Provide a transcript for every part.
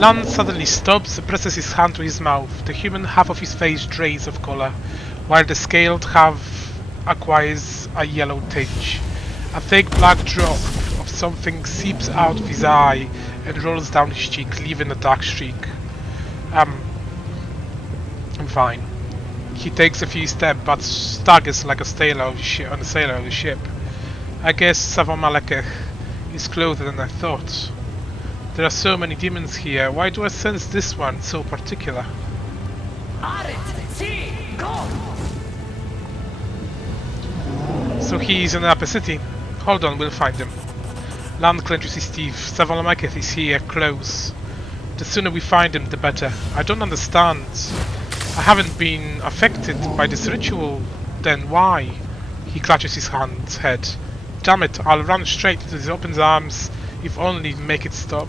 Lan suddenly stops, presses his hand to his mouth. The human half of his face drains of color, while the scaled half acquires a yellow tinge. A thick black drop of something seeps out of his eye and rolls down his cheek, leaving a dark streak. I'm fine. He takes a few steps, but staggers like a sailor on a ship. I guess Savamalekech is closer than I thought. There are so many demons here. Why do I sense this one so particular? So he is in the upper city. Hold on, we'll find him. Lan clenches his teeth. Savamalekech is here, close. The sooner we find him, the better. I don't understand. I haven't been affected by this ritual. Then why? He clutches his head. Damn it, I'll run straight into his open arms, if only to make it stop.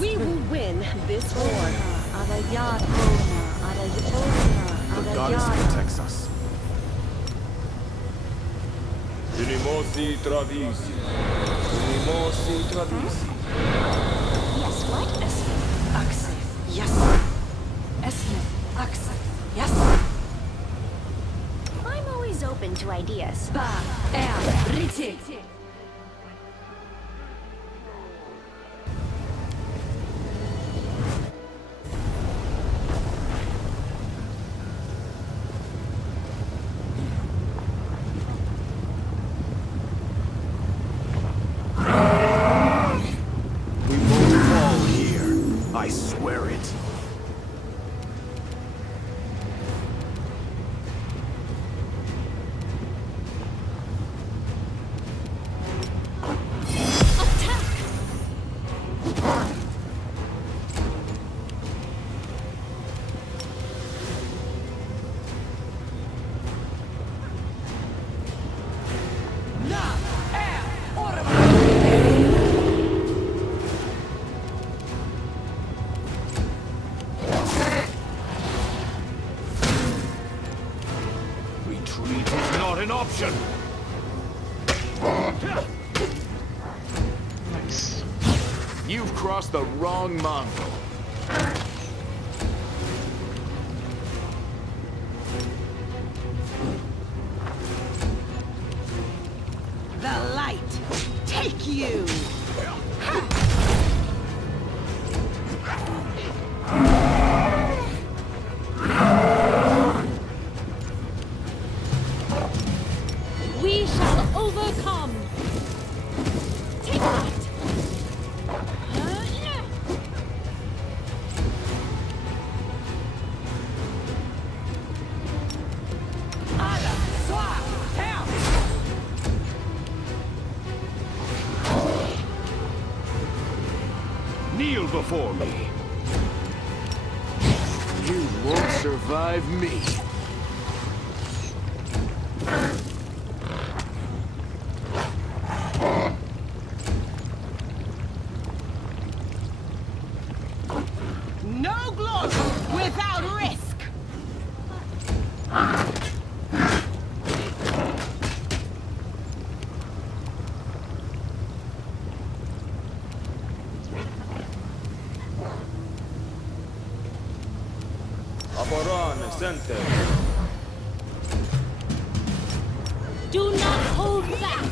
We will win this war. The goddess protects us. Unimosi tradisi. Unimosi tradisi. Yes, what? Axe. Yes. Esne. Axe. Yes. I'm always open to ideas. Ba. Riti. I swear it. Retreat is not an option. Nice. You've crossed the wrong mongrel. The light. Take you. We shall overcome. Take that. Kneel before me. You won't survive me. No glory without risk. Aborane sente. Do not hold back.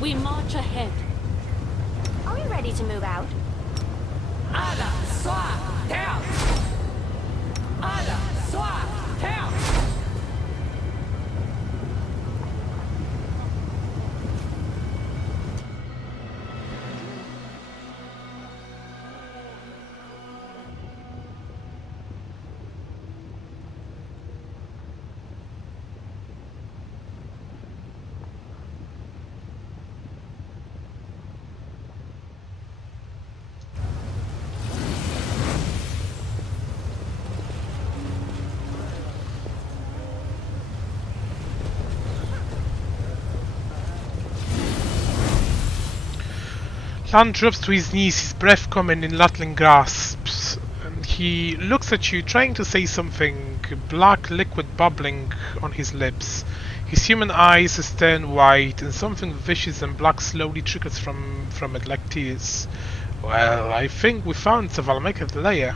We march ahead. Are we ready to move out? Ala swa down. Ala swa down. Lan drops to his knees, his breath coming in rattling gasps. And he looks at you, trying to say something, black liquid bubbling on his lips. His human eyes turn white, and something vicious and black slowly trickles from it like tears. Well, I think we found the Valmeka's lair.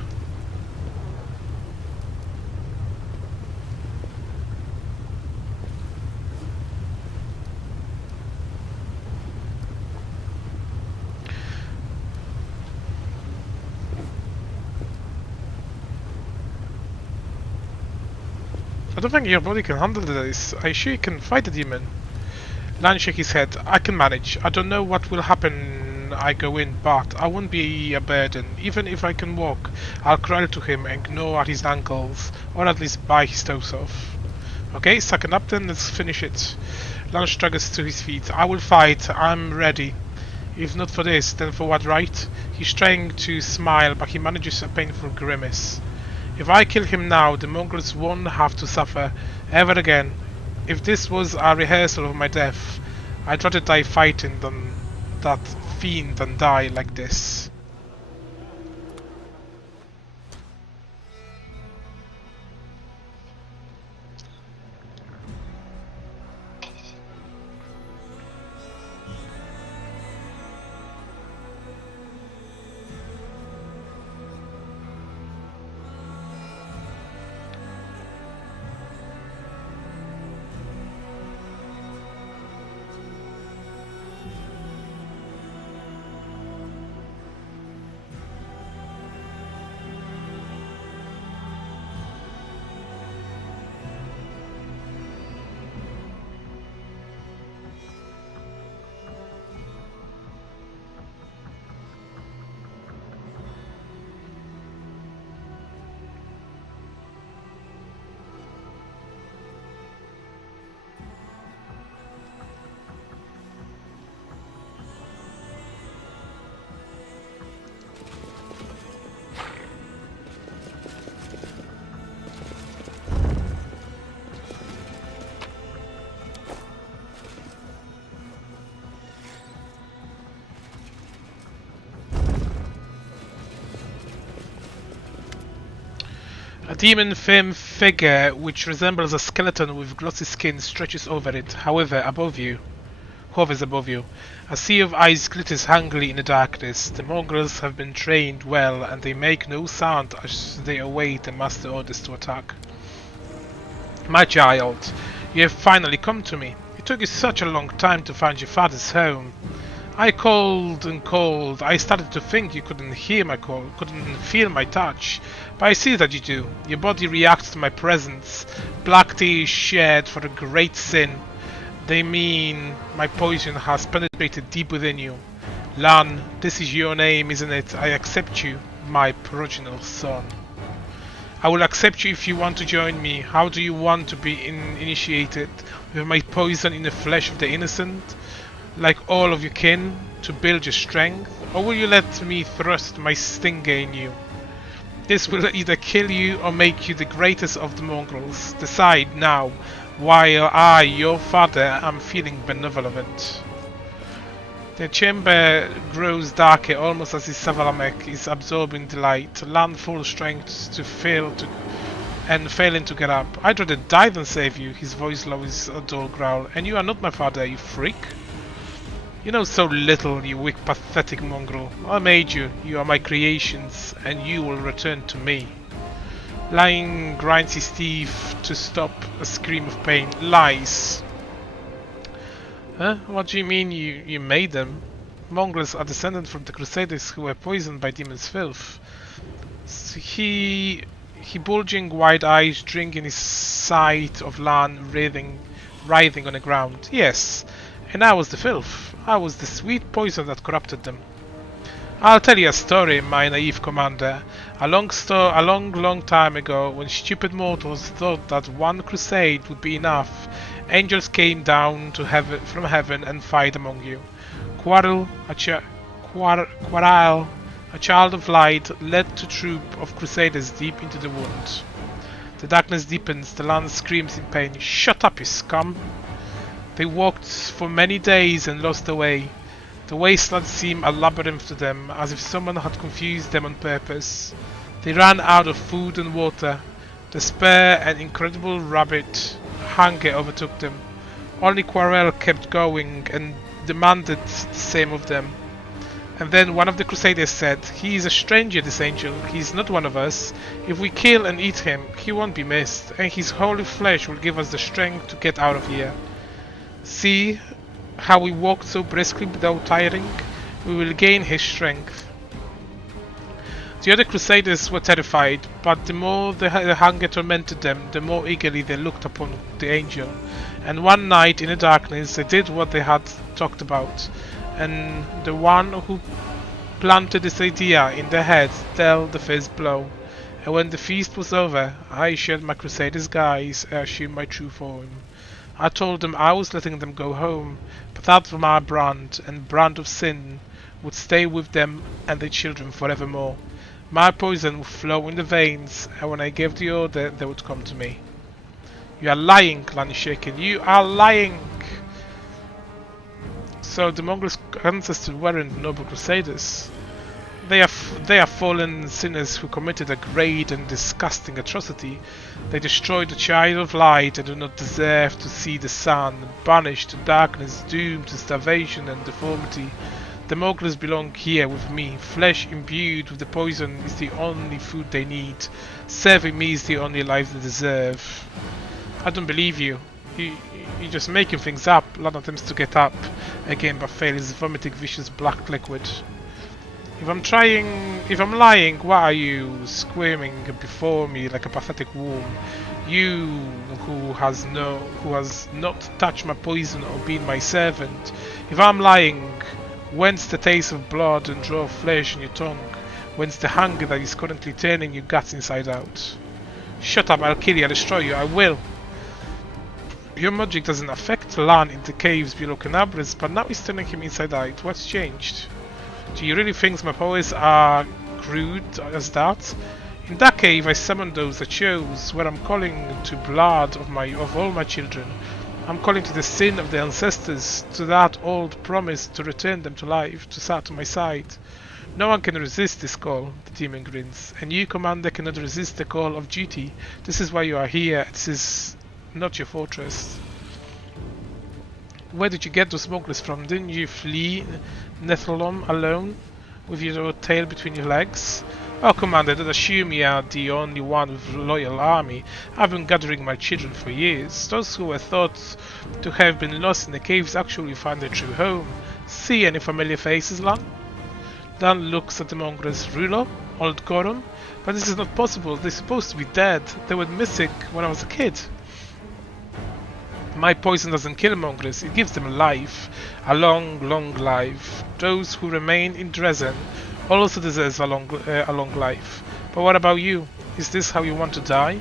I don't think your body can handle this. Are you sure you can fight the demon? Lan shook his head. I can manage. I don't know what will happen I go in, but I won't be a burden. Even if I can walk, I'll crawl to him and gnaw at his ankles, or at least bite his toes off. Okay, suck it up then, let's finish it. Lan struggles to his feet. I will fight. I'm ready. If not for this, then for what, right? He's trying to smile, but he manages a painful grimace. If I kill him now, the Mongols won't have to suffer ever again. If this was a rehearsal of my death, I'd rather die fighting than that fiend than die like this. A demon-thin figure which resembles a skeleton with glossy skin stretches over it. However, hovers above you. A sea of eyes glitters hungrily in the darkness. The mongrels have been trained well, and they make no sound as they await the master orders to attack. My child, you have finally come to me. It took you such a long time to find your father's home. I called and called. I started to think you couldn't hear my call, couldn't feel my touch. But I see that you do. Your body reacts to my presence. Black tea is shared for a great sin. They mean my poison has penetrated deep within you. Lan, this is your name, isn't it? I accept you, my progenitor son. I will accept you if you want to join me. How do you want to be initiated? With my poison in the flesh of the innocent? Like all of your kin, to build your strength? Or will you let me thrust my stinger in you? This will either kill you or make you the greatest of the mongrels. Decide now, while I, your father, am feeling benevolent. The chamber grows darker, almost as if Savalamek is absorbing the light. Lan full strength to failing to get up. I'd rather die than save you. His voice lowers a dull growl. And you are not my father, you freak. You know so little, you weak, pathetic mongrel. I made you. You are my creations, and you will return to me. Lying grinds his teeth to stop a scream of pain. Lies. Huh? What do you mean you made them? Mongrels are descended from the Crusaders who were poisoned by demon's filth. He bulging wide eyes, drinking his sight of Lan writhing on the ground. Yes, and I was the filth. I was the sweet poison that corrupted them. I'll tell you a story, my naive commander. A long time ago, when stupid mortals thought that one crusade would be enough, angels came down from heaven and fight among you. Quarrel, a child of light, led a troop of crusaders deep into the wound. The darkness deepens, the land screams in pain. Shut up, you scum! They walked for many days and lost their way. The wasteland seemed a labyrinth to them, as if someone had confused them on purpose. They ran out of food and water. Despair and incredible rabid hunger overtook them. Only Quarrel kept going and demanded the same of them. And then one of the Crusaders said, "He is a stranger, this angel. He is not one of us. If we kill and eat him, he won't be missed, and his holy flesh will give us the strength to get out of here. See how we walked so briskly without tiring? We will gain his strength." The other Crusaders were terrified, but the more the hunger tormented them, the more eagerly they looked upon the angel. And one night in the darkness they did what they had talked about, and the one who planted this idea in their heads dealt the first blow. And when the feast was over, I shared my Crusader's guise and assumed my true form. I told them I was letting them go home, but that my brand and brand of sin would stay with them and their children forevermore. My poison would flow in the veins, and when I gave the order, they would come to me. "You are lying," Clan is shaken. "You are lying!" So the Mongols' ancestors weren't noble crusaders. They are fallen sinners who committed a great and disgusting atrocity. They destroyed the child of light and do not deserve to see the sun, banished to darkness, doomed to starvation and deformity. The Mongols belong here with me. Flesh imbued with the poison is the only food they need. Serving me is the only life they deserve. I don't believe you. You're just making things up. Lan attempts to get up again but fails, vomiting vicious black liquid. If I'm lying, why are you squirming before me like a pathetic worm? You who has not touched my poison or been my servant. If I'm lying, whence the taste of blood and raw flesh in your tongue? Whence the hunger that is currently turning your guts inside out? Shut up, I'll kill you, I'll destroy you, I will! Your magic doesn't affect Lan in the caves below Canabras, but now it's turning him inside out. What's changed? Do you really think my powers are crude as that? In that cave I summoned those I chose, where I'm calling to blood of all my children. I'm calling to the sin of the ancestors, to that old promise to return them to life, to sat to my side. No one can resist this call, the demon grins, and you, Commander, cannot resist the call of duty. This is why you are here, this is not your fortress. Where did you get those smugglers from? Didn't you flee Netherlom alone, with your tail between your legs? Oh, Commander, don't assume you are the only one with a loyal army. I've been gathering my children for years. Those who were thought to have been lost in the caves actually found their true home. See any familiar faces, Lan? Lan looks at the mongrels. Rulo? Old Gorum? But this is not possible. They're supposed to be dead. They were missing when I was a kid. My poison doesn't kill mongrels, it gives them life. A long, long life. Those who remain in Dresden also deserve a long life. But what about you? Is this how you want to die?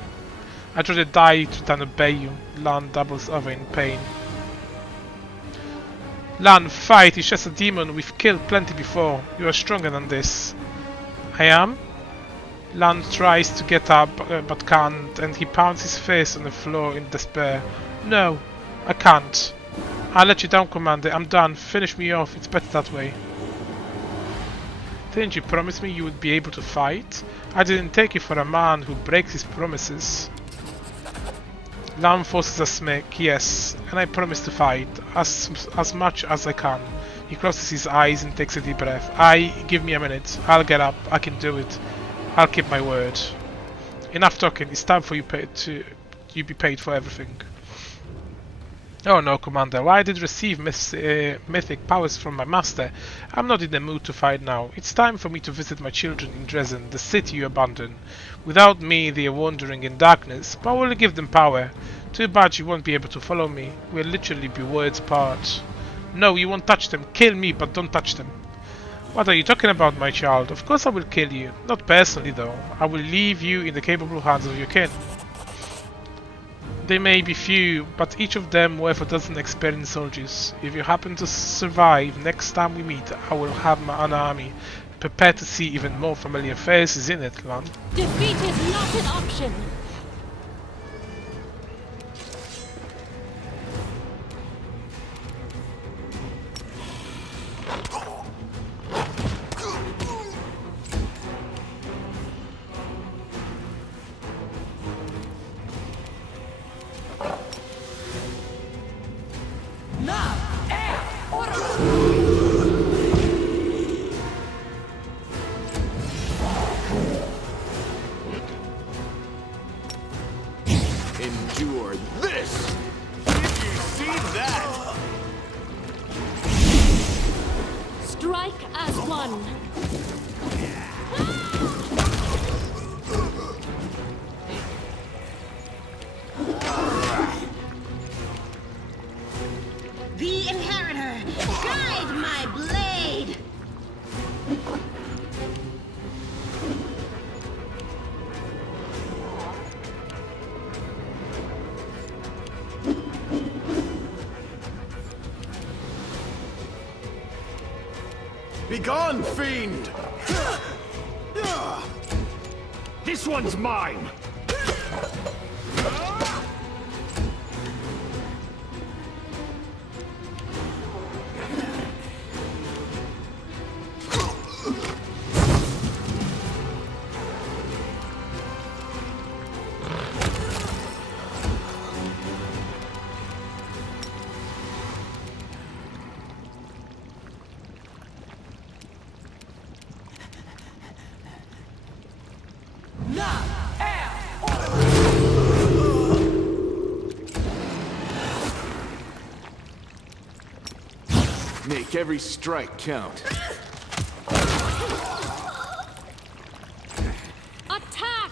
I'd rather die than obey you. Lan doubles over in pain. Lan, fight! He's just a demon. We've killed plenty before. You are stronger than this. I am? Lan tries to get up but can't, and he pounds his face on the floor in despair. No, I can't. I'll let you down, Commander. I'm done. Finish me off. It's better that way. Didn't you promise me you would be able to fight? I didn't take you for a man who breaks his promises. Lan forces a smirk. Yes, and I promise to fight as much as I can. He closes his eyes and takes a deep breath. Give me a minute. I'll get up. I can do it. I'll keep my word. Enough talking. It's time for you be paid for everything. Oh no, Commander, why did I receive mythic powers from my master? I'm not in the mood to fight now. It's time for me to visit my children in Dresden, the city you abandoned. Without me, they are wandering in darkness, but I will give them power. Too bad you won't be able to follow me. We'll literally be worlds apart. No, you won't touch them. Kill me, but don't touch them. What are you talking about, my child? Of course I will kill you. Not personally, though. I will leave you in the capable hands of your kin. They may be few, but each of them worth a dozen experienced soldiers. If you happen to survive, next time we meet, I will have an army. Prepare to see even more familiar faces in it, Lan. Defeat is not an option. this! Did you see that? Strike as one. The Inheritor, guide my blade! Begone, fiend! This one's mine! Make every strike count. Attack!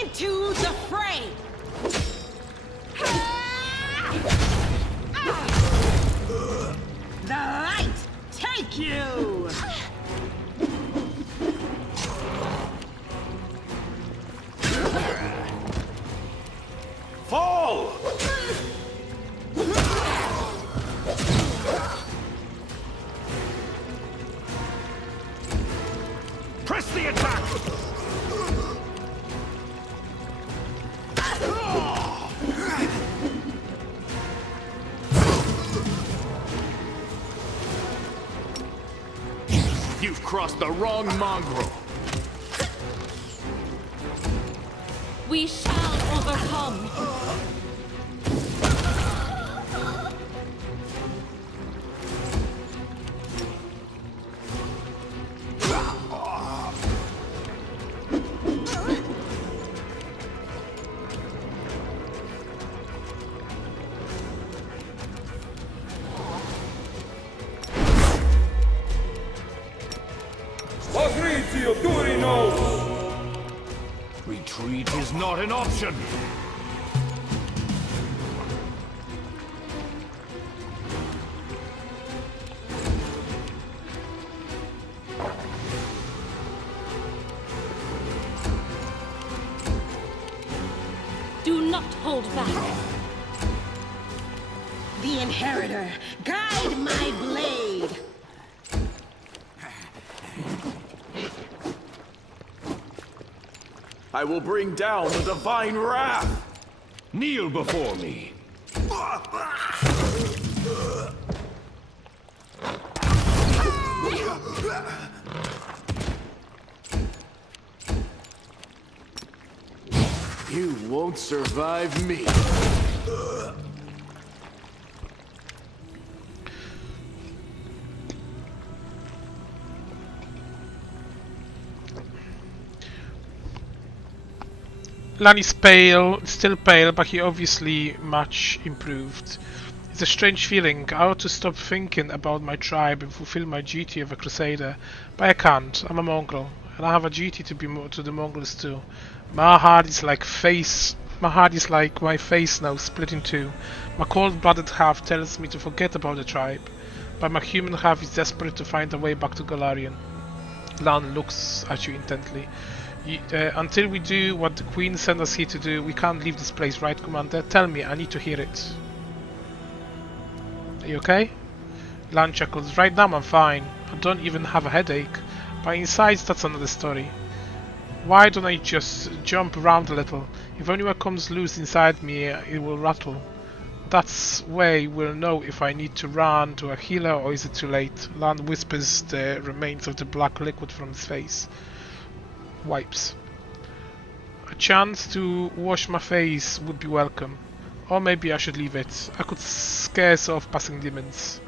Into the fray! The light take you! Fall! Press the attack! You've crossed the wrong mongrel. We shall overcome. Retreat is not an option. Do not hold back. The Inheritor, guide my blade! I will bring down the divine wrath! Kneel before me. You won't survive me. Lan is pale, still pale, but he obviously much improved. It's a strange feeling. I ought to stop thinking about my tribe and fulfill my duty of a crusader, but I can't. I'm a mongrel, and I have a duty to be to the mongrels too. My heart is like my face now, split in two. My cold-blooded half tells me to forget about the tribe, but my human half is desperate to find a way back to Golarion. Lan looks at you intently. Until we do what the Queen sent us here to do, we can't leave this place, right, Commander? Tell me, I need to hear it. Are you okay? Lan chuckles. Right now I'm fine. I don't even have a headache. But inside, that's another story. Why don't I just jump around a little? If anyone comes loose inside me, it will rattle. That's way we'll know if I need to run to a healer or is it too late. Lan whispers the remains of the black liquid from his face. Wipes. A chance to wash my face would be welcome. Or maybe I should leave it. I could scare off passing demons.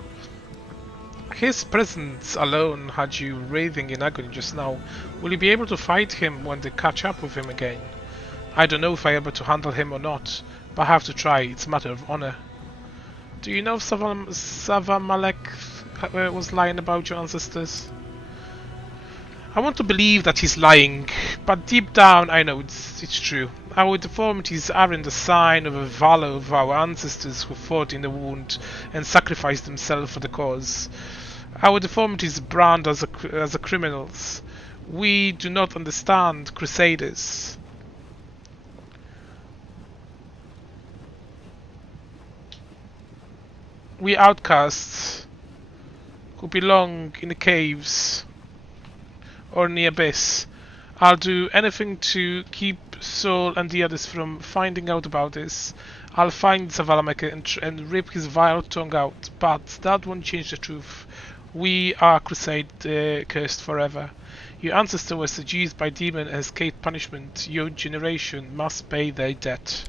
His presence alone had you writhing in agony just now. Will you be able to fight him when they catch up with him again? I don't know if I'm able to handle him or not, but I have to try. It's a matter of honor. Do you know if Savamalek was lying about your ancestors? I want to believe that he's lying, but deep down I know it's true. Our deformities aren't a sign of the valor of our ancestors who fought in the wound and sacrificed themselves for the cause. Our deformities brand as criminals. We do not understand crusaders. We outcasts who belong in the caves or in the abyss. I'll do anything to keep Saul and the others from finding out about this. I'll find Savalameka and rip his vile tongue out, but that won't change the truth. We are crusade cursed forever. Your ancestors were seduced by demon and escaped punishment. Your generation must pay their debt.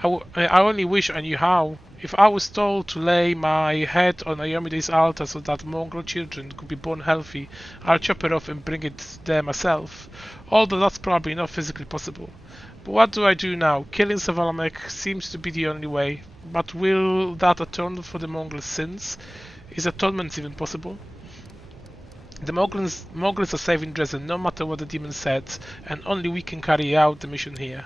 I only wish I knew how. If I was told to lay my head on Iomede's altar so that Mongol children could be born healthy, I'll chop it off and bring it there myself. Although that's probably not physically possible. But what do I do now? Killing Savalamek seems to be the only way. But will that atone for the Mongol sins? Is atonement even possible? The Mongols are saving Dresden no matter what the demon said, and only we can carry out the mission here.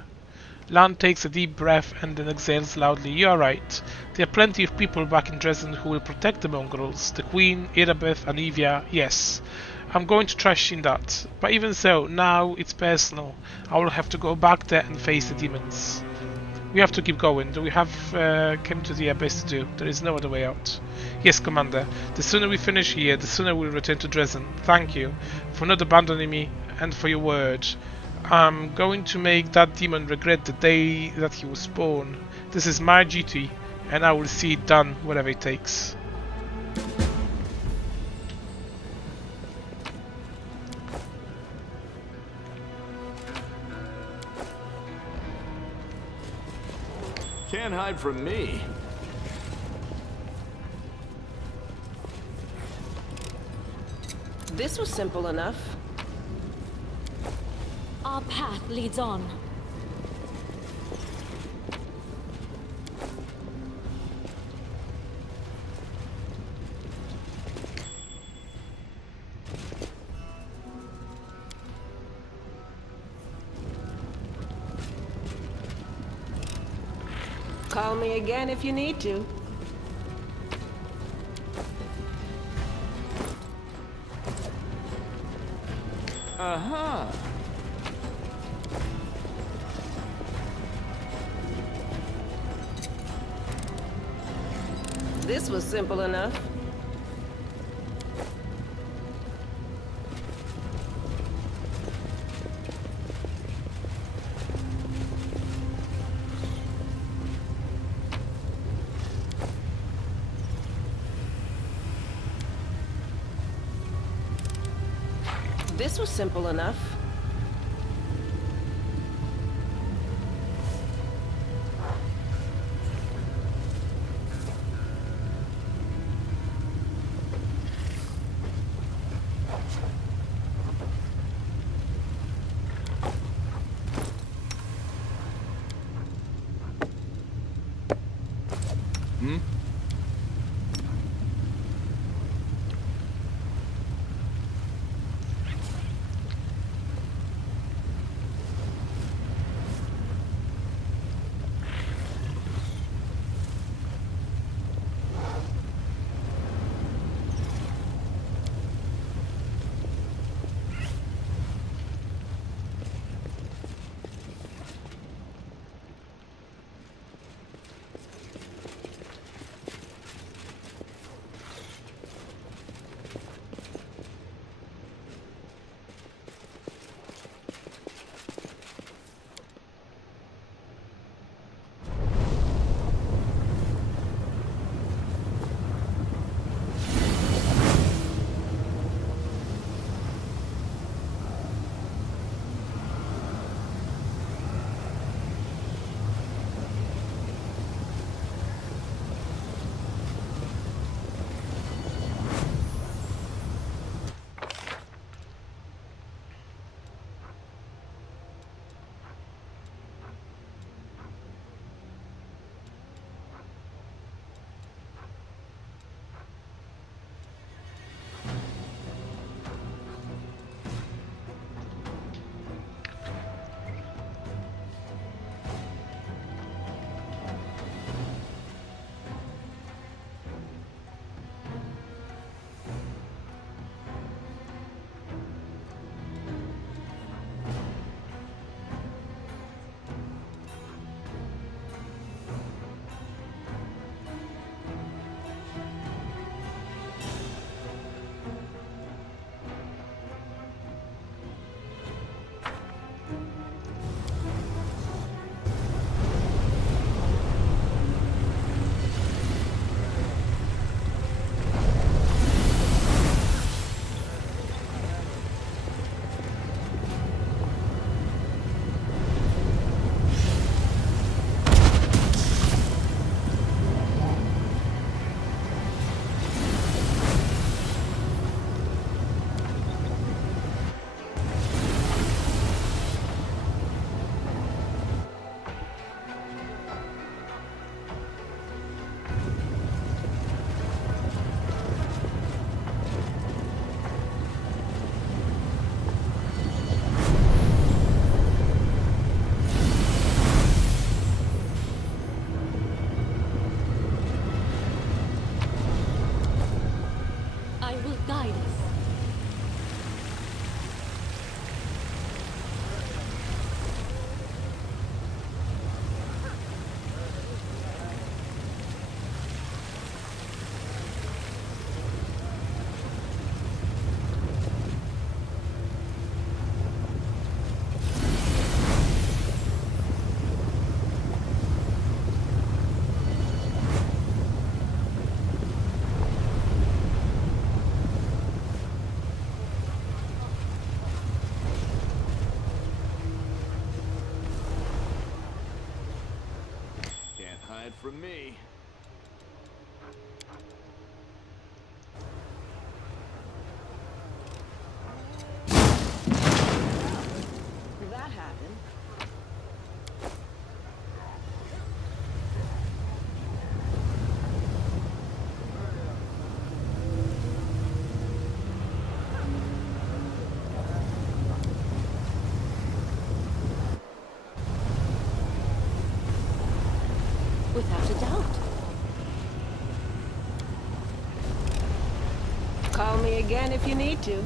Lan takes a deep breath and then exhales loudly. You are right. There are plenty of people back in Dresden who will protect the Mongols. The Queen, Irabeth, Anivia, yes. I'm going to trash in that. But even so, now it's personal. I will have to go back there and face the demons. We have to keep going. We have came to the abyss to do. There is no other way out. Yes, Commander. The sooner we finish here, the sooner we'll return to Dresden. Thank you for not abandoning me and for your word. I'm going to make that demon regret the day that he was born. This is my duty, and I will see it done, whatever it takes. Can't hide from me. This was simple enough. Our path leads on. Call me again if you need to. Uh-huh. This was simple enough. This was simple enough. hide from me. That happened. Without a doubt. Call me again if you need to.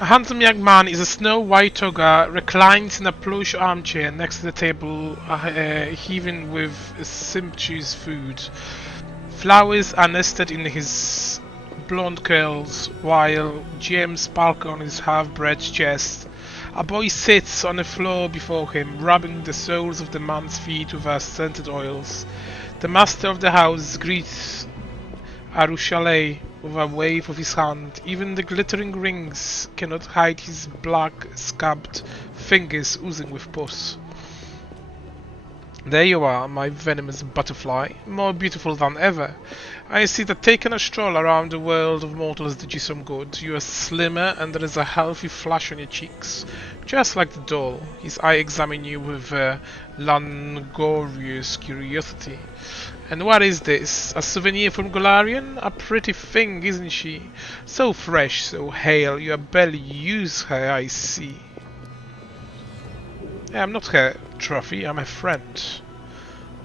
A handsome young man in a snow-white toga reclines in a plush armchair next to the table, heaving with sumptuous food. Flowers are nested in his blonde curls, while gems sparkle on his half-bred chest. A boy sits on the floor before him, rubbing the soles of the man's feet with her scented oils. The master of the house greets Arushale with a wave of his hand. Even the glittering rings cannot hide his black, scabbed fingers oozing with pus. There you are, my venomous butterfly, more beautiful than ever. I see that taking a stroll around the world of mortals did you some good. You are slimmer and there is a healthy flush on your cheeks, just like the doll. His eye examines you with languorous curiosity. And what is this? A souvenir from Golarion? A pretty thing, isn't she? So fresh, so hale, you barely use her, I see. I'm not her trophy, I'm her friend.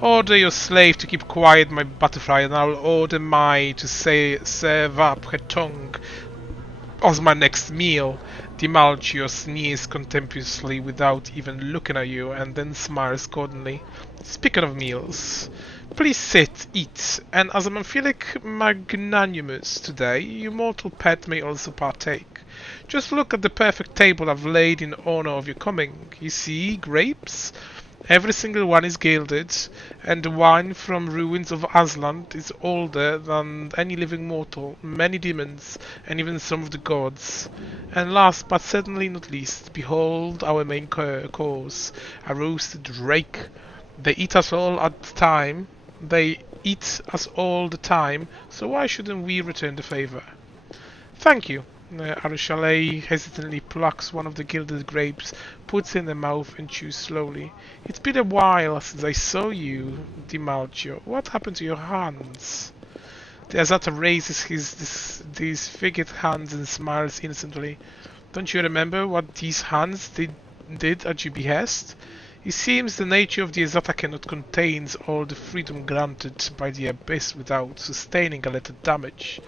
Order your slave to keep quiet, my butterfly, and I'll order mine to serve up her tongue as my next meal. Dimalchio sneers contemptuously without even looking at you, and then smiles cordially. Speaking of meals, please sit, eat, and as I'm feeling magnanimous today, your mortal pet may also partake. Just look at the perfect table I've laid in honor of your coming. You see, grapes? Every single one is gilded, and the wine from ruins of Asland is older than any living mortal, many demons, and even some of the gods. And last but certainly not least, behold our main course, a roasted drake. They eat us all at the time. They eat us all the time, so why shouldn't we return the favor? Thank you. Arushalay hesitantly plucks one of the gilded grapes, puts it in her mouth and chews slowly. It's been a while since I saw you, Dimalchio. What happened to your hands? The Azata raises his disfigured hands and smiles innocently. Don't you remember what these hands did at your behest? It seems the nature of the Azata cannot contain all the freedom granted by the Abyss without sustaining a little damage.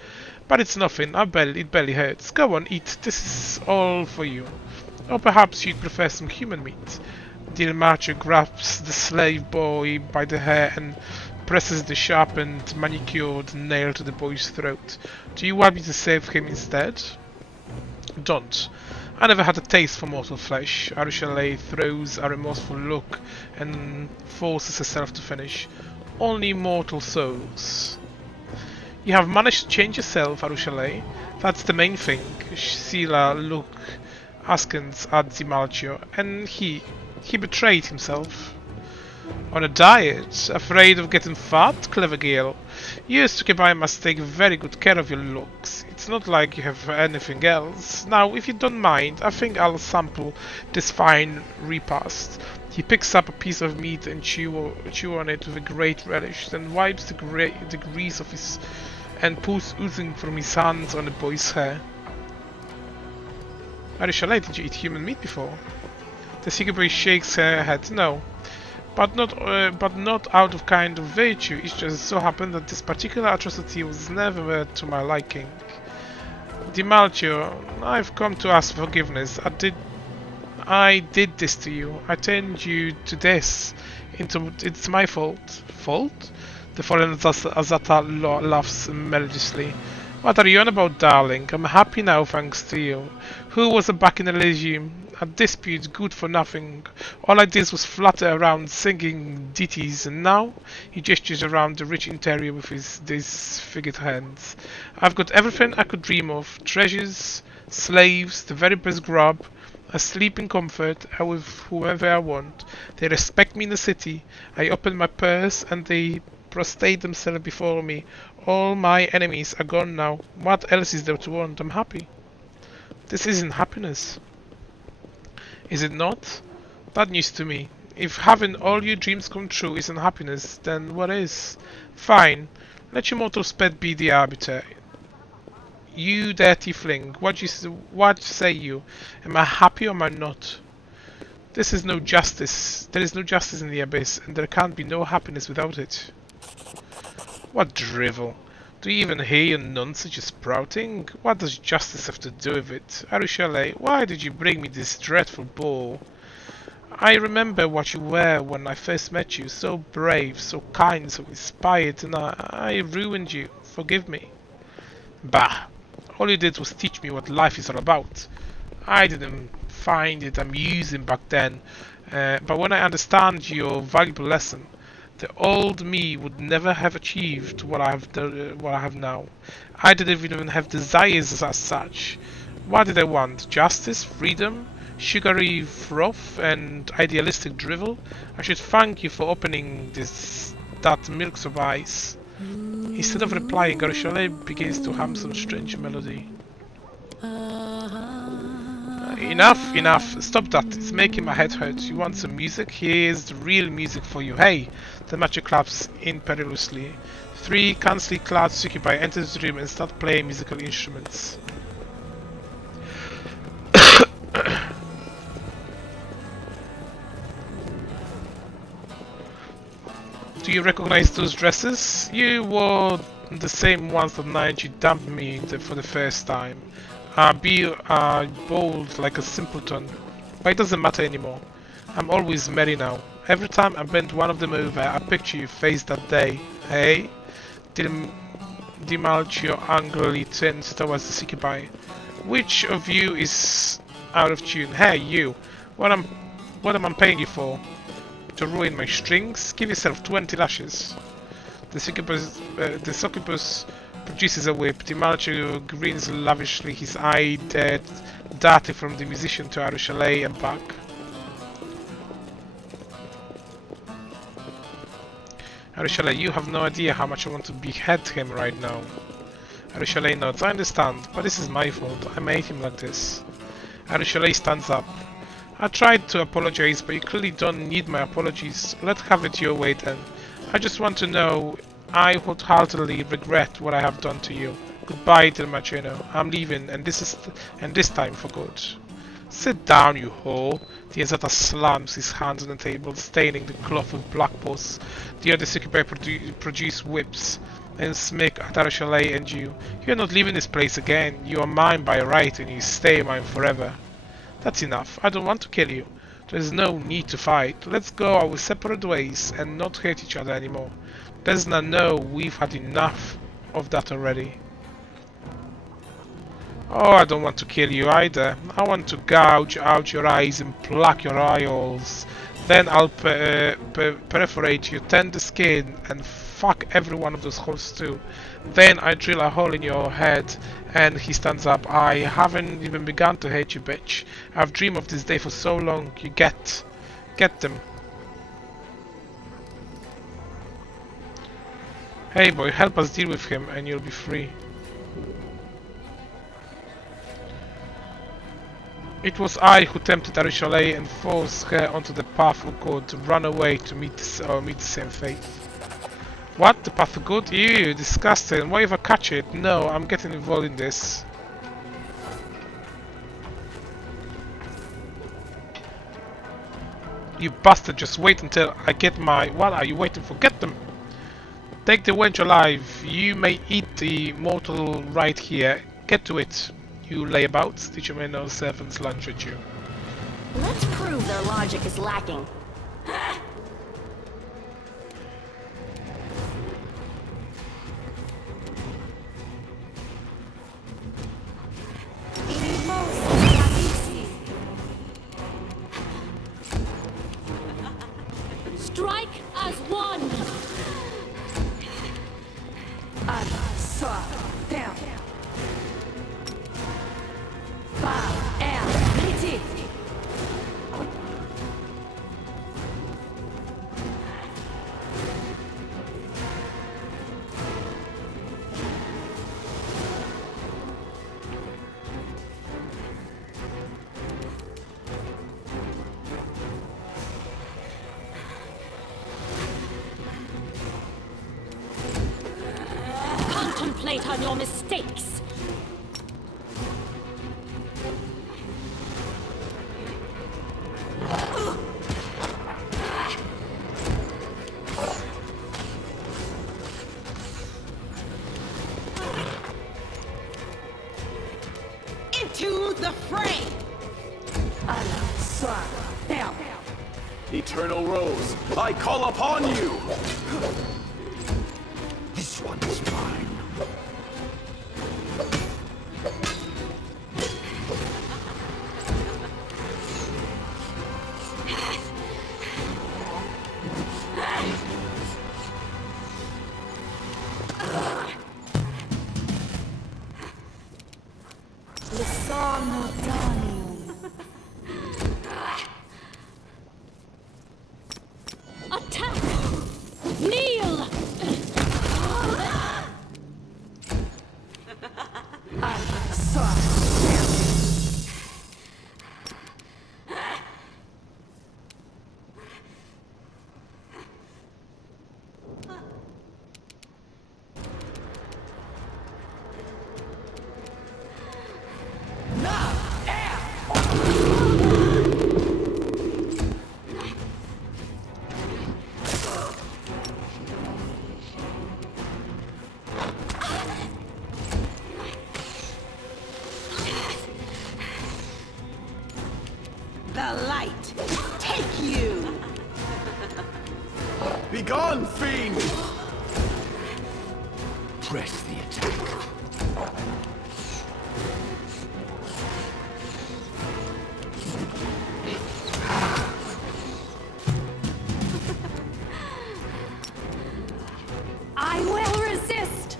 But it's nothing, it barely hurts. Go on, eat, this is all for you. Or perhaps you'd prefer some human meat. Dimalchio grabs the slave boy by the hair and presses the sharpened, manicured nail to the boy's throat. Do you want me to serve him instead? Don't. I never had a taste for mortal flesh. Arushalay throws a remorseful look and forces herself to finish. Only mortal souls. You have managed to change yourself, Arushalay. That's the main thing. Sheila looked askance at Dimalchio, and he betrayed himself. On a diet, afraid of getting fat, clever girl. You Sukebai must take very good care of your looks. It's not like you have anything else. Now, if you don't mind, I think I'll sample this fine repast. He picks up a piece of meat and chew on it with a great relish, then wipes the grease of his and pus oozing from his hands on the boy's hair. Arushalay, did you eat human meat before? The Sigurboy shakes her head. No, but not out of kind of virtue. It just so happened that this particular atrocity was never to my liking. Dimalchio, I've come to ask forgiveness. I did this to you. I turned you to this. It's my fault. Fault? The fallen Azata laughs melodiously. What are you on about, darling? I'm happy now, thanks to you. Who was back in the regime? A dispute good for nothing. All I did was flutter around singing ditties, and now he gestures around the rich interior with his disfigured hands. I've got everything I could dream of. Treasures, slaves, the very best grub. I sleep in comfort with whoever I want. They respect me in the city. I open my purse and they prostrate themselves before me. All my enemies are gone now. What else is there to want? I'm happy. This isn't happiness. Is it not? Bad news to me. If having all your dreams come true isn't happiness, then what is? Fine. Let your mortal pet be the arbiter. You dirty fling, what say you? Am I happy or am I not? This is no justice. There is no justice in the Abyss, and there can't be no happiness without it. What drivel. Do you even hear your nonsense sprouting? What does justice have to do with it? Arushalay, why did you bring me this dreadful ball? I remember what you were when I first met you. So brave, so kind, so inspired, and I ruined you. Forgive me. Bah! All you did was teach me what life is all about. I didn't find it amusing back then, but when I understand your valuable lesson, The old me would never have achieved what I have what I have now. I didn't even have desires as such. What did I want? Justice, freedom, sugary froth, and idealistic drivel? I should thank you for opening that milks of ice. Instead of replying, Arishale begins to hum some strange melody. Enough, stop that, it's making my head hurt. You want some music? Here's the real music for you. Hey, the matcher claps imperiously. 3 cancely clad succubi enter the room and start playing musical instruments. Do you recognize those dresses? You wore the same ones the night you dumped me for the first time. Be bold like a simpleton, but it doesn't matter anymore. I'm always merry now. Every time I bend one of them over, I picture your face that day. Hey? Dimalchio angrily turns towards the succubi. Which of you is out of tune? Hey, you! What am I paying you for? To ruin my strings? Give yourself 20 lashes. The succubus produces a whip. Dimalchio grins lavishly, his eye darting from the musician to Arishale and back. Arishale, you have no idea how much I want to behead him right now. Arishale nods. I understand, but this is my fault. I made him like this. Arishale stands up. I tried to apologize, but you clearly don't need my apologies. Let's have it your way then. I just want to know, I wholeheartedly regret what I have done to you. Goodbye, Del Machino. I'm leaving, and this time for good. Sit down, you whore. The Azata slams his hands on the table, staining the cloth with black pus. The other succubi produce whips and smack at Arishale and you. You're not leaving this place again. You are mine by right, and you stay mine forever. That's enough. I don't want to kill you. There's no need to fight. Let's go our separate ways and not hurt each other anymore. Desna know we've had enough of that already. Oh, I don't want to kill you either. I want to gouge out your eyes and pluck your eyeballs. Then I'll perforate your tender skin and fuck every one of those holes too. Then I drill a hole in your head. And he stands up. I haven't even begun to hate you, bitch. I've dreamed of this day for so long. You get them. Hey boy, help us deal with him and you'll be free. It was I who tempted Arishale and forced her onto the path of God to run away to meet the same fate. What? The path of good? Ew, disgusting. Why ever catch it? No, I'm getting involved in this. You bastard, just wait until I get my... What are you waiting for? Get them! Take the wench alive. You may eat the mortal right here. Get to it. You layabouts. Teacher may know servants lunge at you. Let's prove their logic is lacking. Strike as one! Down. Five, and Liti. Contemplate on your mistakes! Into the fray. Down. Eternal Rose, I call upon you! This one is mine. The light. Take you. Begone, fiend! Press the attack. I will resist.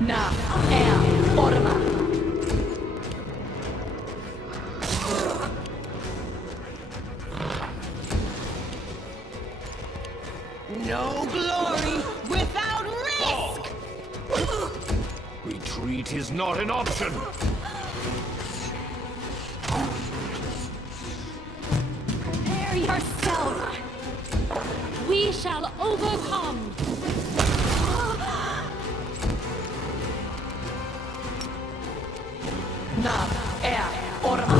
Na Aeon Orma. No glory without risk. Retreat is not an option. Prepare yourself. We shall overcome. Na Aeon Orma.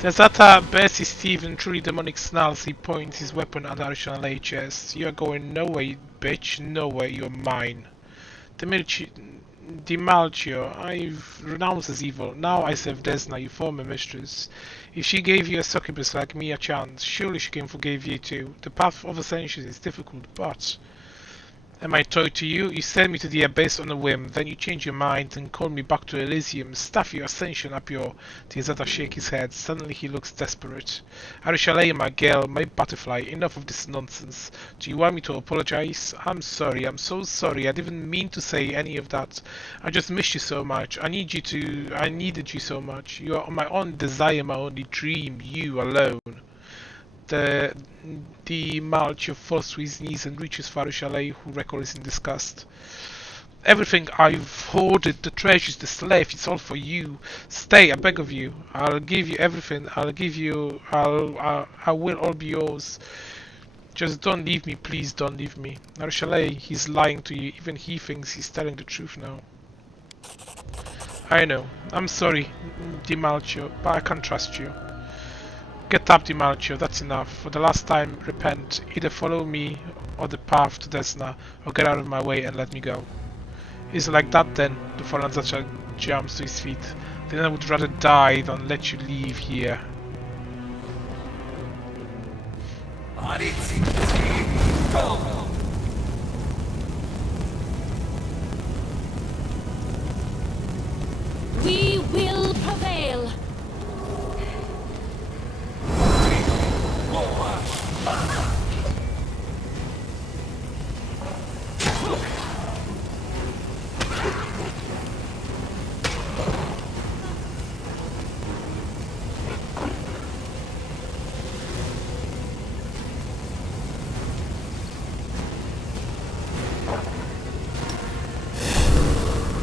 Does that Bessie Steven truly demonic snarls? He points his weapon at Arishal chest. You're going nowhere, bitch. Nowhere. You're mine. Dimalchio, I've renounced as evil. Now I serve Desna, your former mistress. If she gave you a succubus like me a chance, surely she can forgive you too. The path of ascension is difficult, but... Am I toy to you? You send me to the abyss on a whim, then you change your mind and call me back to Elysium. Stuff your ascension up your... Tiazata shake his head. Suddenly he looks desperate. Arishalei, my girl, my butterfly, enough of this nonsense. Do you want me to apologize? I'm sorry, I'm so sorry. I didn't mean to say any of that. I just miss you so much. I needed you so much. You are my only desire, my only dream. You alone. The Malch falls to his knees and reaches for Arishalei, who recoils in disgust. Everything I've hoarded, the treasures, the slave, it's all for you. Stay, I beg of you. I'll give you everything. I will all be yours. Just don't leave me, please don't leave me. Arishalei, he's lying to you. Even he thinks he's telling the truth now. I know. I'm sorry, Dimalchio, but I can't trust you. Get up, Dimalchio, that's enough. For the last time, repent. Either follow me or the path to Desna, or get out of my way and let me go. Is it like that then? The fallen Zacha jumps to his feet. Then I would rather die than let you leave here. We will prevail.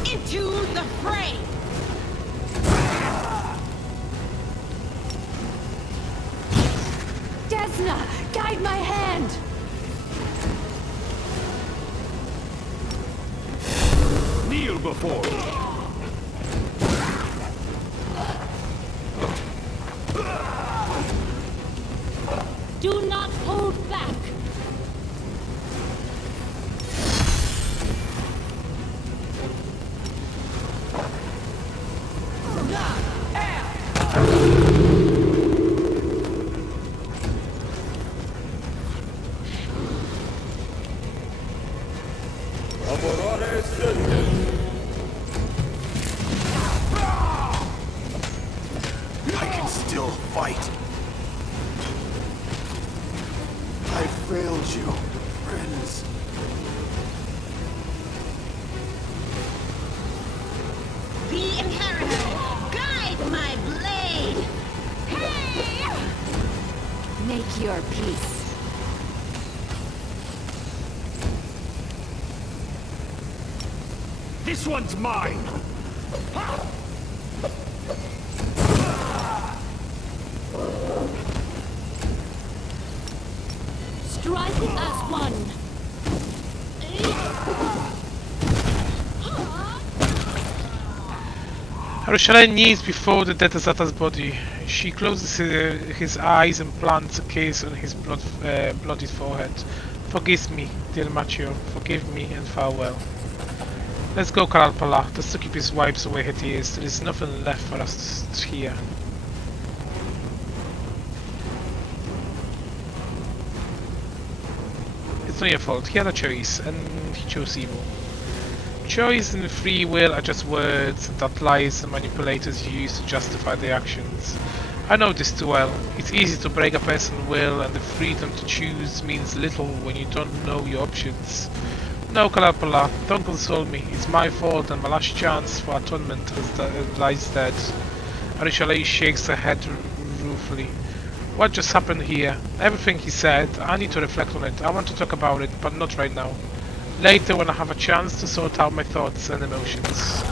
Into the fray. Desna, guide my hand. Kneel before me. Do not hold back. I can still fight. I failed you, friends. The inheritor. Guide my blade. Hey! Make your peace. This one's mine. Strike as one. Arishale kneels before the dead Azata's body. She closes his eyes and plants a kiss on his bloody forehead. Forgive me, dear Macho. Forgive me and farewell. Let's go, Karalpala. The succubus wipes away her tears. There is nothing left for us here. It's not your fault. He had a choice, and he chose evil. Choice and free will are just words that lies and manipulators use to justify their actions. I know this too well. It's easy to break a person's will, and the freedom to choose means little when you don't know your options. No, Kalapala, don't console me. It's my fault, and my last chance for atonement lies dead. Arishale shakes her head ruefully. What just happened here? Everything he said, I need to reflect on it. I want to talk about it, but not right now. Later, when I have a chance to sort out my thoughts and emotions.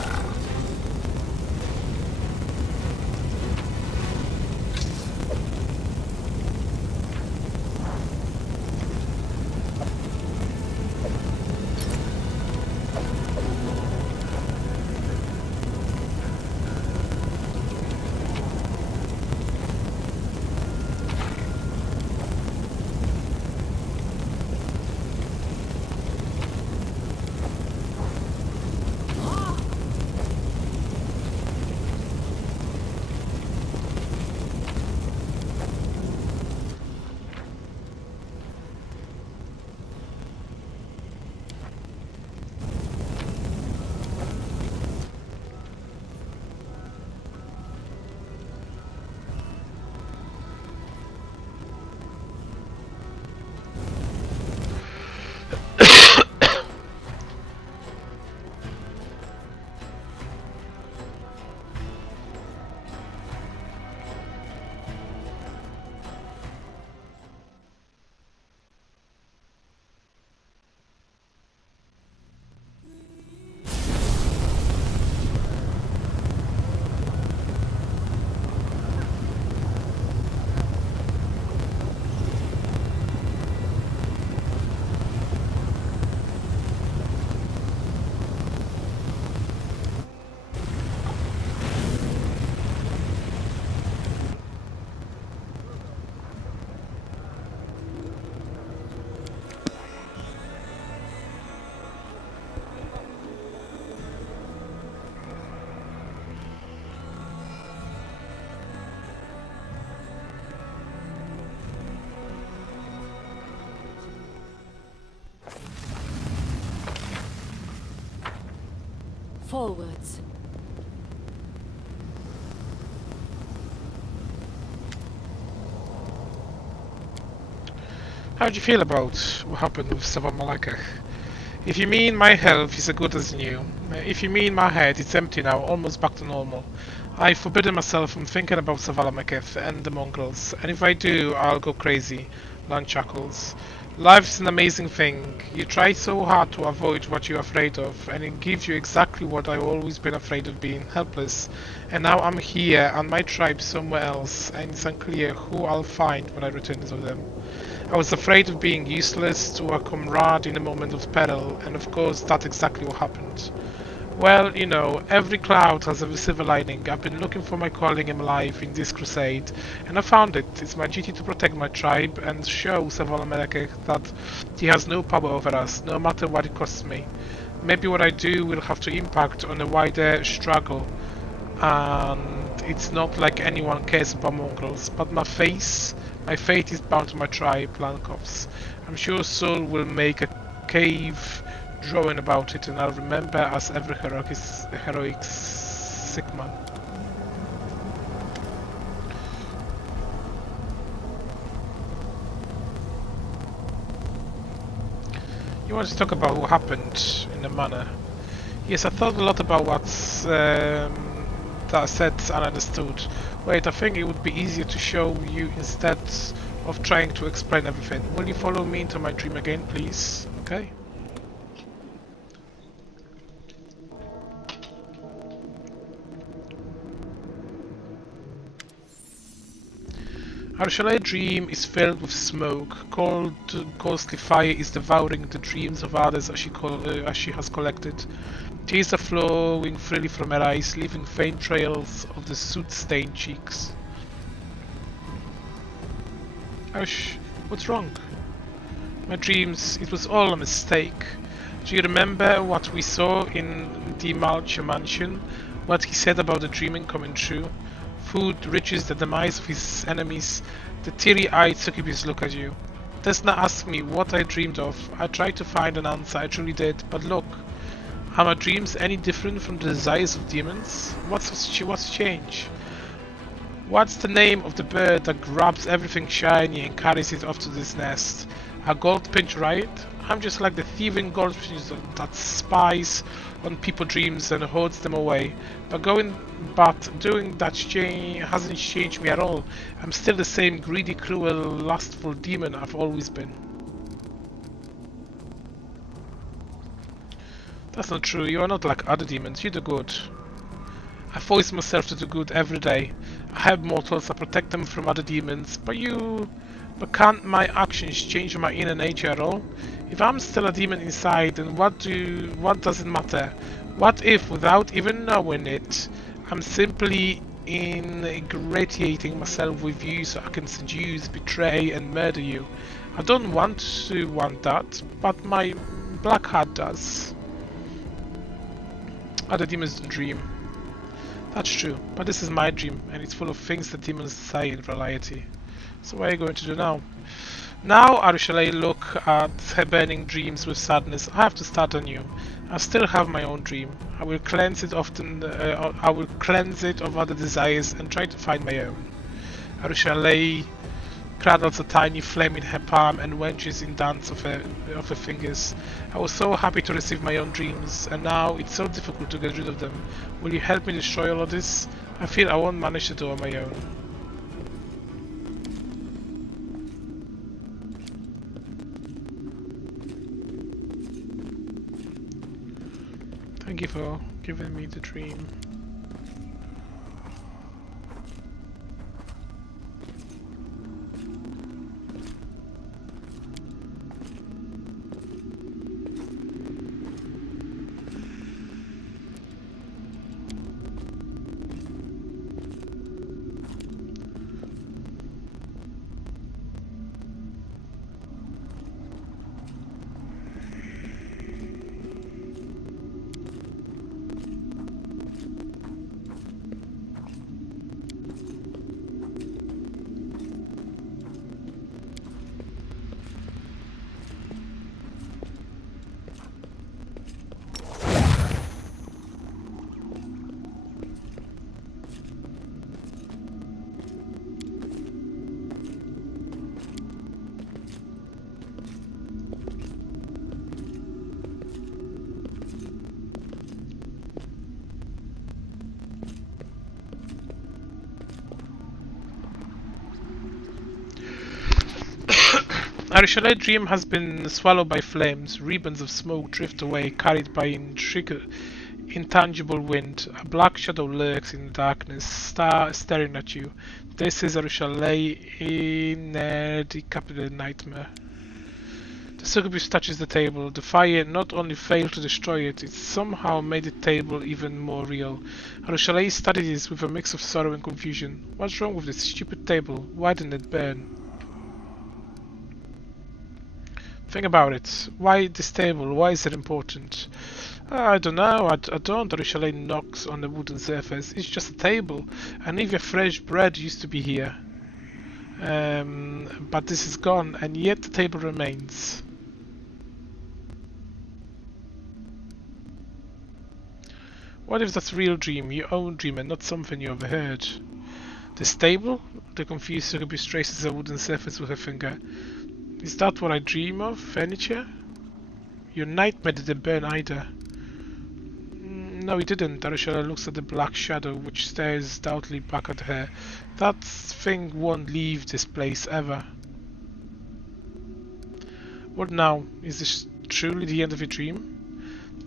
Forwards. How do you feel about what happened with Savar Malakach? If you mean my health is as good as new, if you mean my head, it's empty now, almost back to normal. I've forbidden myself from thinking about Savala Maketh and the mongrels, and if I do, I'll go crazy. Lan chuckles. Life's an amazing thing. You try so hard to avoid what you're afraid of, and it gives you exactly what I've always been afraid of, being helpless. And now I'm here, and my tribe somewhere else, and it's unclear who I'll find when I return to them. I was afraid of being useless to a comrade in a moment of peril, and of course that's exactly what happened. Well, you know, every cloud has a silver lining. I've been looking for my calling in life in this crusade, and I found it. It's my duty to protect my tribe and show Savala Melekech that he has no power over us, no matter what it costs me. Maybe what I do will have to impact on a wider struggle, and it's not like anyone cares about mongrels, but my fate is bound to my tribe, Lankovs. I'm sure Sol will make a cave drawing about it, and I'll remember as every heroic sick man. You want to talk about what happened in the manor? Yes, I thought a lot about what's that I said and understood. Wait, I think it would be easier to show you instead of trying to explain everything. Will you follow me into my dream again, please? Okay. Our chalet dream is filled with smoke. Cold, ghostly fire is devouring the dreams of others as she has collected. Tears are flowing freely from her eyes, leaving faint trails of the soot-stained cheeks. Ash, what's wrong? My dreams, it was all a mistake. Do you remember what we saw in the Malcha mansion? What he said about the dreaming coming true? Food, riches, the demise of his enemies. The teary-eyed succubus look at you. Does not ask me what I dreamed of. I tried to find an answer, I truly did. But look, are my dreams any different from the desires of demons? What's changed? What's the name of the bird that grabs everything shiny and carries it off to this nest? A goldfinch, right? I'm just like the thieving goldfinch that spies on people's dreams and hoards them away. But doing that hasn't changed me at all. I'm still the same greedy, cruel, lustful demon I've always been. That's not true. You are not like other demons. You do good. I force myself to do good every day. I help mortals, I protect them from other demons, but can't my actions change my inner nature at all? If I'm still a demon inside, then what does it matter? What if, without even knowing it, I'm simply ingratiating myself with you so I can seduce, betray and murder you? I don't want that, but my black heart does. Other demons dream. That's true, but this is my dream, and it's full of things that demons say in reality. So what are you going to do now? Now I shall look at her burning dreams with sadness. I have to start anew. I still have my own dream. I will cleanse it of other desires and try to find my own. Arushalei cradles a tiny flame in her palm and wenches in dance of her fingers. I was so happy to receive my own dreams, and now it's so difficult to get rid of them. Will you help me destroy all of this? I feel I won't manage to do on my own. Thank you for giving me the dream. Our chalet dream has been swallowed by flames. Ribbons of smoke drift away, carried by intangible wind. A black shadow lurks in the darkness, staring at you. This is our chalet in a decapitated nightmare. The succubus touches the table. The fire not only failed to destroy it, it somehow made the table even more real. Our chalet studies it with a mix of sorrow and confusion. What's wrong with this stupid table? Why didn't it burn? Think about it. Why this table? Why is it important? I don't know. I don't. The chalet knocks on the wooden surface. It's just a table. And even fresh bread used to be here. But this is gone, and yet the table remains. What if that's a real dream, your own dream, and not something you overheard? This table? The confused succubus traces a wooden surface with her finger. Is that what I dream of? Furniture? Your nightmare didn't burn either. No, it didn't. Arashara looks at the black shadow which stares doubtfully back at her. That thing won't leave this place ever. What now? Is this truly the end of your dream?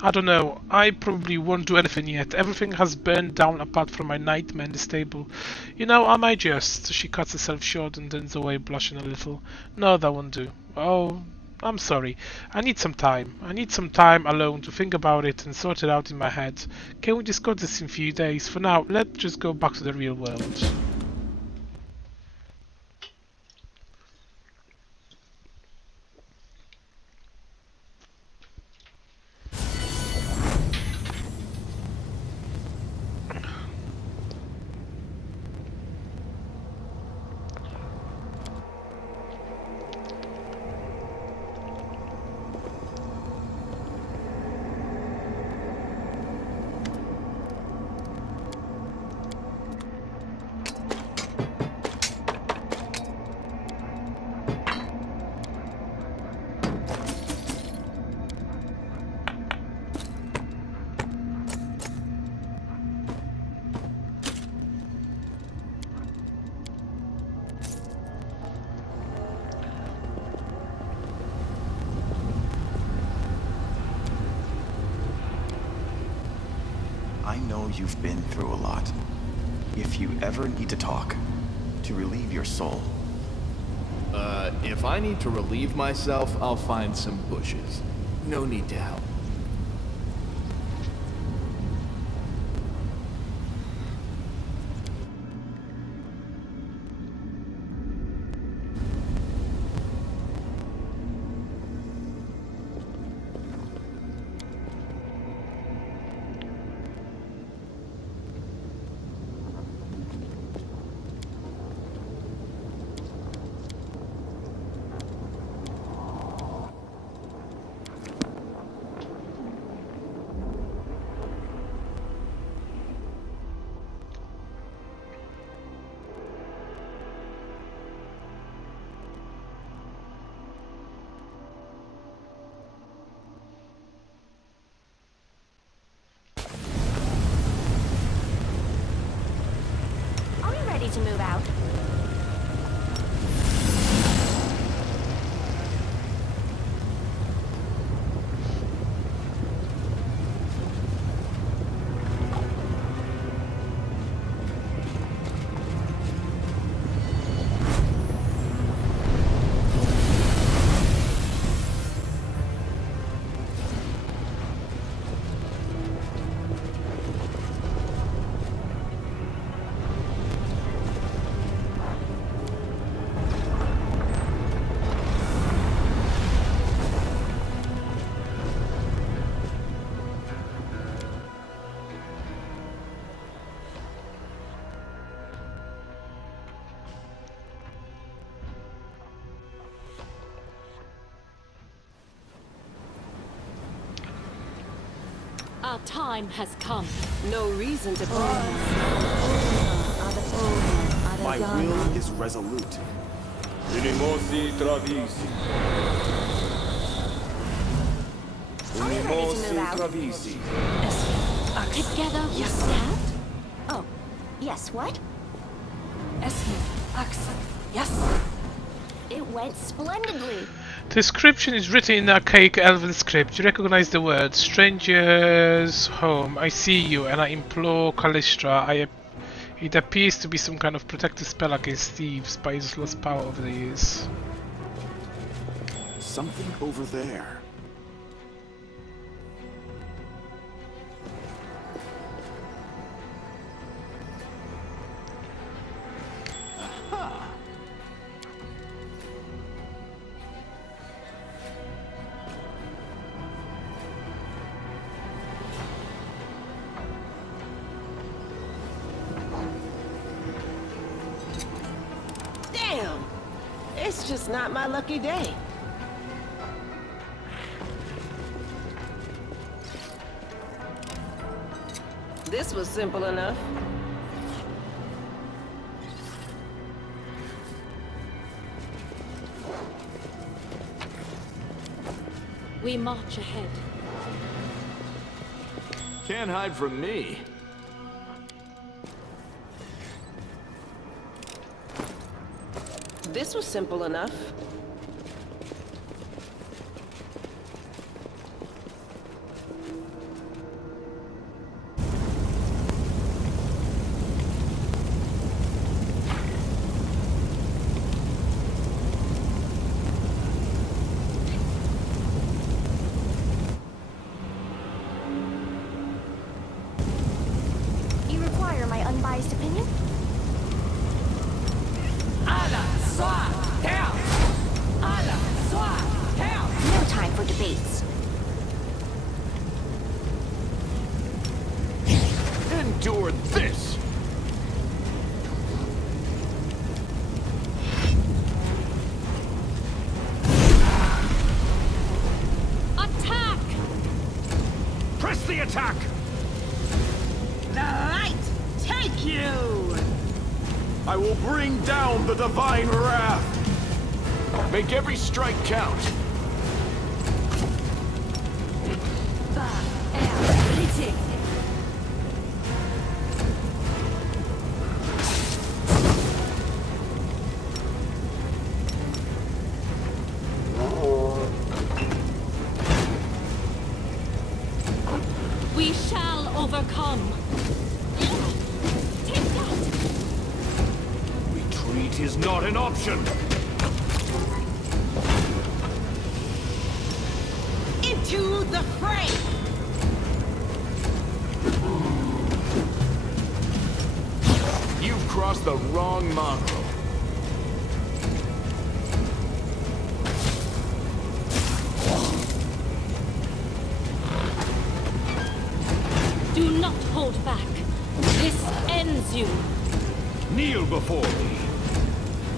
I don't know. I probably won't do anything yet. Everything has burned down apart from my nightmare in the stable. You know, I might just... She cuts herself short and turns away, blushing a little. No, that won't do. Oh, I'm sorry. I need some time. I need some time alone to think about it and sort it out in my head. Can we discuss this in a few days? For now, let's just go back to the real world. I know you've been through a lot. If you ever need to talk, to relieve your soul. If I need to relieve myself, I'll find some bushes. No need to help. To move out. Our time has come. No reason to pause. My will is resolute. Unimosi travisi. Unimosi travisi. Together we stand. Oh, yes, what? Yes. It went splendidly. The inscription is written in archaic elven script. You recognize the words, "Strangers home, I see you, and I implore Callistra." It appears to be some kind of protective spell against thieves, but it's lost power over the years. Something over there. Damn! It's just not my lucky day. This was simple enough. We march ahead. Can't hide from me. This was simple enough. endure this! Attack! Press the attack! The light take you! I will bring down the divine wrath! Make every strike count! We shall overcome. Take that! Retreat is not an option! Into the fray! You've crossed the wrong mongrel. Do not hold back. This ends you. Kneel before me.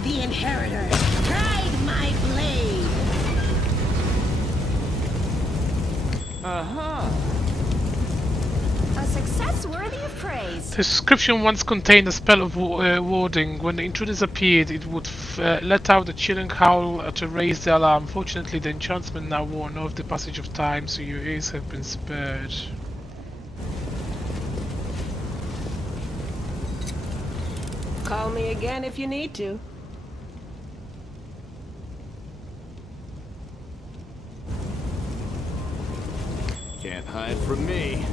The inheritor, guide my blade! A success worthy of praise. The description once contained a spell of warding. When the intruders appeared, it would let out a chilling howl to raise the alarm. Fortunately, the enchantment now worn off the passage of time, so your ears have been spared. Call me again if you need to. Can't hide from me.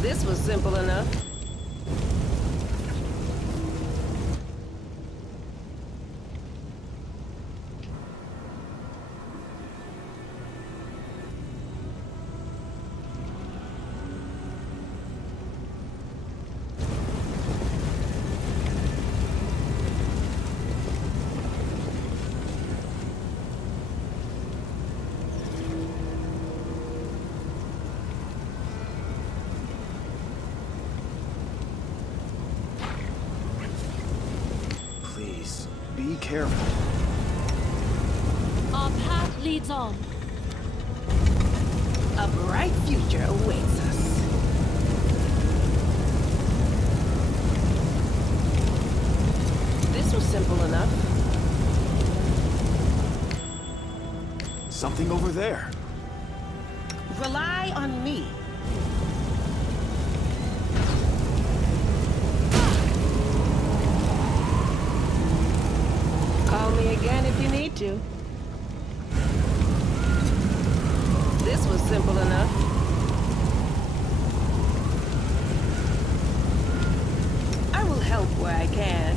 This was simple enough. Please, be careful. Our path leads on. A bright future awaits us. This was simple enough. Something over there. Rely on me. Call me again if you need to. This was simple enough. I will help where I can.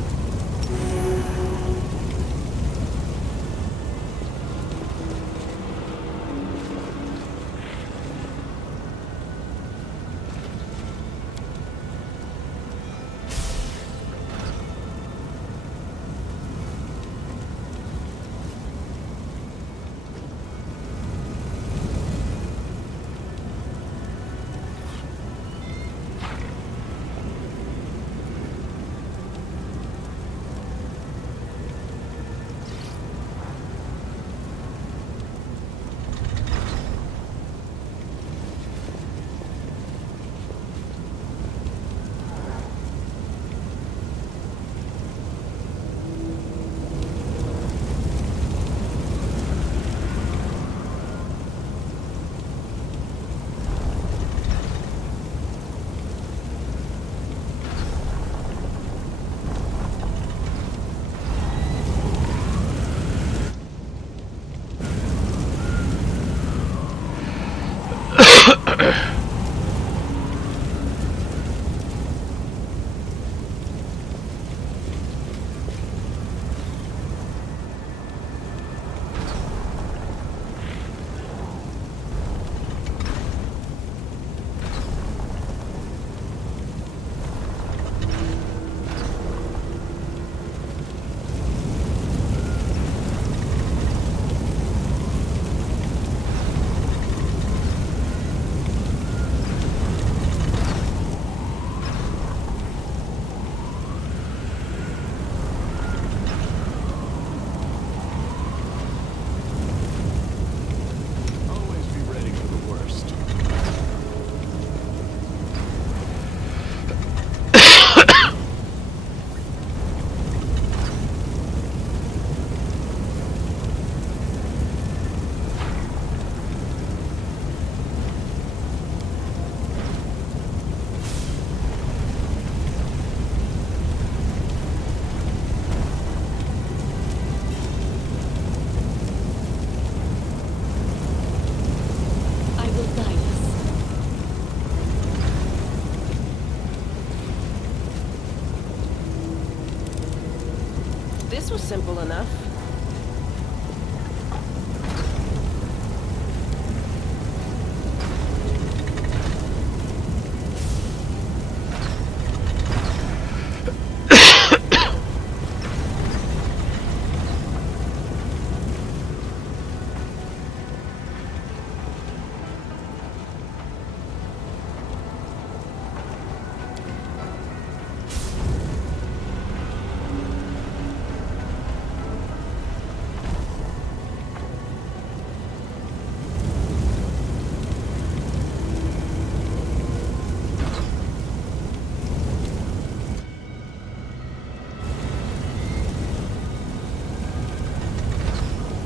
This was simple enough.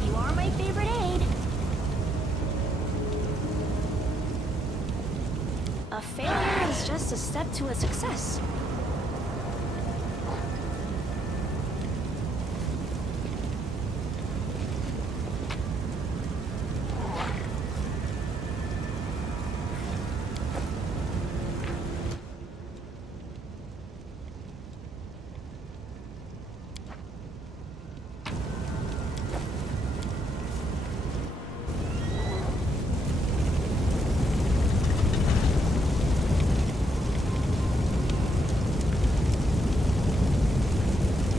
You are my favorite aide. A failure is just a step to a success.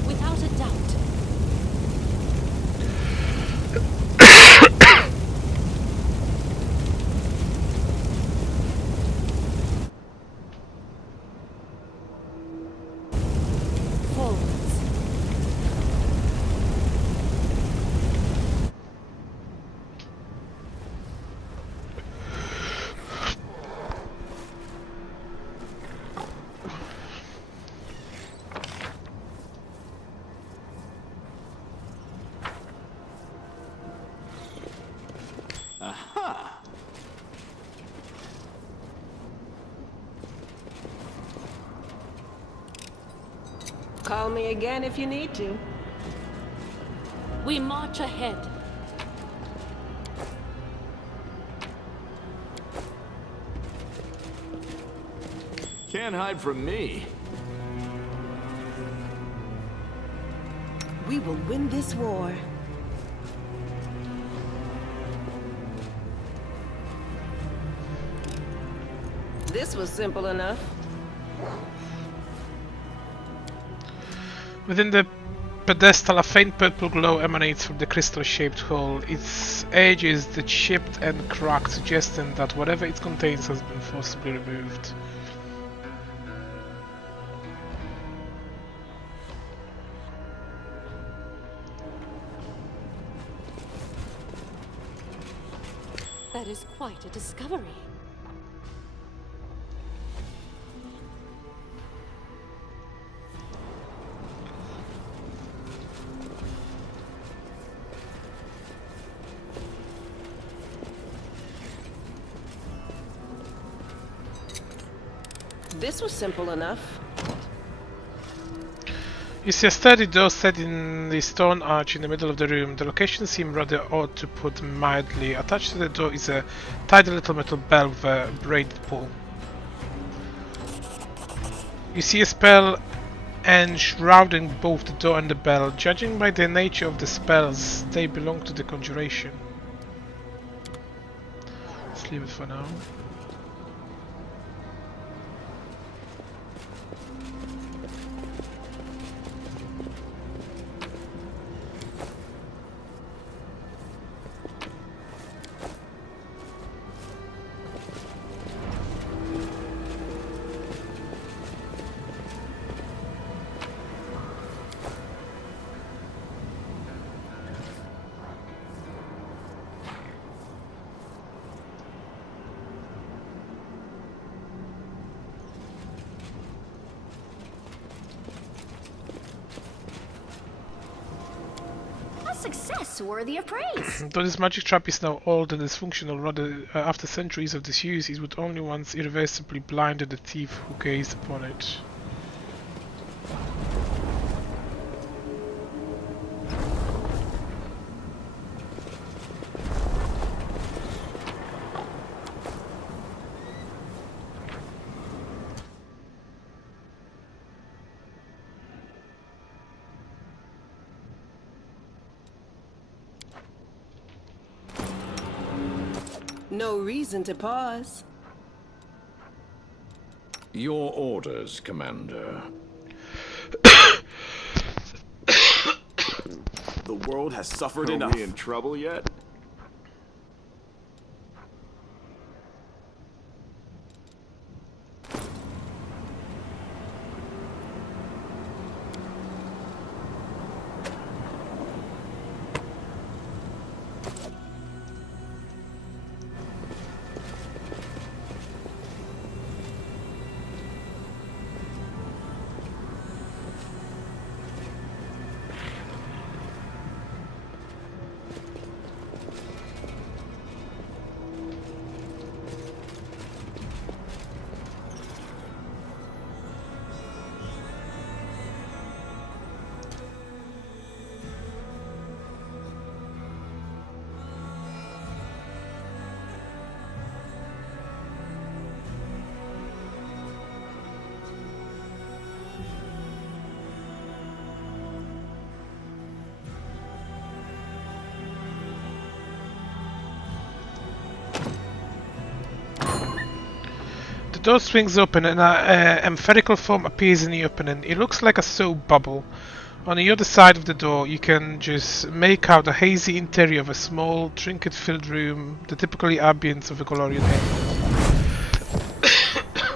Without a doubt. Forwards. Call me again if you need to. We march ahead. Can't hide from me. We will win this war. This was simple enough. Within the pedestal, a faint purple glow emanates from the crystal-shaped hull. Its edge is chipped and cracked, suggesting that whatever it contains has been forcibly removed. That is quite a discovery. This was simple enough. You see a sturdy door set in the stone arch in the middle of the room. The location seemed rather odd, to put mildly. Attached to the door is a tidy little metal bell with a braided pull. You see a spell enshrouding both the door and the bell. Judging by the nature of the spells, they belong to the conjuration. Let's leave it for now. A success worthy of praise. Though this magic trap is now old and dysfunctional, rather after centuries of disuse, it would only once irreversibly blind the thief who gazed upon it. No reason to pause. Your orders, Commander. The world has suffered Are enough. we in trouble yet? The door swings open and an emphatical form appears in the opening. It looks like a soap bubble. On the other side of the door you can just make out the hazy interior of a small, trinket-filled room, the typical ambience of a Golarian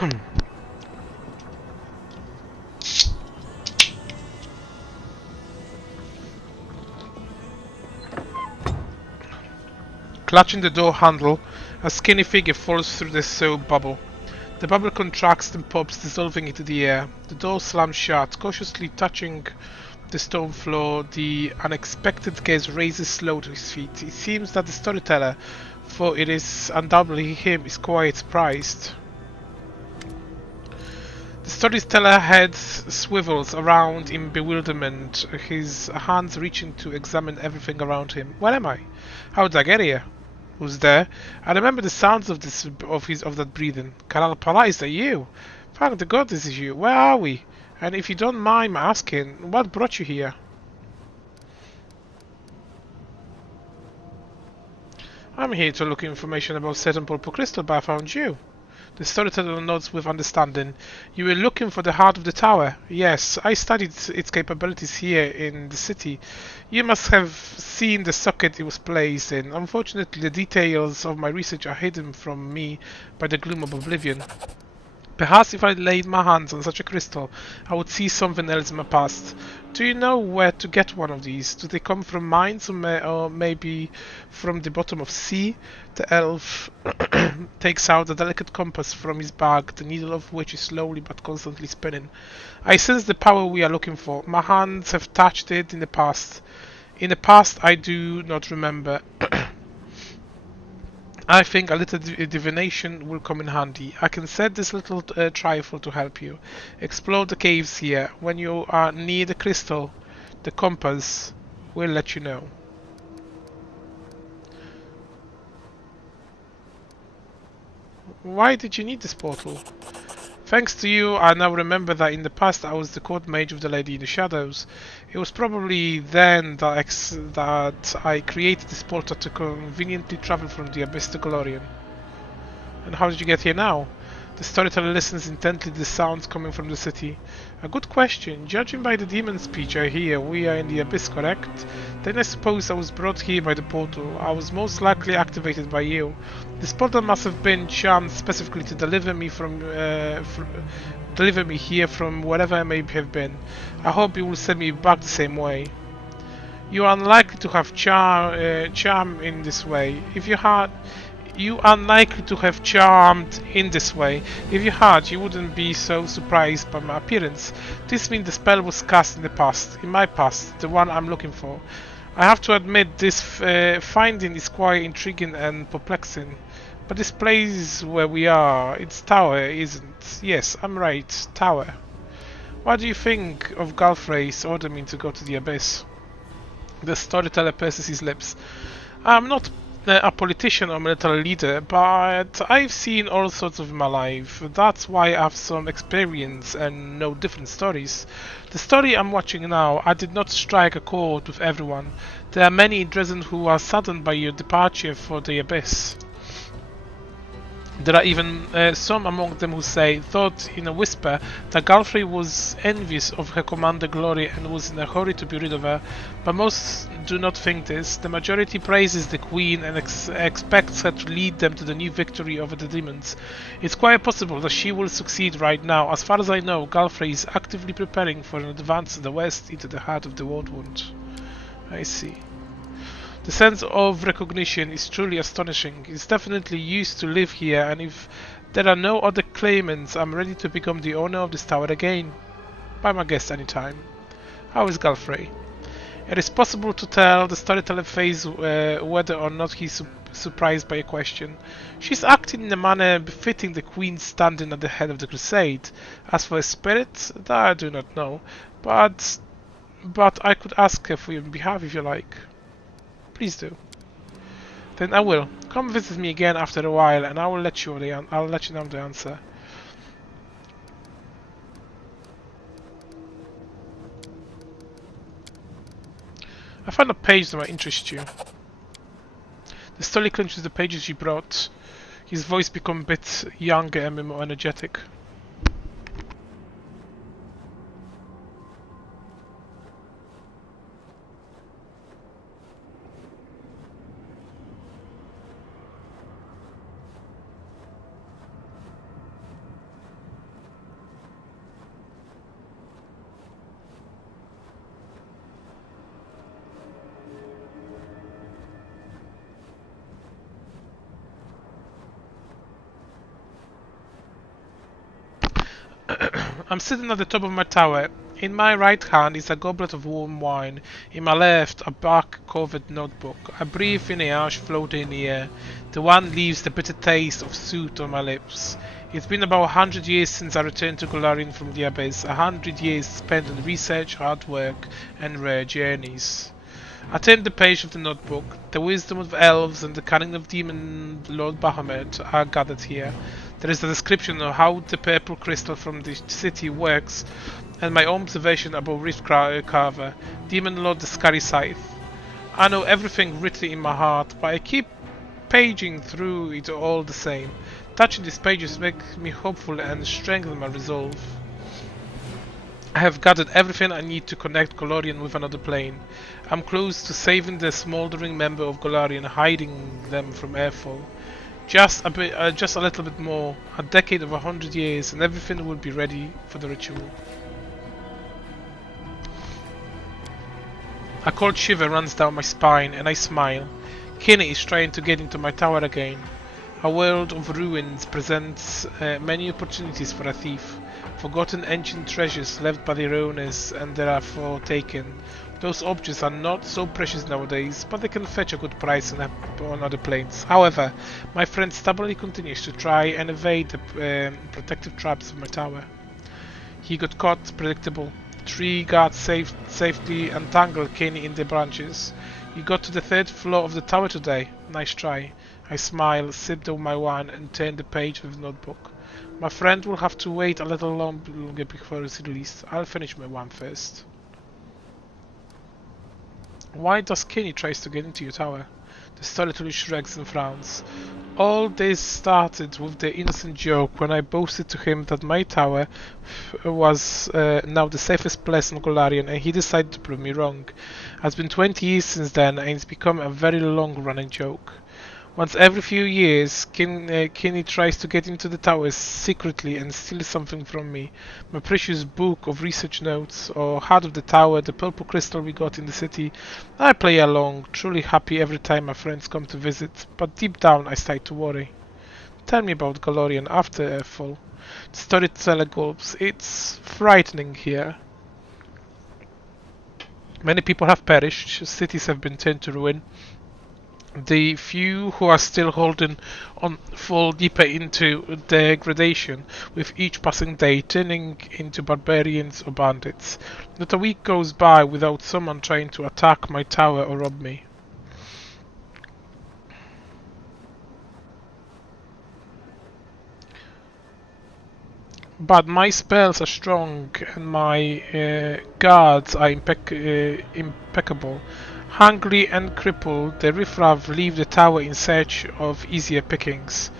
Aeon. Clutching the door handle, a skinny figure falls through the soap bubble. The bubble contracts and pops, dissolving into the air. The door slams shut, cautiously touching the stone floor. The unexpected guest raises slow to his feet. It seems that the storyteller, for it is undoubtedly him, is quite surprised. The storyteller head swivels around in bewilderment, his hands reaching to examine everything around him. Where am I? How did I get here? Who's there? I remember the sounds of that breathing. Kanal Pala, is that you? Thank the God this is you. Where are we? And if you don't mind my asking, what brought you here? I'm here to look information about certain purple crystal, but I found you. The storyteller nods with understanding. You were looking for the heart of the tower. Yes, I studied its capabilities here in the city. You must have seen the socket it was placed in. Unfortunately, the details of my research are hidden from me by the gloom of oblivion. Perhaps if I laid my hands on such a crystal, I would see something else in my past. Do you know where to get one of these? Do they come from mines or maybe from the bottom of sea? The elf takes out a delicate compass from his bag, the needle of which is slowly but constantly spinning. I sense the power we are looking for. My hands have touched it in the past. In the past I do not remember. I think a little divination will come in handy. I can set this little trifle to help you. Explore the caves here. When you are near the crystal, the compass will let you know. Why did you need this portal? Thanks to you, I now remember that in the past I was the court mage of the Lady in the Shadows. It was probably then that I created this portal to conveniently travel from the Abyss to Golarion. And how did you get here now? The storyteller listens intently to the sounds coming from the city. A good question. Judging by the demon speech I hear, we are in the Abyss, correct? Then I suppose I was brought here by the portal. I was most likely activated by you. This portal must have been charmed specifically to deliver me here from wherever I may have been. I hope you will send me back the same way. You are unlikely to have charm in this way. If you had... You are unlikely to have charmed in this way. If you had, you wouldn't be so surprised by my appearance. This means the spell was cast in the past. In my past, the one I'm looking for. I have to admit this finding is quite intriguing and perplexing. But this place where we are, its tower isn't. Yes, I'm right, tower. What do you think of Galfrey's ordering me to go to the Abyss? The storyteller purses his lips. I'm not a politician or military leader, but I've seen all sorts of in my life. That's why I have some experience and know different stories. The story I'm watching now, I did not strike a chord with everyone. There are many in Dresden who are saddened by your departure for the Abyss. There are even some among them who thought in a whisper, that Galfrey was envious of her commander Glory and was in a hurry to be rid of her, but most do not think this. The majority praises the Queen and expects her to lead them to the new victory over the demons. It's quite possible that she will succeed right now. As far as I know, Galfrey is actively preparing for an advance to the west into the heart of the Worldwood. I see. The sense of recognition is truly astonishing. It's definitely used to live here, and if there are no other claimants, I'm ready to become the owner of this tower again. Buy my guest anytime. How is Galfrey? It is possible to tell the storyteller face whether or not he's surprised by a question. She's acting in a manner befitting the Queen standing at the head of the crusade. As for her spirit, that I do not know, but I could ask her for your behalf if you like. Please do. Then I will. Come visit me again after a while, and I will let you know the answer. I found a page that might interest you. The story clinches the pages you brought. His voice become a bit younger and more energetic. I'm sitting at the top of my tower. In my right hand is a goblet of warm wine. In my left, a bark-covered notebook. I breathe in the ash floating in the air. The wine leaves the bitter taste of soot on my lips. It's been about 100 years since I returned to Golarion from the Abyss. 100 years spent on research, hard work, and rare journeys. I turned the page of the notebook. The wisdom of elves and the cunning of demon Lord Bahamut are gathered here. There is a description of how the purple crystal from the city works, and my own observation about Rift Carver, Demon Lord the Scary Scythe. I know everything written in my heart, but I keep paging through it all the same. Touching these pages makes me hopeful and strengthen my resolve. I have gathered everything I need to connect Golarion with another plane. I'm close to saving the smoldering member of Golarion, hiding them from airfall. Just a little bit more, a decade of 100 years, and everything will be ready for the ritual. A cold shiver runs down my spine, and I smile. Kinney is trying to get into my tower again. A world of ruins presents many opportunities for a thief. Forgotten ancient treasures left by their owners and therefore taken. Those objects are not so precious nowadays, but they can fetch a good price on other planes. However, my friend stubbornly continues to try and evade the protective traps of my tower. He got caught, predictable. The tree guards safely untangled Kenny in the branches. You got to the 3rd floor of the tower today. Nice try. I smile, sip down my wine, and turn the page of the notebook. My friend will have to wait a little longer before it's released. I'll finish my wine first. Why does Kenny tries to get into your tower? The storyteller shrugs and frowns. All this started with the innocent joke when I boasted to him that my tower was now the safest place in Golarion, and he decided to prove me wrong. It's been 20 years since then, and it's become a very long-running joke. Once every few years, Kenny tries to get into the towers secretly and steal something from me. My precious book of research notes, or Heart of the Tower, the purple crystal we got in the city. I play along, truly happy every time my friends come to visit, but deep down I start to worry. Tell me about Golarion after Airfall. The storyteller gulps. It's frightening here. Many people have perished, cities have been turned to ruin. The few who are still holding on fall deeper into degradation, with each passing day turning into barbarians or bandits. Not a week goes by without someone trying to attack my tower or rob me. But my spells are strong and my guards are impeccable. Hungry and crippled, the riffraff leave the tower in search of easier pickings.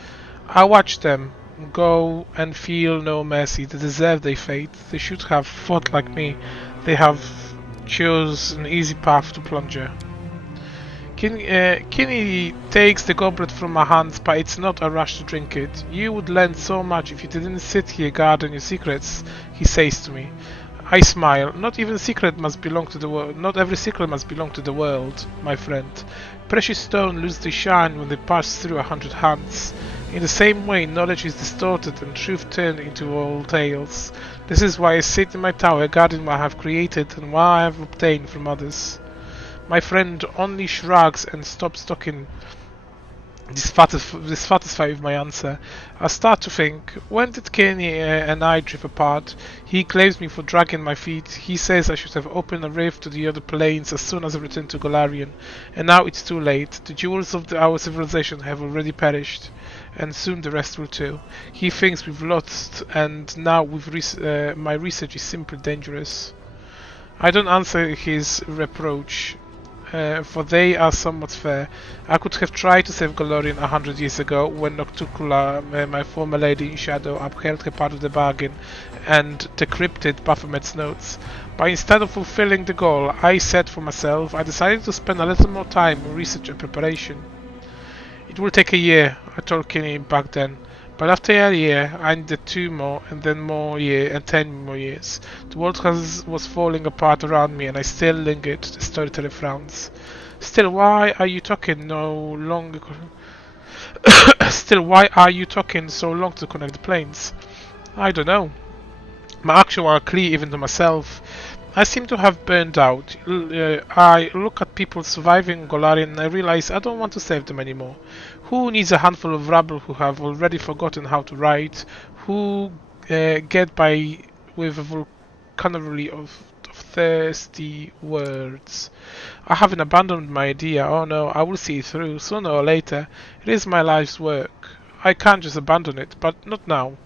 I watch them go and feel no mercy. They deserve their fate. They should have fought like me. They have chose an easy path to plunger. Kinney takes the goblet from my hands, but it's not a rush to drink it. You would learn so much if you didn't sit here guarding your secrets, he says to me. I smile. Not every secret must belong to the world. Not every secret must belong to the world, my friend. Precious stone lose their shine when they pass through 100 hands. In the same way, knowledge is distorted and truth turned into old tales. This is why I sit in my tower guarding what I have created and what I have obtained from others. My friend only shrugs and stops talking, dissatisfied with my answer. I start to think, when did Kenny and I drift apart? He claims me for dragging my feet. He says I should have opened a rift to the other planes as soon as I returned to Golarion. And now it's too late. The jewels of our civilization have already perished. And soon the rest will too. He thinks we've lost, and now my research is simply dangerous. I don't answer his reproach, for they are somewhat fair. I could have tried to save Golarion 100 years ago, when Noctucula, my former lady in shadow, upheld her part of the bargain and decrypted Baphomet's notes. But instead of fulfilling the goal I set for myself, I decided to spend a little more time on research and preparation. It will take a year, I told Kinney back then. But after a year, I needed 2 more, and then more year, and 10 more years. The world was falling apart around me, and I still lingered. The storyteller frowns. Still, why are you talking Still, why are you talking so long to connect the planes? I don't know. My actions are clear even to myself. I seem to have burned out. I look at people surviving Golarion and I realize I don't want to save them anymore. Who needs a handful of rabble who have already forgotten how to write, who get by with a vocabulary of thirsty words? I haven't abandoned my idea. Oh no, I will see it through, sooner or later. It is my life's work. I can't just abandon it, but not now.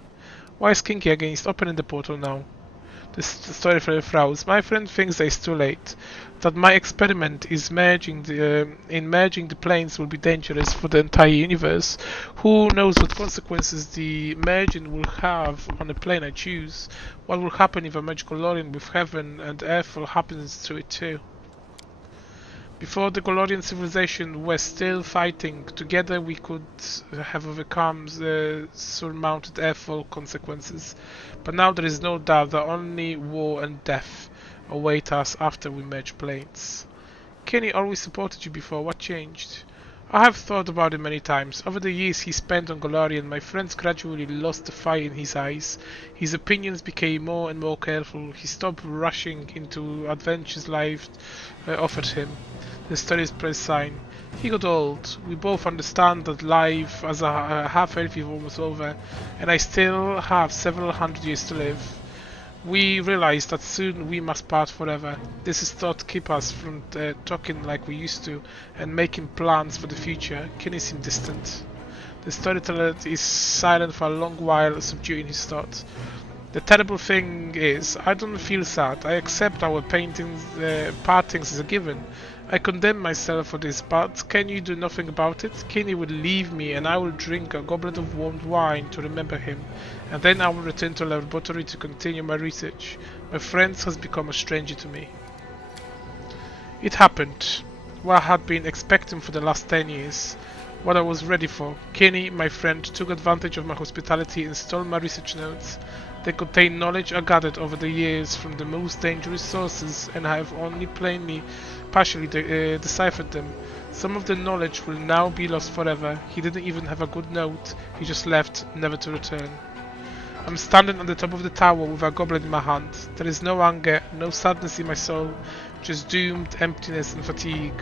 Why is Kinky against opening the portal now? The storyteller frowns. My friend thinks that it's too late. That my experiment is merging the planes will be dangerous for the entire universe. Who knows what consequences the merging will have on the plane I choose? What will happen if I merge Golarion with heaven and earth will happen to it too? Before the Golarion civilization were still fighting, together we could have overcome the surmounted airfall consequences. But now there is no doubt that only war and death await us after we merge planes. Kenny always supported you before. What changed? I have thought about it many times. Over the years he spent on Golarion, my friends gradually lost the fire in his eyes. His opinions became more and more careful. He stopped rushing into adventures life offered him. The story's press sign. He got old. We both understand that life as a half-elf is almost over, and I still have several hundred years to live. We realize that soon we must part forever. This is thought to keep us from talking like we used to and making plans for the future. Kenny seemed distant. The storyteller is silent for a long while, subduing his thoughts. The terrible thing is, I don't feel sad. I accept our partings as a given. I condemn myself for this, but can you do nothing about it? Kenny will leave me and I will drink a goblet of warmed wine to remember him, and then I will return to the laboratory to continue my research. My friend has become a stranger to me. It happened. What I had been expecting for the last 10 years. What I was ready for. Kenny, my friend, took advantage of my hospitality and stole my research notes. They contain knowledge I gathered over the years from the most dangerous sources, and I have only partially deciphered them. Some of the knowledge will now be lost forever. He didn't even have a good note. He just left, never to return. I'm standing on the top of the tower with a goblet in my hand. There is no anger, no sadness in my soul, just doomed emptiness and fatigue.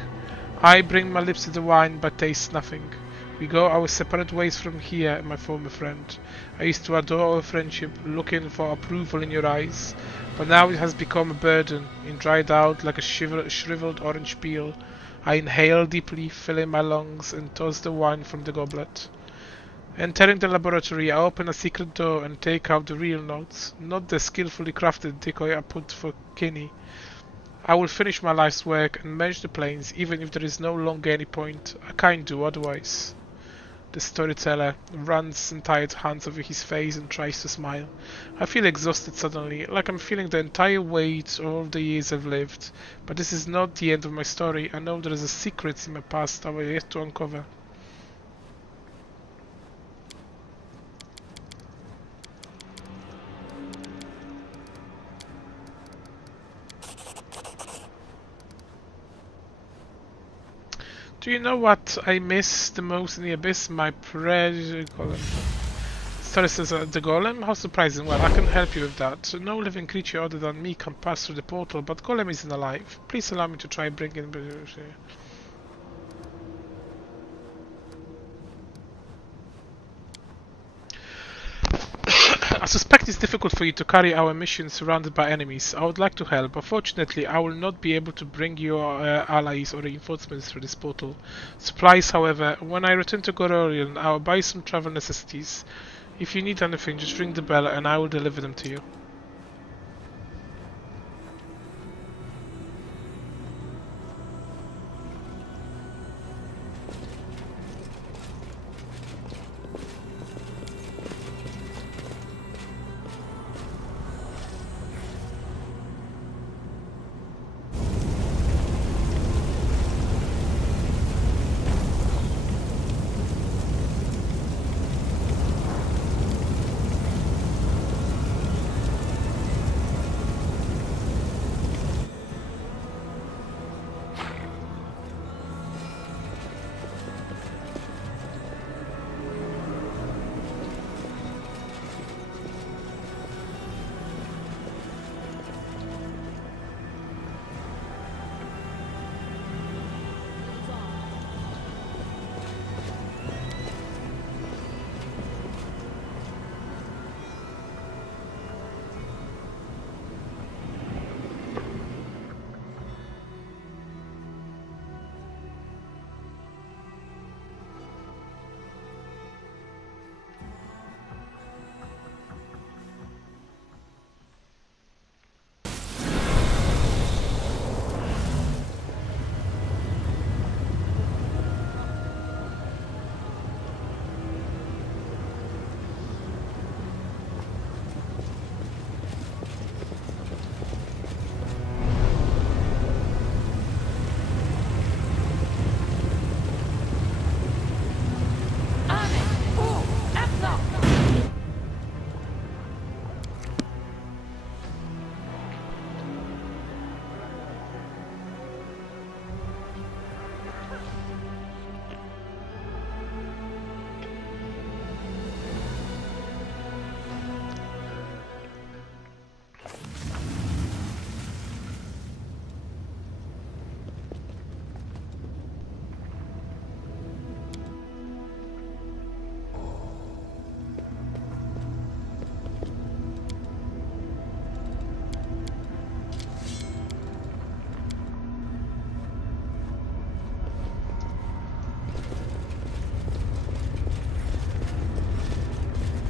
I bring my lips to the wine, but taste nothing. We go our separate ways from here, my former friend. I used to adore our friendship, looking for approval in your eyes, but now it has become a burden, and dried out like a shriveled orange peel. I inhale deeply, filling my lungs, and toss the wine from the goblet. Entering the laboratory, I open a secret door and take out the real notes, not the skillfully crafted decoy I put for Kenny. I will finish my life's work and merge the planes, even if there is no longer any point. I can't do otherwise. The storyteller runs and tired hands over his face and tries to smile. I feel exhausted suddenly, like I'm feeling the entire weight of all the years I've lived. But this is not the end of my story. I know there is a secret in my past I have yet to uncover. Do you know what I miss the most in the Abyss? My precious golem. Story says the golem? How surprising. Well, I can help you with that. No living creature other than me can pass through the portal, but golem isn't alive. Please allow me to try bringing... I suspect it's difficult for you to carry our mission surrounded by enemies. I would like to help. Unfortunately, I will not be able to bring your allies or reinforcements through this portal. Supplies, however, when I return to Gororion, I will buy some travel necessities. If you need anything, just ring the bell and I will deliver them to you.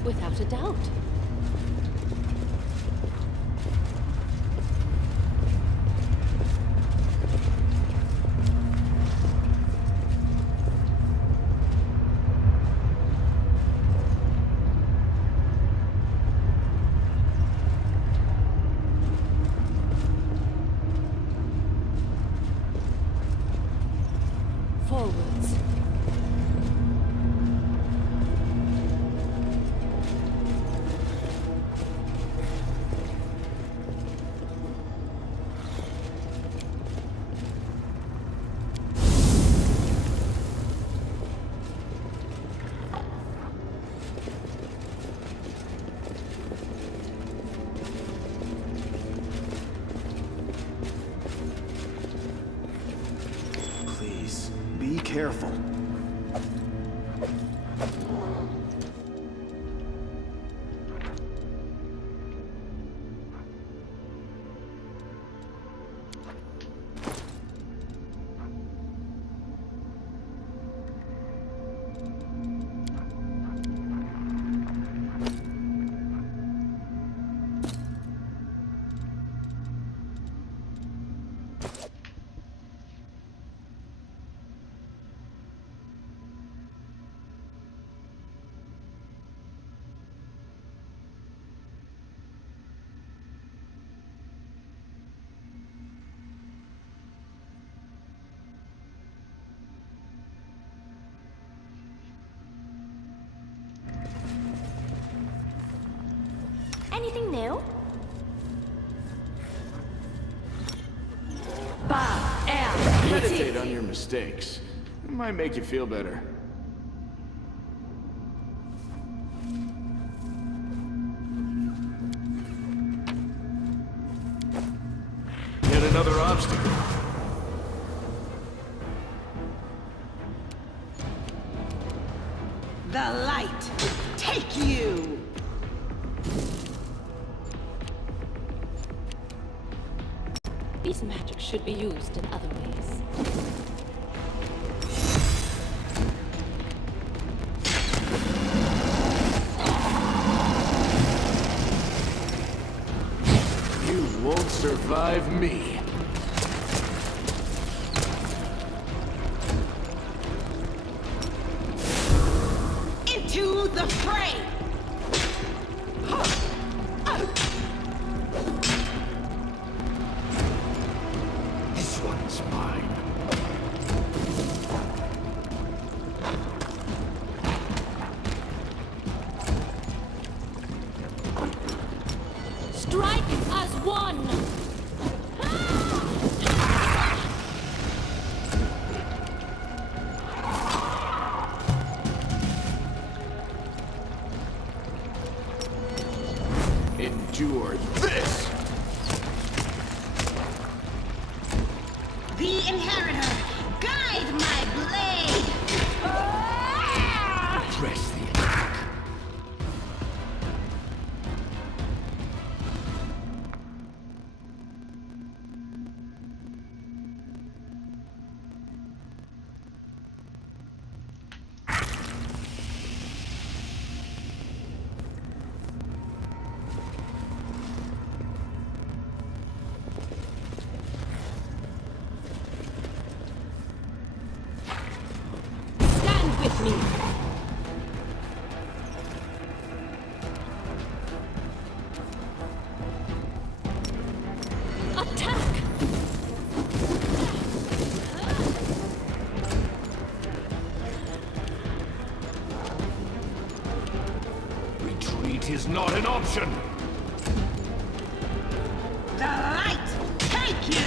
Without a doubt. Forwards. Please, be careful. anything new? Meditate on your mistakes. It might make you feel better. Yet another obstacle. The light, take you! These magic should be used in other ways. You won't survive me. Into the fray! This one's mine. Strike as one! Endure this! The Inheritor, guide my blade! Press the attack. Stand with me! Attack! Retreat is not an option. The light, take you!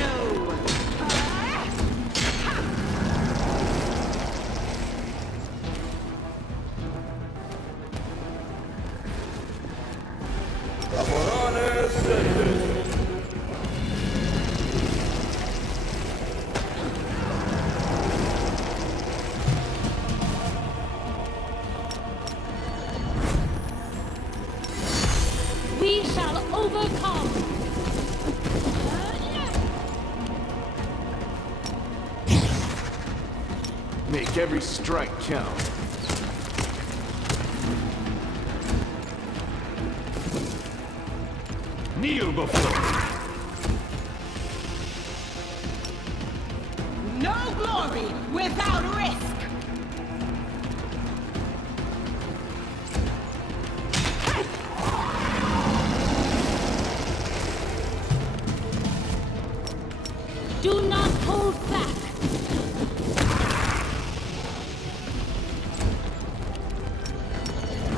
We shall overcome! Make every strike count. Kneel before me. No glory without risk! Do not hold back!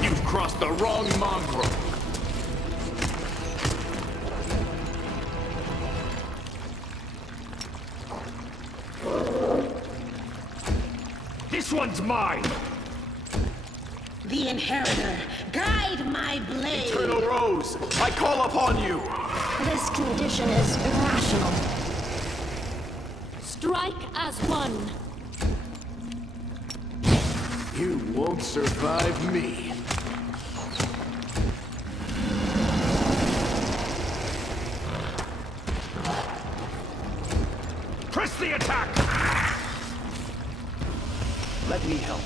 You've crossed the wrong mongrel. This one's mine! The Inheritor, guide my blade! Eternal Rose, I call upon you! This condition is irrational. Strike as one! You won't survive me. Press the attack! Let me help.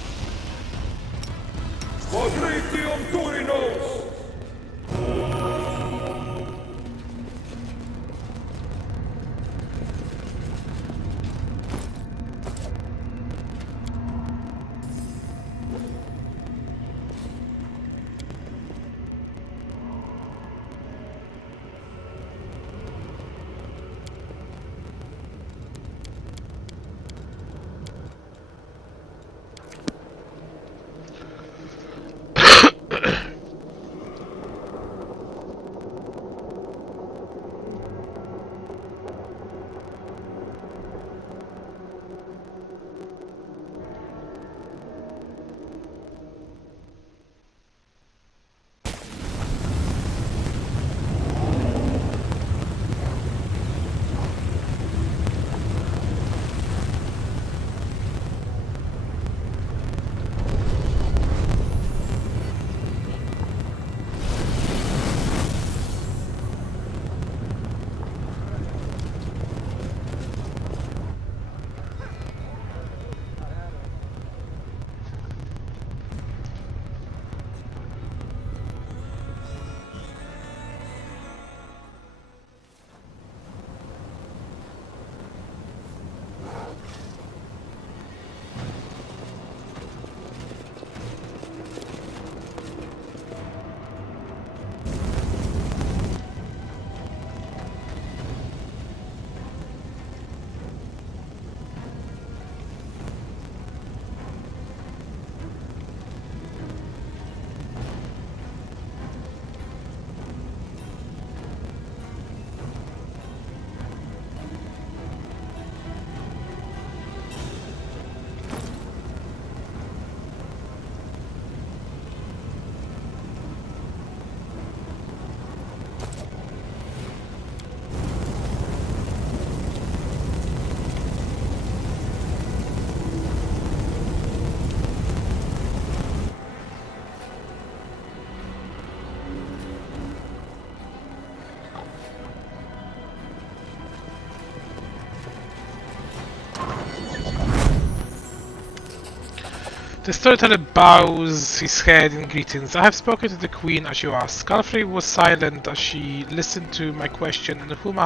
The storyteller bows his head in greetings. I have spoken to the queen as you asked. Galfrey was silent as she listened to my question and whom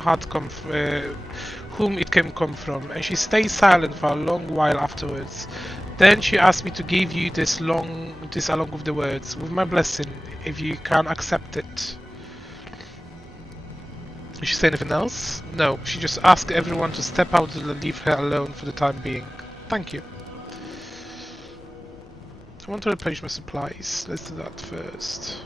it come from, and she stayed silent for a long while afterwards. Then she asked me to give you this along with the words, with my blessing, if you can accept it. Did she say anything else? No, she just asked everyone to step out and leave her alone for the time being. Thank you. I want to replenish my supplies. Let's do that first.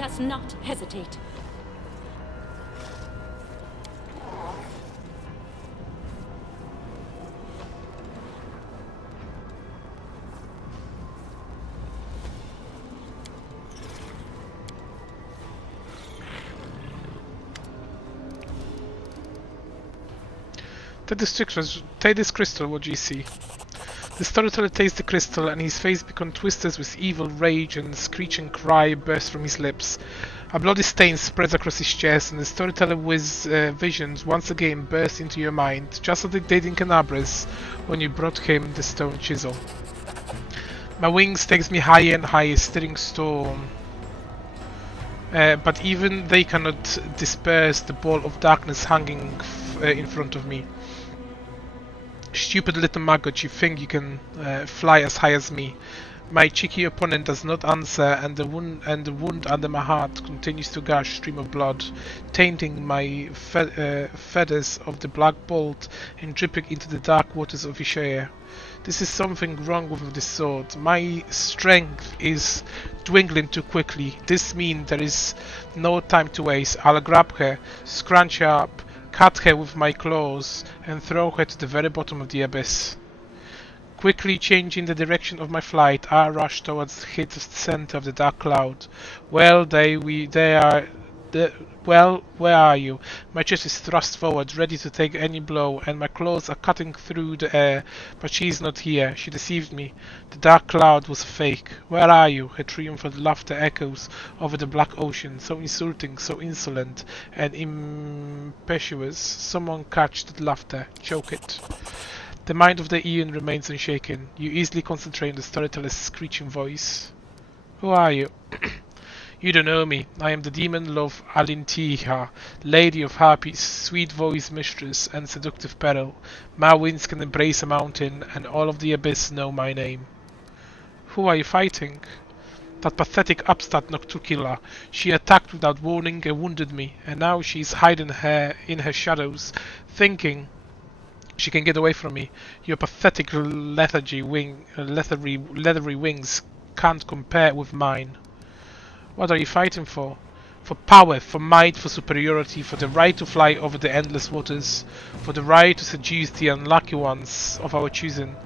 Let us not hesitate. Take this crystal, what do you see? The storyteller takes the crystal and his face becomes twisted with evil rage and a screeching cry bursts from his lips. A bloody stain spreads across his chest and the storyteller with visions once again burst into your mind, just as they did in Canabras when you brought him the stone chisel. My wings takes me higher and higher, stirring storm. But even they cannot disperse the ball of darkness hanging in front of me. Stupid little maggot, you think you can fly as high as me. My cheeky opponent does not answer, and the wound under my heart continues to gush stream of blood, tainting my feathers of the black bolt and dripping into the dark waters of Ishaya. This is something wrong with this sword. My strength is dwindling too quickly. This means there is no time to waste. I'll grab her, scrunch her up, cut her with my claws, and throw her to the very bottom of the abyss. Quickly changing the direction of my flight, I rush towards the center of the dark cloud. Well, where are you? My chest is thrust forward, ready to take any blow, and my claws are cutting through the air, but she is not here. She deceived me. The dark cloud was fake. Where are you? Her triumphant laughter echoes over the black ocean, so insulting, so insolent, and impetuous. Someone catch that laughter. Choke it. The mind of the Aeon remains unshaken. You easily concentrate on the storyteller's screeching voice. Who are you? You don't know me. I am the demon love Alintiha, lady of harpies, sweet voice mistress, and seductive peril. My winds can embrace a mountain, and all of the abyss know my name. Who are you fighting? That pathetic upstart Nocturkilla. She attacked without warning and wounded me, and now she is hiding in her shadows, thinking she can get away from me. Your pathetic leathery wings can't compare with mine. What are you fighting for? For power, for might, for superiority, for the right to fly over the endless waters, for the right to seduce the unlucky ones of our choosing.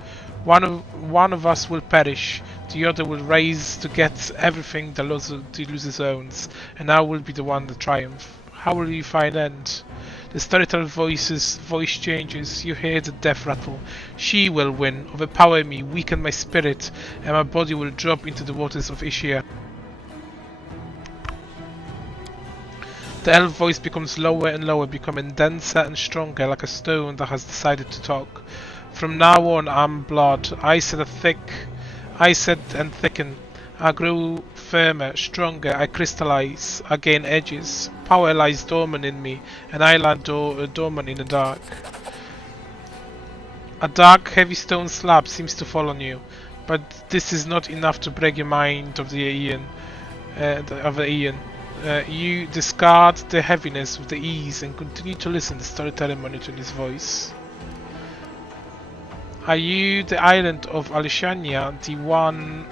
One of us will perish, the other will rise to get everything the loser owns, and I will be the one to triumph. How will you find end? The storyteller's voice changes. You hear the death rattle. She will win, overpower me, weaken my spirit, and my body will drop into the waters of Ishia. The elf voice becomes lower and lower, becoming denser and stronger, like a stone that has decided to talk. From now on, I'm blood. I said and thicken. I grow firmer, stronger. I crystallize. I gain edges. Power lies dormant in me, and I lie dormant in the dark. A dark, heavy stone slab seems to fall on you, but this is not enough to break your mind of the Aeon. You discard the heaviness with the ease and continue to listen to the storyteller monitoring his voice. Are you the island of Alishania, the one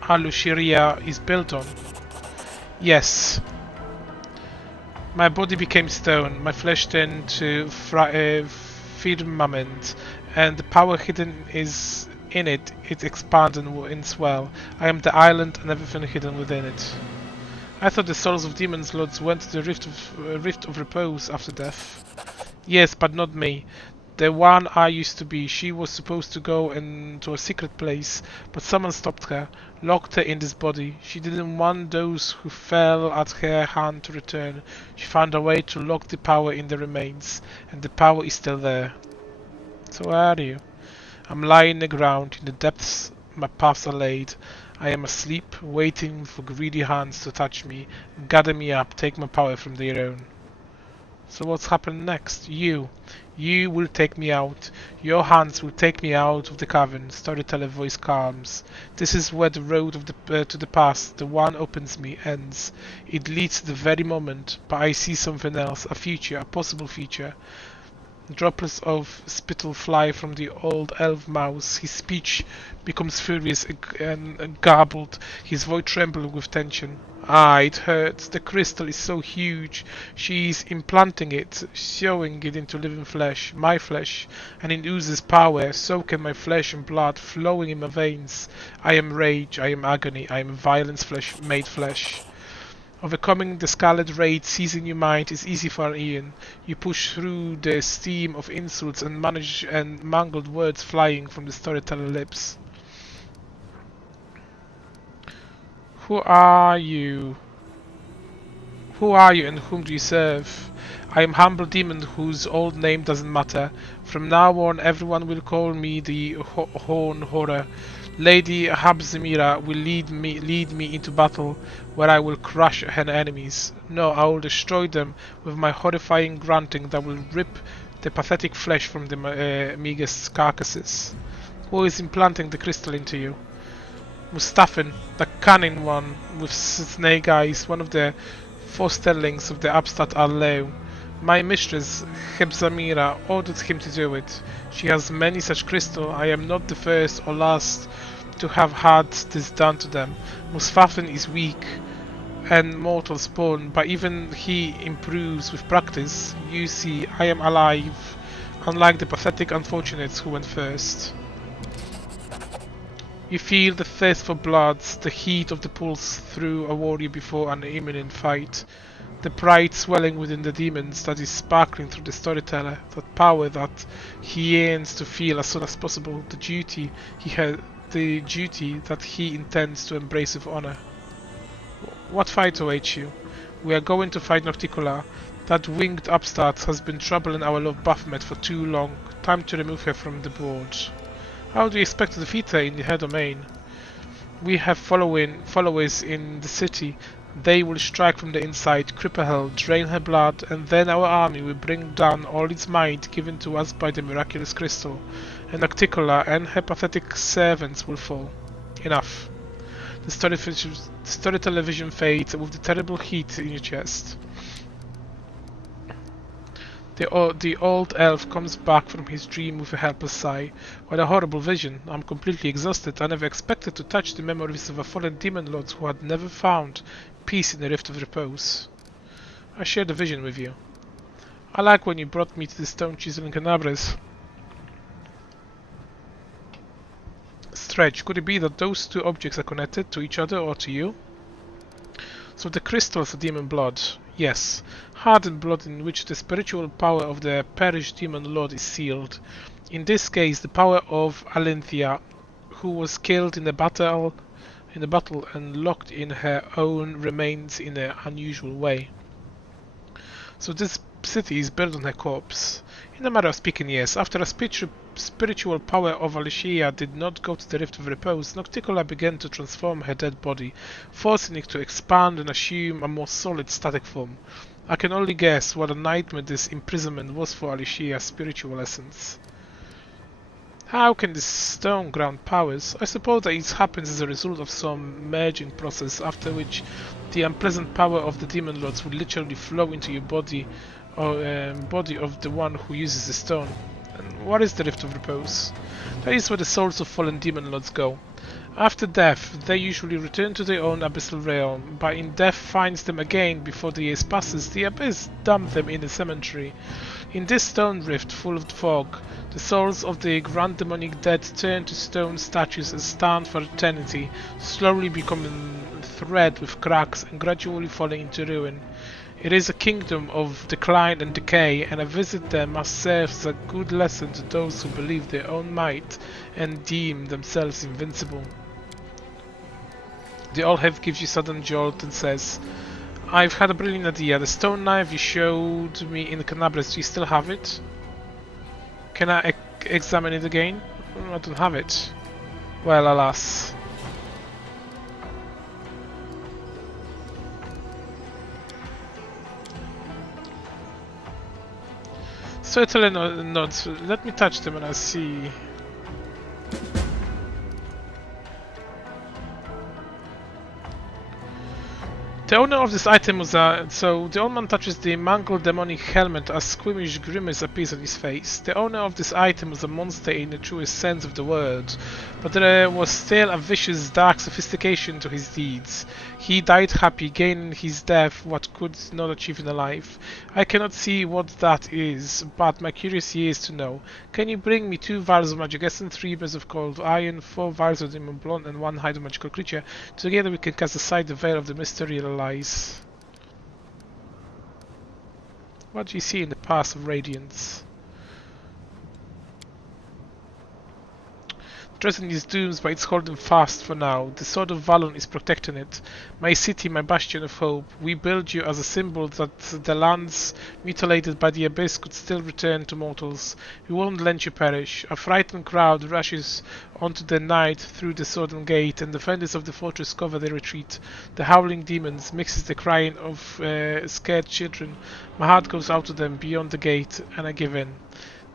Alushiria is built on? Yes. My body became stone, my flesh turned to firmament, and the power hidden is in it. It expands and swell. I am the island and everything hidden within it. I thought the souls of demons lords went to the rift of repose after death. Yes, but not me. The one I used to be. She was supposed to go into a secret place, but someone stopped her, locked her in this body. She didn't want those who fell at her hand to return. She found a way to lock the power in the remains, and the power is still there. So where are you? I'm lying on the ground, in the depths my paths are laid. I am asleep, waiting for greedy hands to touch me, gather me up, take my power from their own. So what's happened next? You will take me out. Your hands will take me out of the cavern. Storyteller voice calms. This is where the road of to the past, the one opens me, ends. It leads to the very moment, but I see something else, a future, a possible future. Droplets of spittle fly from the old elf mouth. His speech becomes furious and garbled, his voice trembling with tension. Ah, it hurts. The crystal is so huge. She's implanting it, sewing it into living flesh, my flesh, and it oozes power. So can my flesh and blood flowing in my veins. I am rage, I am agony, I am violence flesh made flesh. Overcoming the scarlet rage seizing your mind is easy for an Aeon. You push through the steam of insults and manage and mangled words flying from the storyteller lips. Who are you? Who are you and whom do you serve? I am humble demon whose old name doesn't matter. From now on everyone will call me the Horn Horror. Lady Habzimira will lead me into battle where I will crush her enemies. No, I will destroy them with my horrifying grunting that will rip the pathetic flesh from the meagest carcasses. Who is implanting the crystal into you? Mustafin, the cunning one with snake eyes, one of the fosterlings of the upstart Arleo. My mistress, Hebzamira, ordered him to do it. She has many such crystals. I am not the first or last to have had this done to them. Mustafin is weak and mortal spawn, but even he improves with practice. You see, I am alive, unlike the pathetic unfortunates who went first. You feel the thirst for blood, the heat of the pulse through a warrior before an imminent fight. The pride swelling within the demons that is sparkling through the storyteller, that power that he yearns to feel as soon as possible, the duty that he intends to embrace with honor. What fight awaits you? We are going to fight Nocticola. That winged upstart has been troubling our love Baphomet for too long. Time to remove her from the board. How do you expect to defeat her in her domain? We have followers in the city. They will strike from the inside, cripple her, drain her blood, and then our army will bring down all its might given to us by the miraculous crystal, and Nocticola and her pathetic servants will fall. Enough. The storyteller vision fades with the terrible heat in your chest. The old elf comes back from his dream with a helpless sigh. What a horrible vision. I'm completely exhausted. I never expected to touch the memories of a fallen demon lord who had never found peace in the Rift of Repose. I share the vision with you. I like when you brought me to the stone chisel in Canabres. Stretch, could it be that those two objects are connected to each other or to you? So the crystals of demon blood. Yes, hardened blood in which the spiritual power of the perished demon lord is sealed. In this case, the power of Alinthia, who was killed in the battle and locked in her own remains in an unusual way. So this city is built on her corpse. In a matter of speaking, yes. After a spiritual power of Alicia did not go to the Rift of Repose, Nocticola began to transform her dead body, forcing it to expand and assume a more solid static form. I can only guess what a nightmare this imprisonment was for Alicia's spiritual essence. How can this stone ground powers? I suppose that it happens as a result of some merging process, after which the unpleasant power of the demon lords will literally flow into your body, or body of the one who uses the stone. And what is the Rift of Repose? That is where the souls of fallen demon lords go. After death, they usually return to their own abyssal realm, but in death finds them again before the years passes, the abyss dumps them in the cemetery. In this stone rift full of fog, the souls of the grand demonic dead turn to stone statues and stand for eternity, slowly becoming thread with cracks and gradually falling into ruin. It is a kingdom of decline and decay, and a visit there must serve as a good lesson to those who believe their own might and deem themselves invincible. The old elf gives you a sudden jolt and says, I've had a brilliant idea. The stone knife you showed me in Canabres, do you still have it? Can I examine it again? I don't have it. Well, alas. Certainly not. Let me touch them and I'll see. The owner of this item was so the old man touches the mangled demonic helmet as squeamish grimace appears on his face. The owner of this item was a monster in the truest sense of the word, but there was still a vicious, dark sophistication to his deeds. He died happy, gaining his death what could not achieve in a life. I cannot see what that is, but my curiosity is to know. Can you bring me 2 vials of magic essence, 3 bits of cold iron, 4 vials of demon blood, and 1 hide of magical creature? Together we can cast aside the veil of the mystery lies. What do you see in the path of radiance? Dresden is doomed, but it's holding fast for now. The sword of Valon is protecting it. My city, my bastion of hope. We build you as a symbol that the lands mutilated by the abyss could still return to mortals. We won't let you perish. A frightened crowd rushes onto the night through the southern gate, and the defenders of the fortress cover their retreat. The howling demons mixes the crying of scared children. My heart goes out to them beyond the gate, and I give in.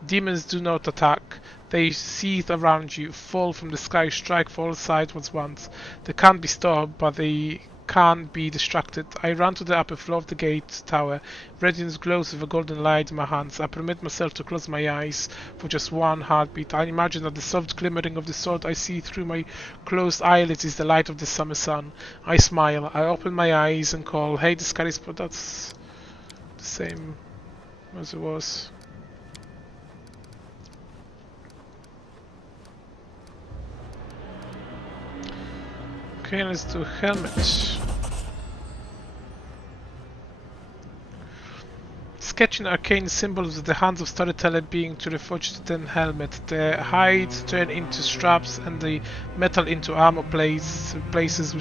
Demons do not attack. They seethe around you, fall from the sky, strike for all sides at once. They can't be stopped, but they can't be distracted. I run to the upper floor of the gate tower. Radiance glows with a golden light in my hands. I permit myself to close my eyes for just one heartbeat. I imagine that the soft glimmering of the sword I see through my closed eyelids is the light of the summer sun. I smile. I open my eyes and call, "Hey, the sky is..." But that's the same as it was. Okay, let's do helmet. Sketching arcane symbols with the hands of storyteller being to reforge the helmet. The hide turn into straps and the metal into armor places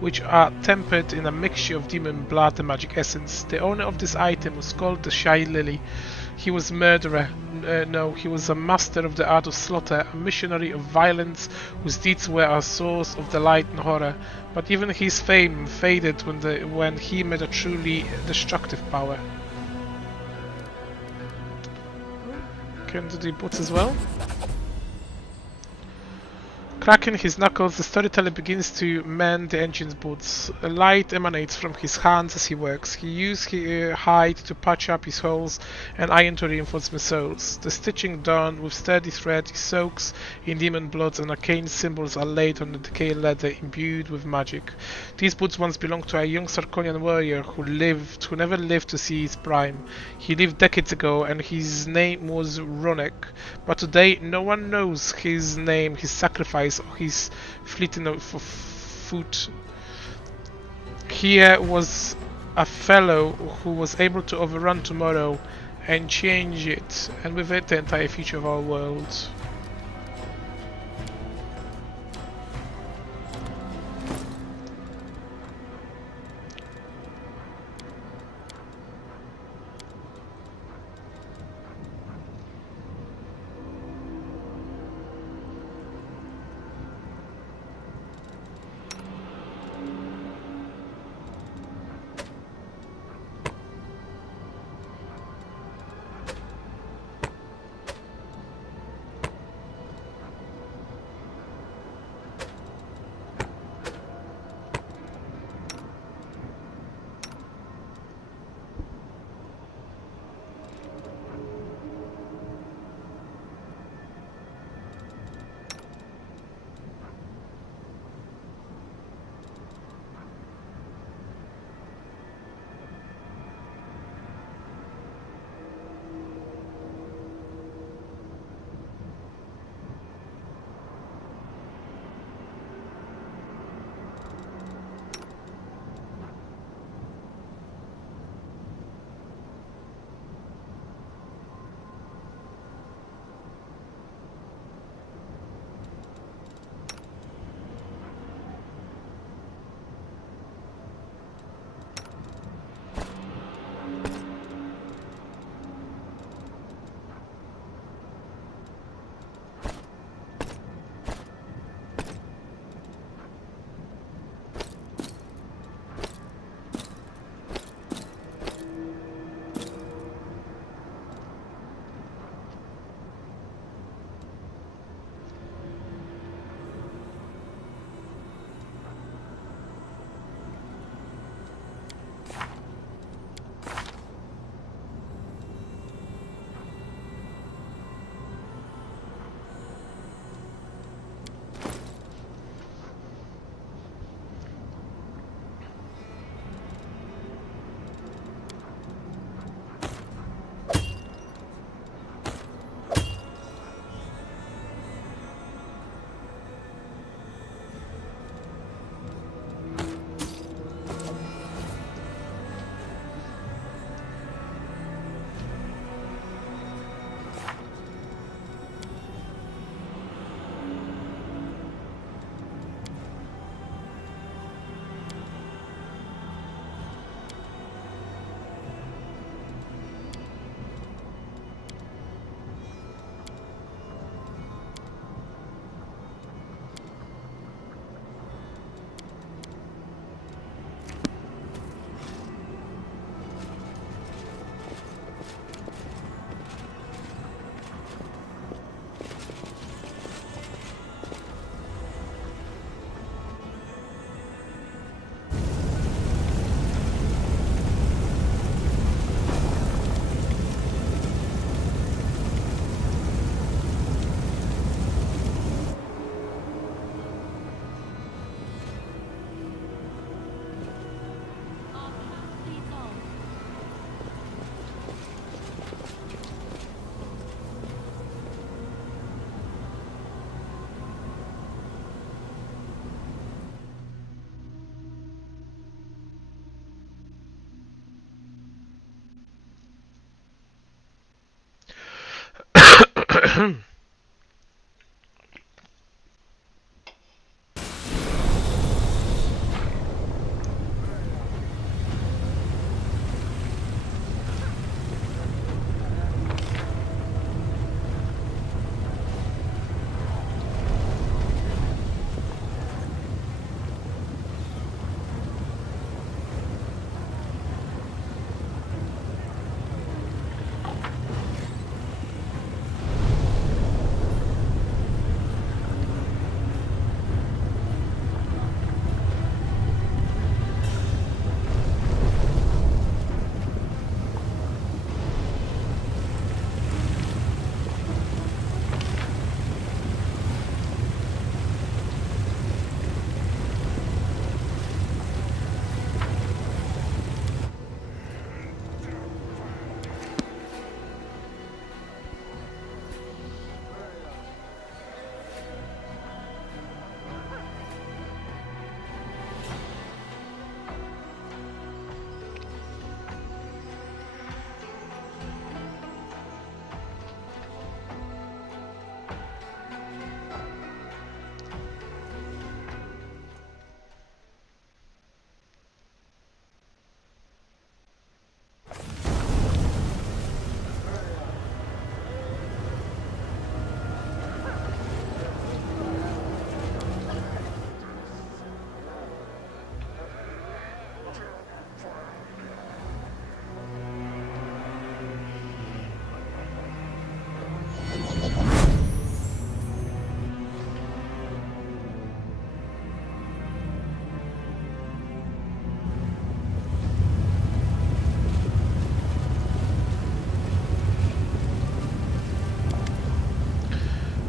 which are tempered in a mixture of demon blood and magic essence. The owner of this item was called the Shy Lily. He was a murderer. No, he was a master of the art of slaughter, a missionary of violence whose deeds were a source of delight and horror. But even his fame faded when he met a truly destructive power. Can do the boots as well. Cracking his knuckles, the storyteller begins to mend the engine's boots. A light emanates from his hands as he works. He uses his hide to patch up his holes and iron to reinforce the soles. The stitching done with sturdy thread soaks in demon bloods, and arcane symbols are laid on the decayed leather imbued with magic. These boots once belonged to a young Sarkonian warrior who never lived to see his prime. He lived decades ago, and his name was Ronek. But today no one knows his name, his sacrifice, or his fleeting of foot. Here was a fellow who was able to overrun tomorrow and change it, and with it the entire future of our world.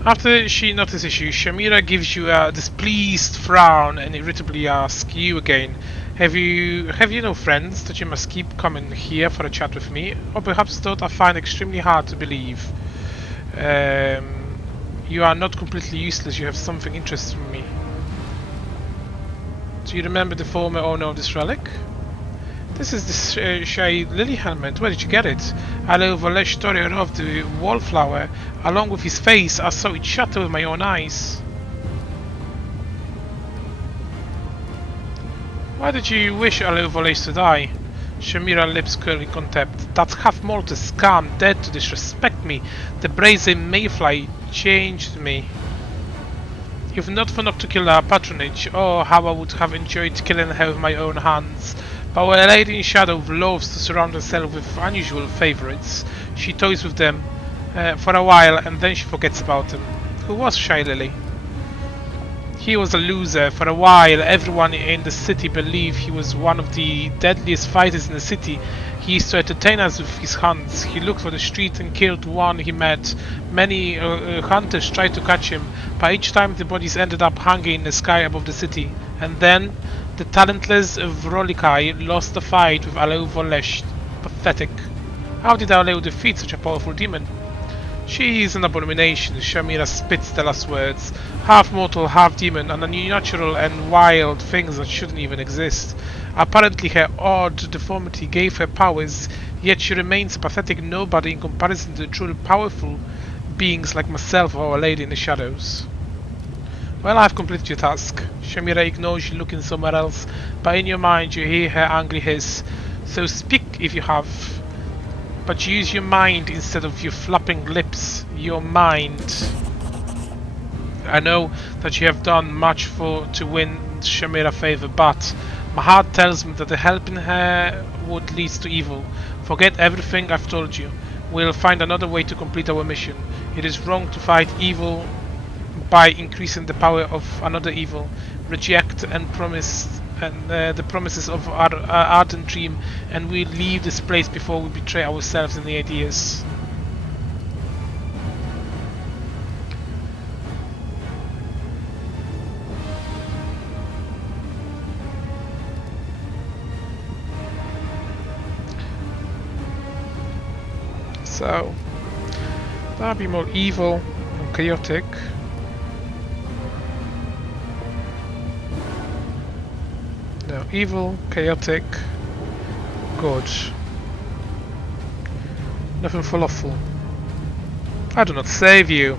After she notices you, Shamira gives you a displeased frown and irritably asks you again, have you no friends that you must keep coming here for a chat with me? Or perhaps thought I find extremely hard to believe. You are not completely useless, you have something interesting in me. Do you remember the former owner of this relic? This is the Shay Lily helmet. Where did you get it? Alo Volesh story of the wallflower. Along with his face, I saw it shatter with my own eyes. Why did you wish Alo Volesh to die? Shamira lips curl in contempt. That half-mortal scum dared to disrespect me. The brazen mayfly changed me. If not for Noctucular patronage, oh how I would have enjoyed killing her with my own hands. But Our Lady in Shadow loves to surround herself with unusual favourites. She toys with them for a while and then she forgets about them. Who was Shy Lily? He was a loser. For a while everyone in the city believed he was one of the deadliest fighters in the city. He used to entertain us with his hunts. He looked for the street and killed one he met. Many hunters tried to catch him, but each time the bodies ended up hanging in the sky above the city. And then the talentless Vrolikai lost the fight with Aleu Volesh. Pathetic. How did Aleu defeat such a powerful demon? She is an abomination. Shamira spits the last words. Half mortal, half demon, and unnatural and wild things that shouldn't even exist. Apparently her odd deformity gave her powers, yet she remains a pathetic nobody in comparison to the truly powerful beings like myself or Our Lady in the Shadows. Well, I've completed your task. Shamira ignores you looking somewhere else, but in your mind you hear her angry hiss. So speak if you have. But use your mind instead of your flapping lips. Your mind. I know that you have done much to win Shamira favor, but my heart tells me that helping her would lead to evil. Forget everything I've told you. We'll find another way to complete our mission. It is wrong to fight evil by increasing the power of another evil. Reject and promise the promises of our ardent dream, and we'll leave this place before we betray ourselves and the ideas. So that'll be more evil and chaotic. No, evil, chaotic, good. Nothing falafel. I do not save you.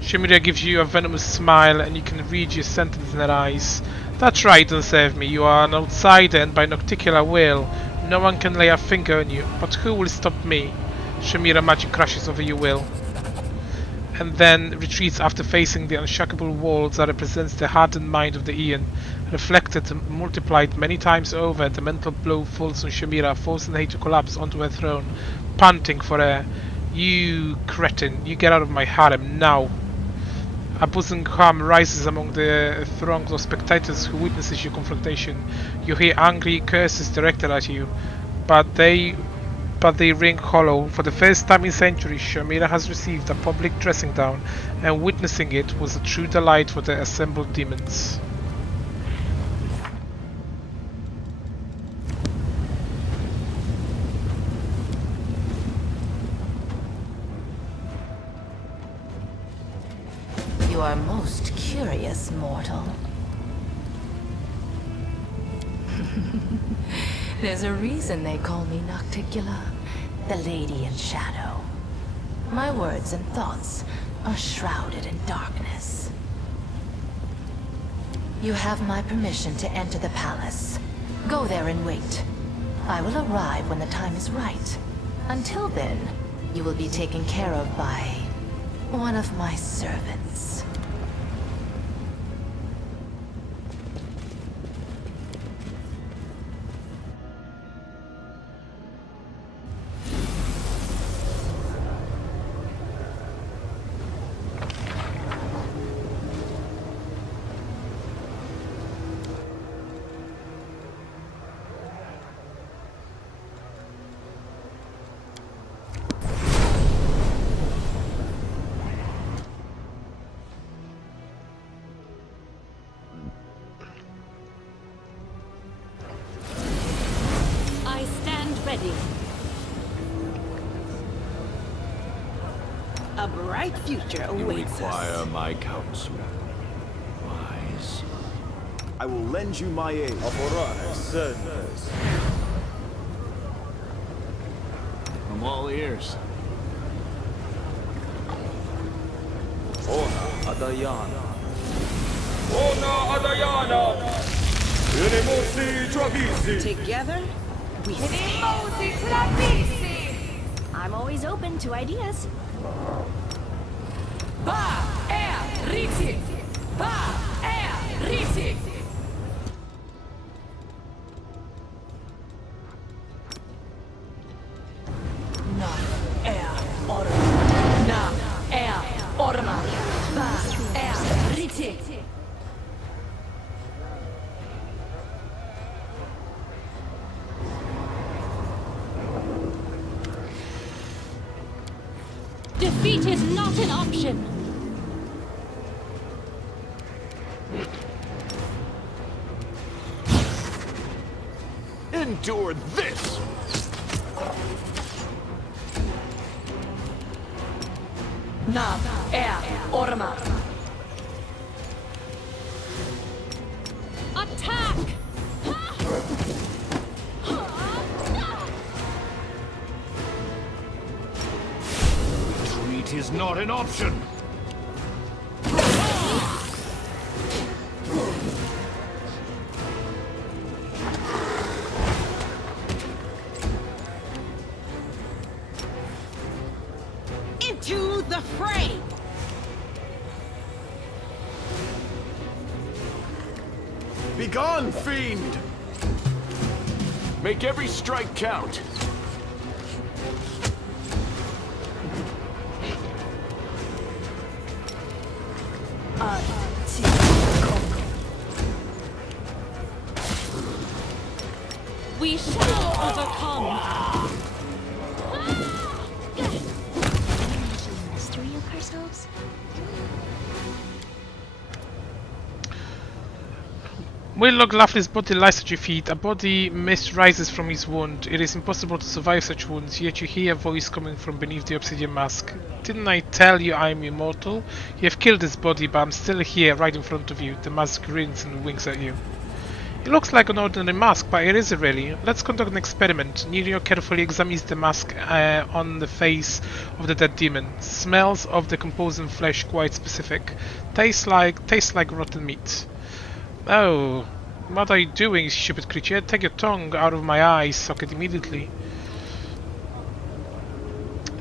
Shamira gives you a venomous smile and you can read your sentence in her eyes. That's right, don't save me. You are an outsider and by nocticular will, no one can lay a finger on you. But who will stop me? Shamira magic crashes over your will. And then retreats after facing the unshackable walls that represents the hardened mind of the Aeon. Reflected and multiplied many times over, the mental blow falls on Shamira, forcing her to collapse onto her throne, panting for air. You cretin, you get out of my harem now. A buzzing hum rises among the throngs of spectators who witnesses your confrontation. You hear angry curses directed at you, but they ring hollow. For the first time in centuries, Shamira has received a public dressing down, and witnessing it was a true delight for the assembled demons. You are most curious, mortal. There's a reason they call me Nocticula, the Lady in Shadow. My words and thoughts are shrouded in darkness. You have my permission to enter the palace. Go there and wait. I will arrive when the time is right. Until then, you will be taken care of by one of my servants. Ready. A bright future You awaits require us. my counsel. Wise. I will lend you my aid. I'm all ears. Together, we I'm always open to ideas. Defeat is not an option. Endure this! Attack! Retreat is not an option! into the fray. Begone, fiend! Make every strike count. We shall overcome. Mystery of ourselves? Willock Laughlin's body lies at your feet. A body mist rises from his wound. It is impossible to survive such wounds, yet you hear a voice coming from beneath the obsidian mask. Didn't I tell you I am immortal? You have killed this body, but I'm still here, right in front of you. The mask grins and winks at you. It looks like an ordinary mask, but it isn't really. Let's conduct an experiment. Nero carefully examines the mask on the face of the dead demon. Smells of decomposing flesh quite specific. Tastes like rotten meat. Oh, what are you doing, stupid creature? Take your tongue out of my eye socket immediately.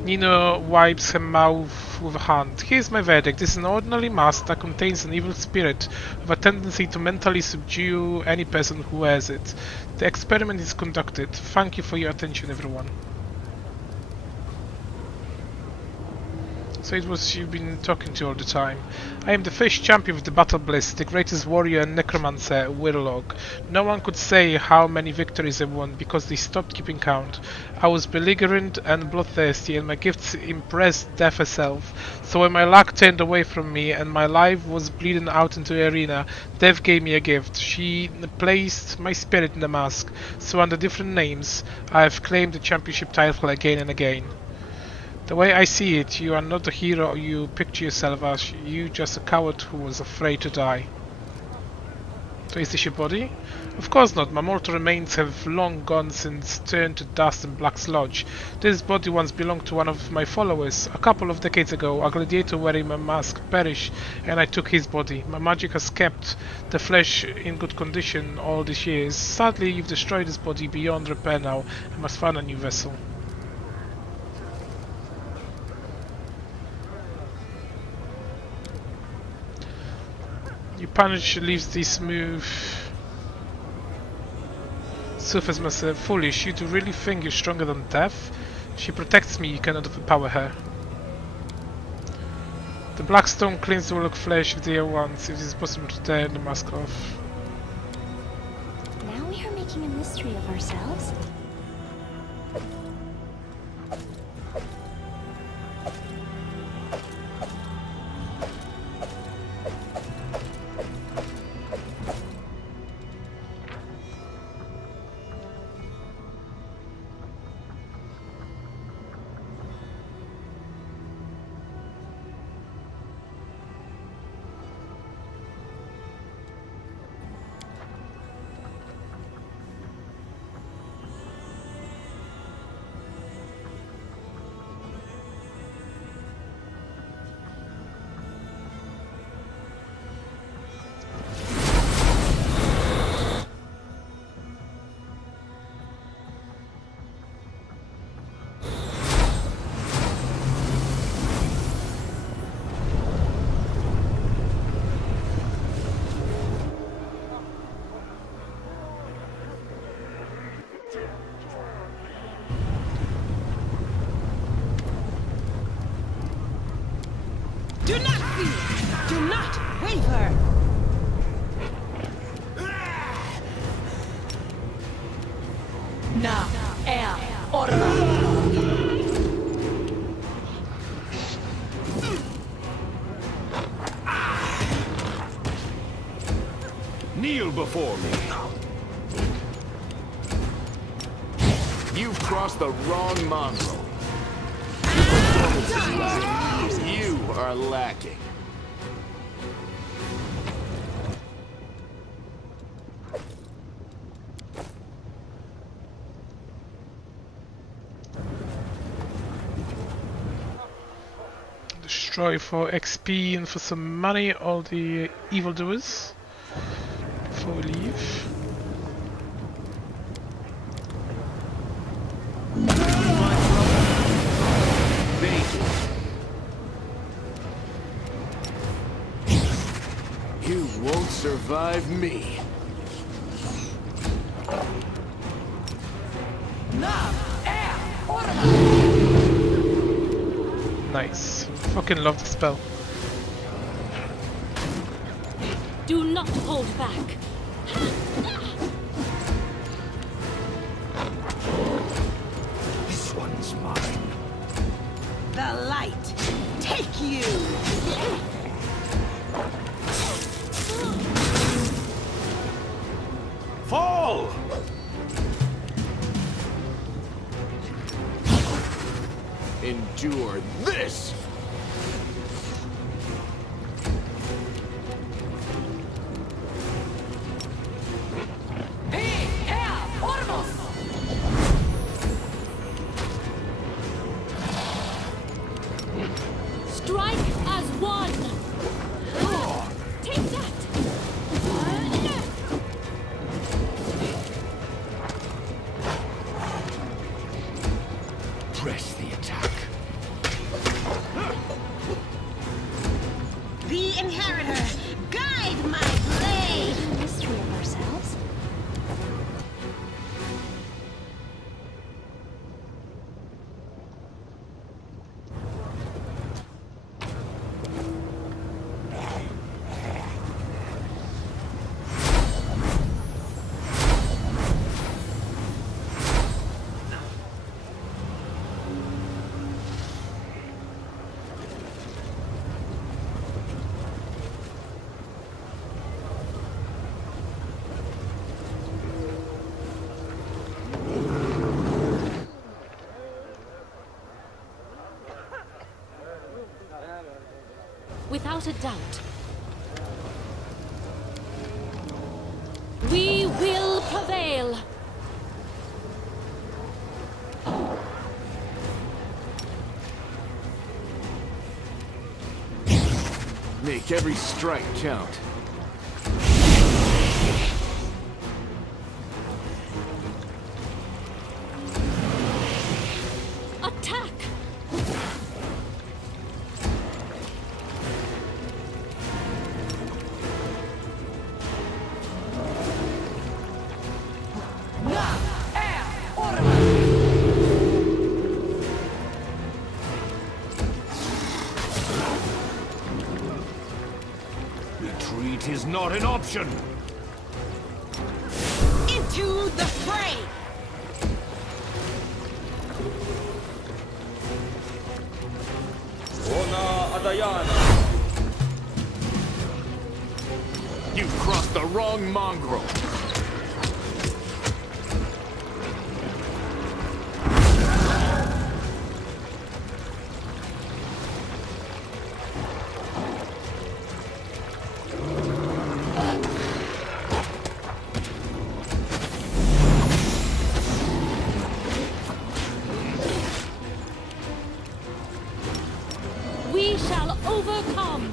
Nino wipes her mouth with a hand. Here's my verdict. This is an ordinary mask that contains an evil spirit with a tendency to mentally subdue any person who wears it. The experiment is conducted. Thank you for your attention, everyone. So it was you've been talking to all the time. I am the first champion of the Battle Bliss, the greatest warrior and necromancer, Wirlog. No one could say how many victories I won because they stopped keeping count. I was belligerent and bloodthirsty, and my gifts impressed death herself. So when my luck turned away from me and my life was bleeding out into the arena, death gave me a gift. She placed my spirit in the mask. So under different names, I have claimed the championship title again and again. The way I see it, you are not the hero you picture yourself as. You just a coward who was afraid to die. So is this your body? Of course not. My mortal remains have long gone since turned to dust in black sludge. This body once belonged to one of my followers. A couple of decades ago, a gladiator wearing my mask perished, and I took his body. My magic has kept the flesh in good condition all these years. Sadly, you've destroyed his body beyond repair now. I must find a new vessel. Your punish leaves this smooth surface myself foolish. You do really think you're stronger than death? She protects me, you cannot overpower her. The black stone cleans the wall of flesh with the air once. It is possible to tear the mask off. Now we are making a mystery of ourselves. Do not fear! Do not waver! Na, Aeon, Orma. Kneel before me. You've crossed the wrong mongrel. Performance is lacking. You are lacking. Destroy for XP and for some money all the evildoers before we leave. You won't survive me. Nice. Fucking love the spell. Do not hold back. This one's mine. The light! Take you! Fall! Endure this! Press the attack. The Inheritor, guide my blade! The mystery of ourselves. Without a doubt. We will prevail. Make every strike count. Attack! Retreat is not an option. Into the fray! You've crossed the wrong mongrel. We shall overcome.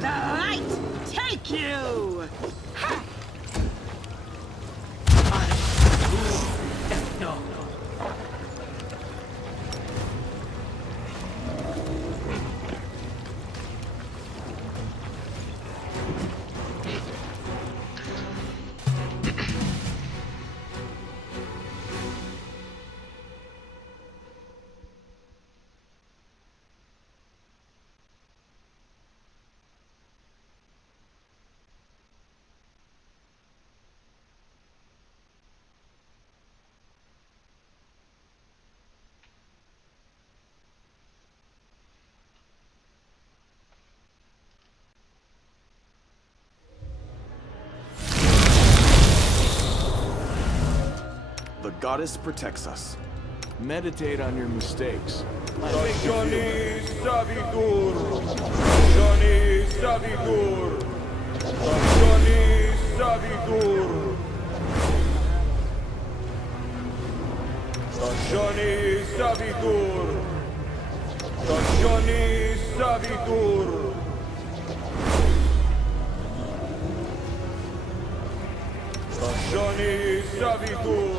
The light take you! Ha! The goddess protects us. Meditate on your mistakes. Johnny Savitur! Johnny Savitur! Johnny Savitur! Johnny Savitur! Johnny Savitur! Johnny Savitur!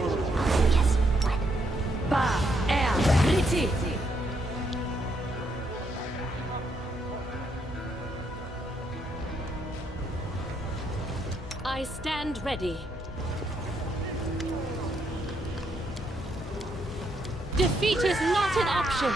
I stand ready. Defeat is not an option.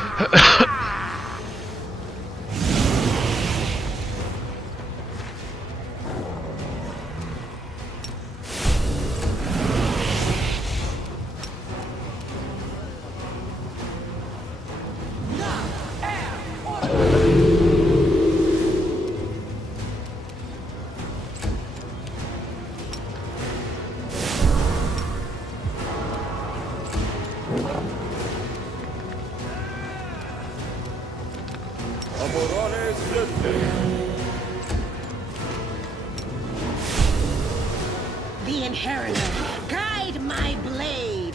The Inheritor, guide my blade.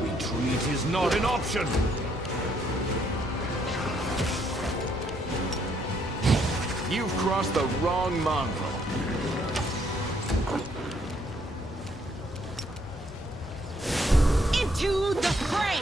Retreat is not an option. You've crossed the wrong mongrel. Into the fray!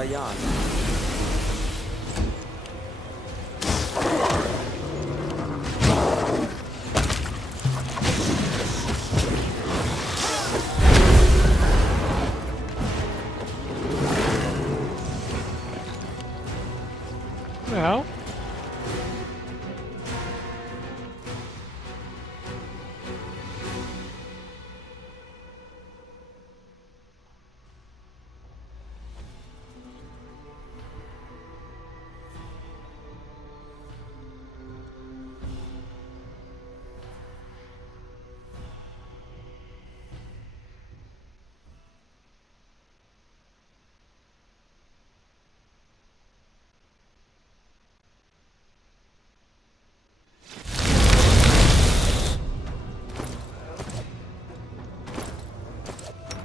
Aeon. Well.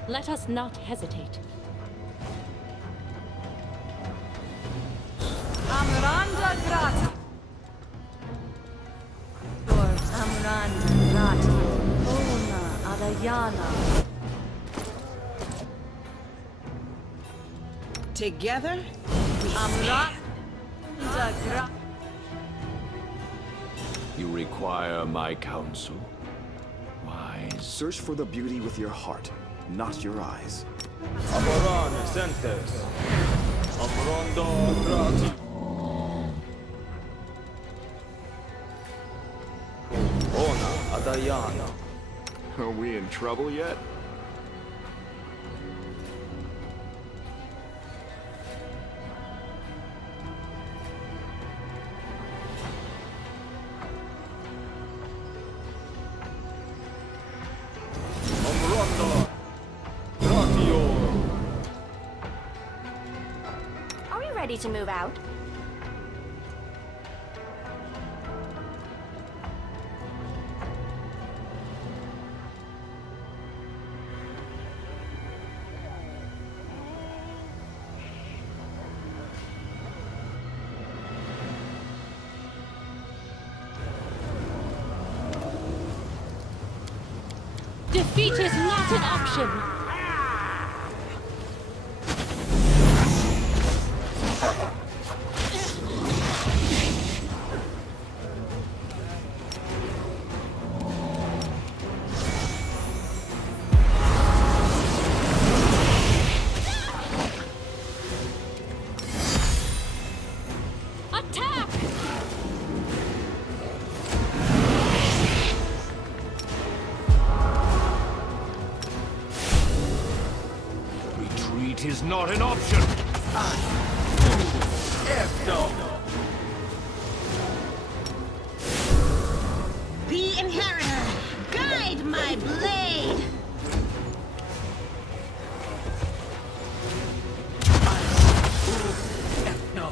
Let us not hesitate. Amranda grata. Lord Amranda grata. Ona Adayana. Together, Amranda grata. You require my counsel? Wise. Search for the beauty with your heart, not your eyes. Amoran Sentes. Amranda grati. Ona Adayana. Are we in trouble yet? Amranda Gratio. Are we ready to move out? Defeat is not an option. Attack! Retreat is not an option. the Inheritor, guide my blade. No.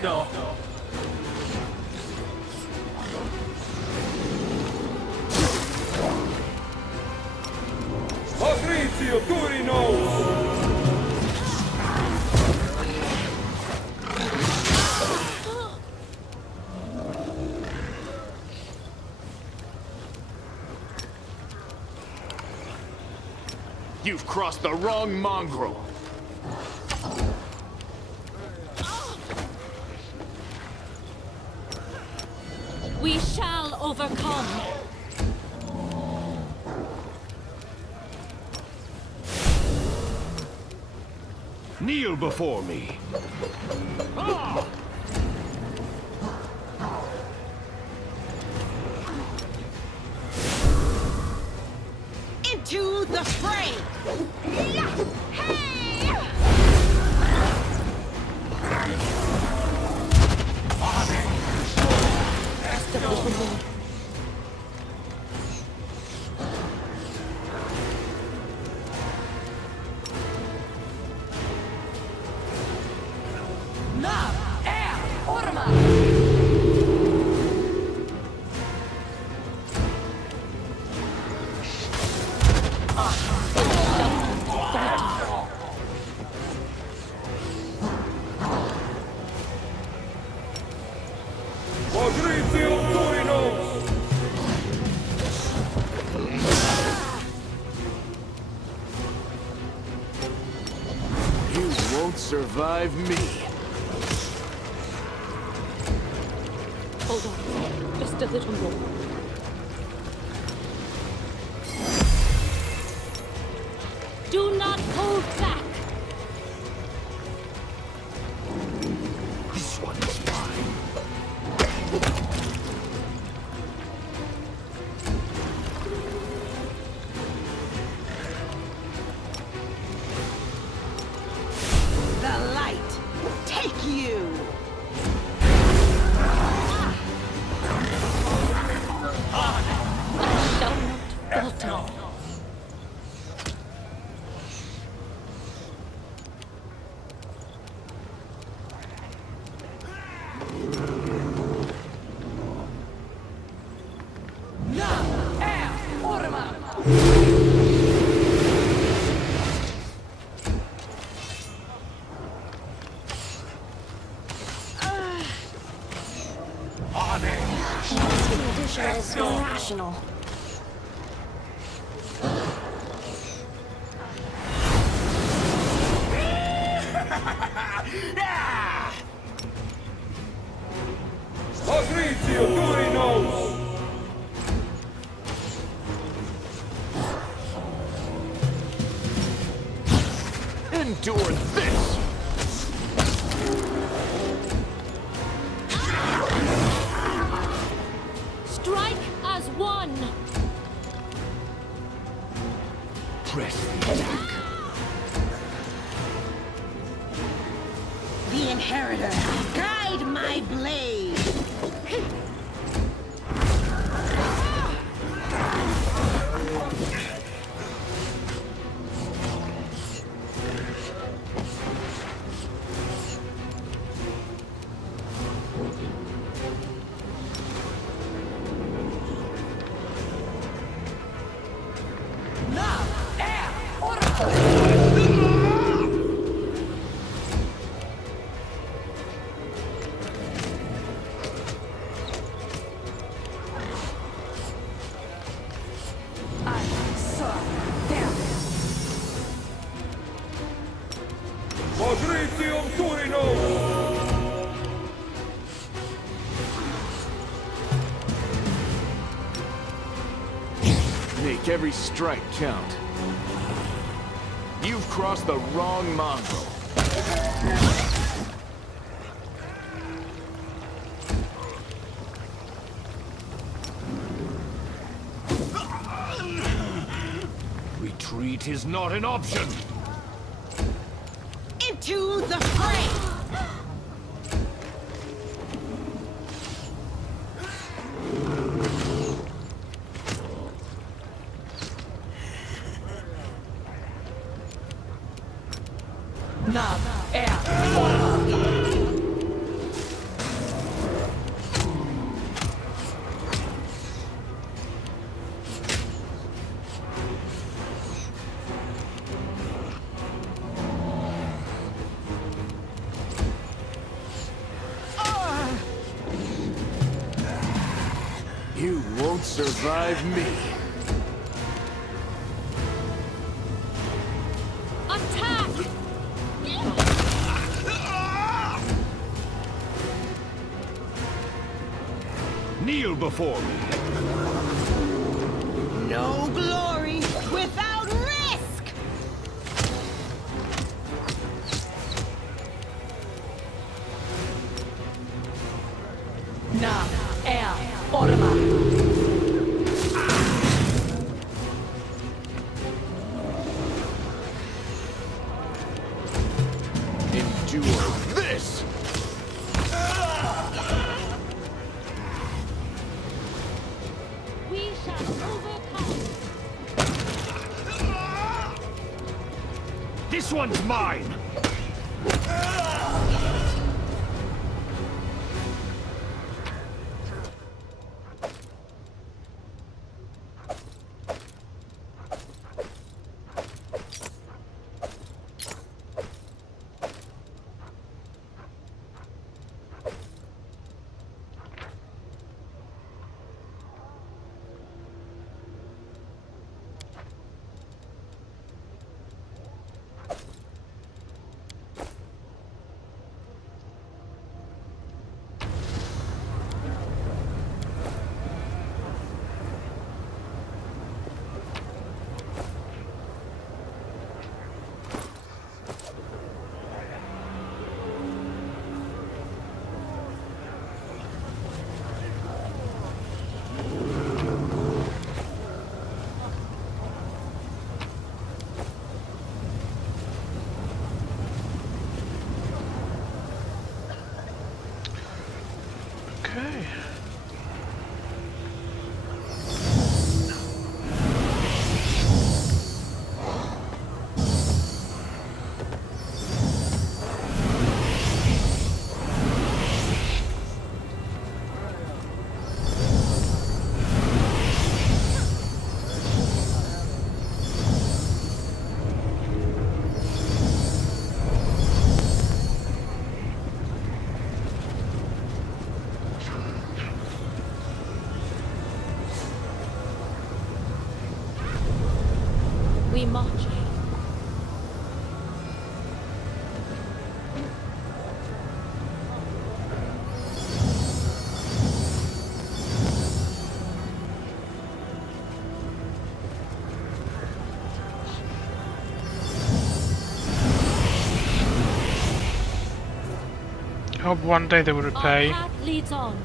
No. Patrizio Turino! You've crossed the wrong mongrel. We shall overcome. Kneel before me. Into the fray! Patrizio Turino! You won't survive me. Hold on. Just a little more. Do not hold back. This one is mine. The light! Take you! I shall not falter. Additional is irrational. Patrizio Turino! Endure this! Strike as one. Press the attack. The Inheritor! Guide my blade! Patrizio Turino! Make every strike count. You've crossed the wrong mongrel. Retreat is not an option. Into the fray! won't survive me. Attack! Kneel before me. No glory without risk! Na, Orma. Endure this! We shall overcome. This one's mine! Okay. We march ahead. I hope one day they will repay. Our path leads on.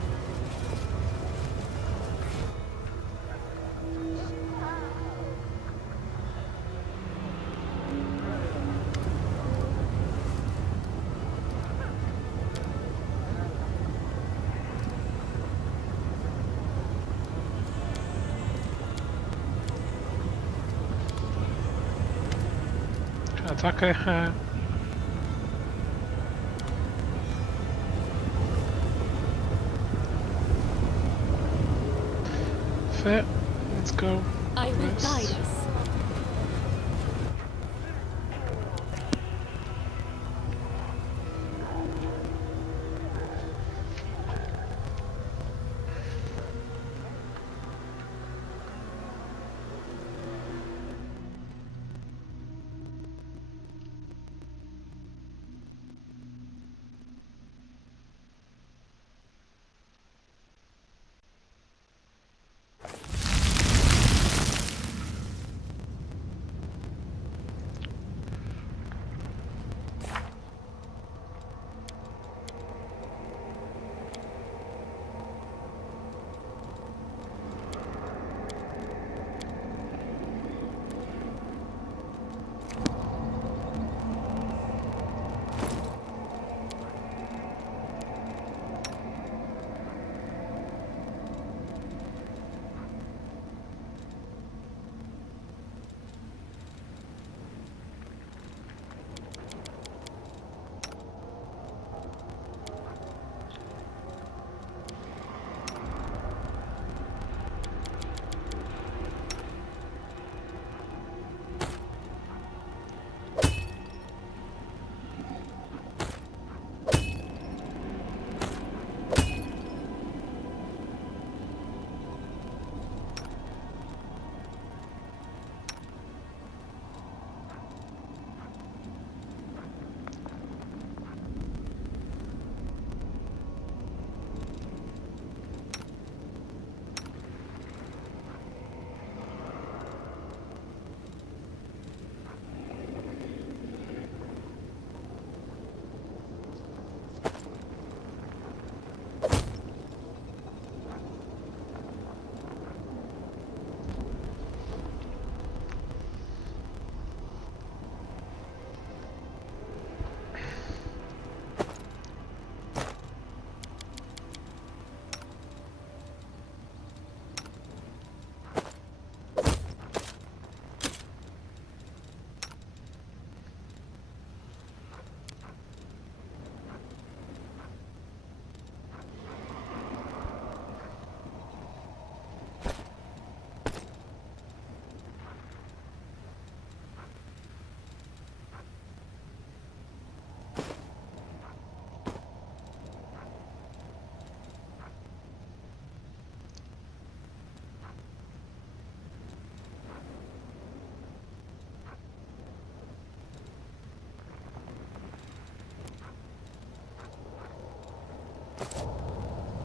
Attacke. Fair. Let's go. I will Yes. guide us.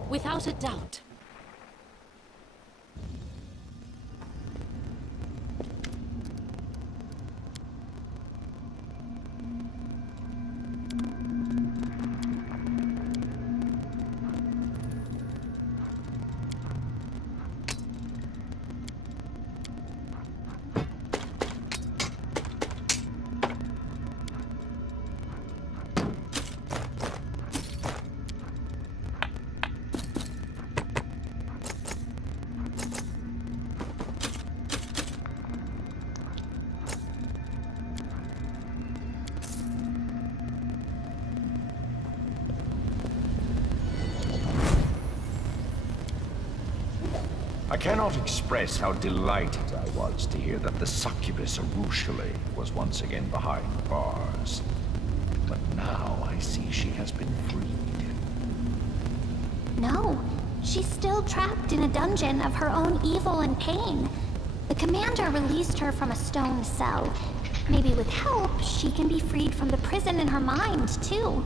Without a doubt. I cannot express how delighted I was to hear that the succubus Arushale was once again behind bars. But now I see she has been freed. No, she's still trapped in a dungeon of her own evil and pain. The commander released her from a stone cell. Maybe with help, she can be freed from the prison in her mind, too.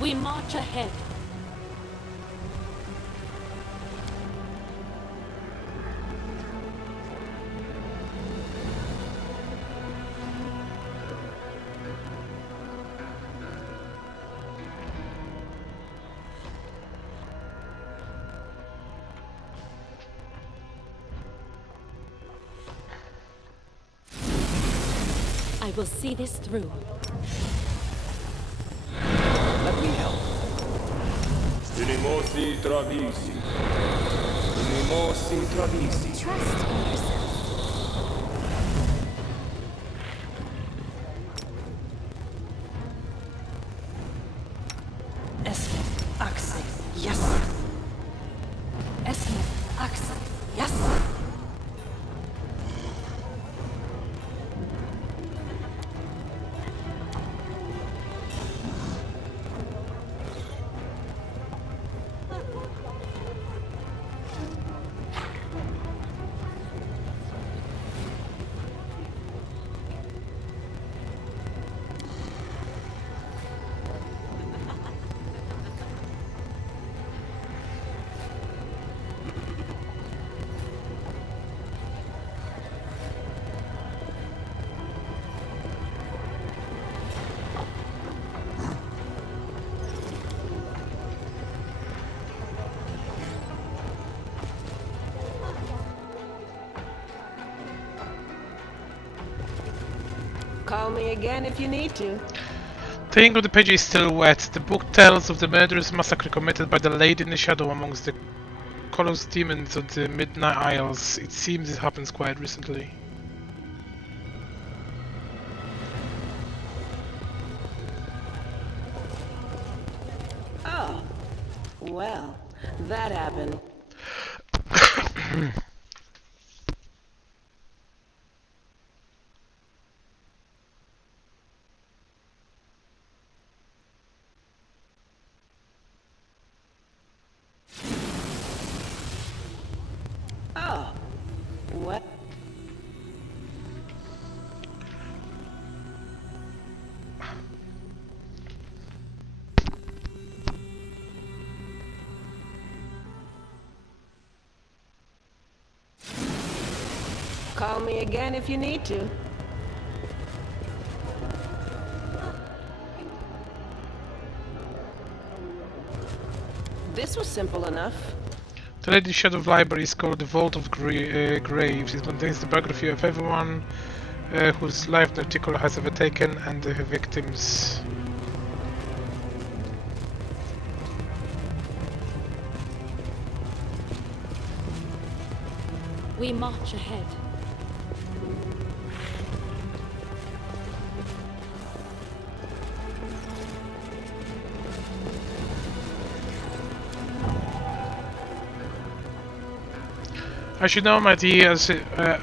We march ahead. I will see this through. Let me help. Unimosi travisi. Unimosi travisi. Trust in yourself. Esmith, Axel, yes. Esmith, Axel, yes. Call me again if you need to. The ink of the page is still wet. The book tells of the murderous massacre committed by the Lady in the Shadow amongst the Colossus demons of the Midnight Isles. It seems it happens quite recently. Oh, well, that happened. Oh, what? Call me again if you need to. This was simple enough. The Lady Shadow Library is called the Vault of Graves. It contains the biography of everyone whose life the Article has ever taken and their victims. We march ahead. I should know, my dear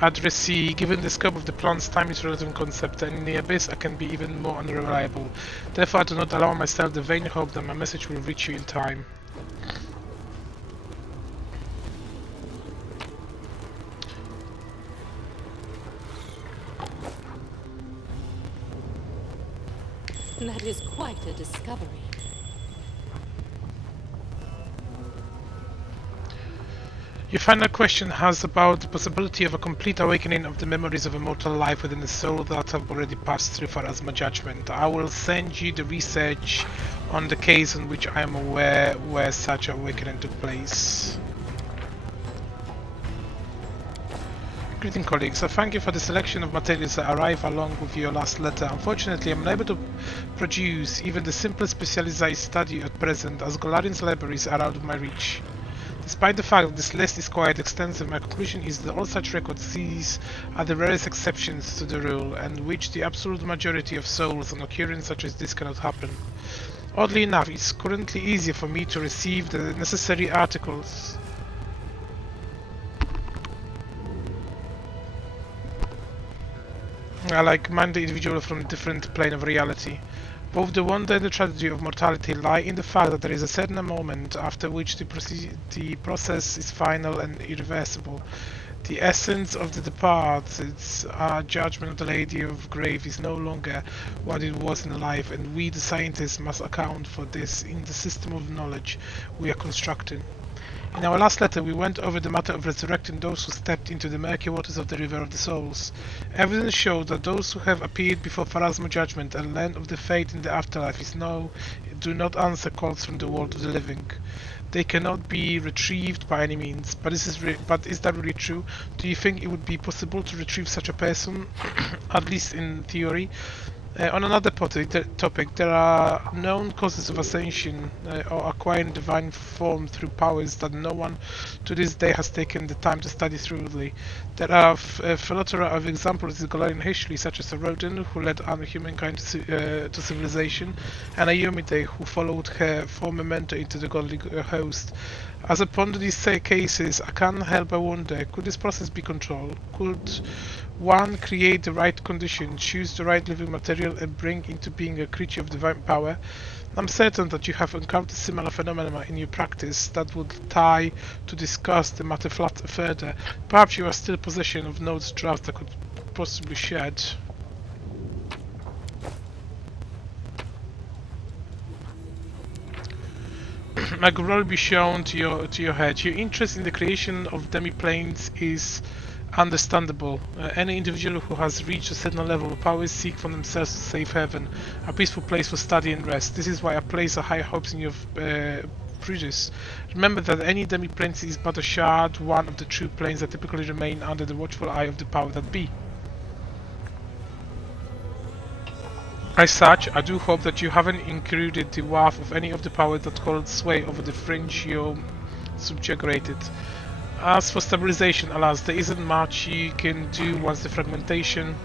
addressee, given the scope of the plans, time is a relevant concept, and in the abyss I can be even more unreliable. Therefore I do not allow myself the vain hope that my message will reach you in time. That is quite a discovery. Your final question has about the possibility of a complete awakening of the memories of immortal life within the soul that have already passed through Pharasma judgment. I will send you the research on the case on which I am aware where such awakening took place. Greeting colleagues, I thank you for the selection of materials that arrive along with your last letter. Unfortunately, I am unable to produce even the simplest specialized study at present, as Golarian's libraries are out of my reach. Despite the fact that this list is quite extensive, my conclusion is that all such records are the rarest exceptions to the rule, and which the absolute majority of souls on occurrence such as this cannot happen. Oddly enough, it's currently easier for me to receive the necessary articles like mind the individual from a different plane of reality. Both the wonder and the tragedy of mortality lie in the fact that there is a certain moment after which the process is final and irreversible. The essence of the departed judgment of the Lady of Grave is no longer what it was in life, and we the scientists must account for this in the system of knowledge we are constructing. In our last letter, we went over the matter of resurrecting those who stepped into the murky waters of the River of the Souls. Evidence showed that those who have appeared before Pharasma judgment and learned of the fate in the afterlife do not answer calls from the world of the living. They cannot be retrieved by any means. But is that really true? Do you think it would be possible to retrieve such a person, at least in theory? On another topic, there are known causes of ascension or acquiring divine form through powers that no one to this day has taken the time to study thoroughly. There are a plethora of examples in Golarian history, such as a Rodin who led humankind to civilization, and a Yomide who followed her former mentor into the godly host. As I ponder these cases, I can't help but wonder, could this process be controlled? Could one create the right conditions, choose the right living material, and bring into being a creature of divine power? I'm certain that you have encountered similar phenomena in your practice that would tie to discuss the matter further. Perhaps you are still in possession of notes drafts that could possibly shed. I could probably be shown to your head. Your interest in the creation of demi-planes is understandable. Any individual who has reached a certain level of power seek for themselves to save heaven, a peaceful place for study and rest. This is why I place a high hopes in your prudence. Remember that any demi-plane is but a shard, one of the true planes that typically remain under the watchful eye of the power that be. As such, I do hope that you haven't included the waft of any of the powers that hold sway over the fringe you're subjugated. As for stabilization, alas, there isn't much you can do once the fragmentation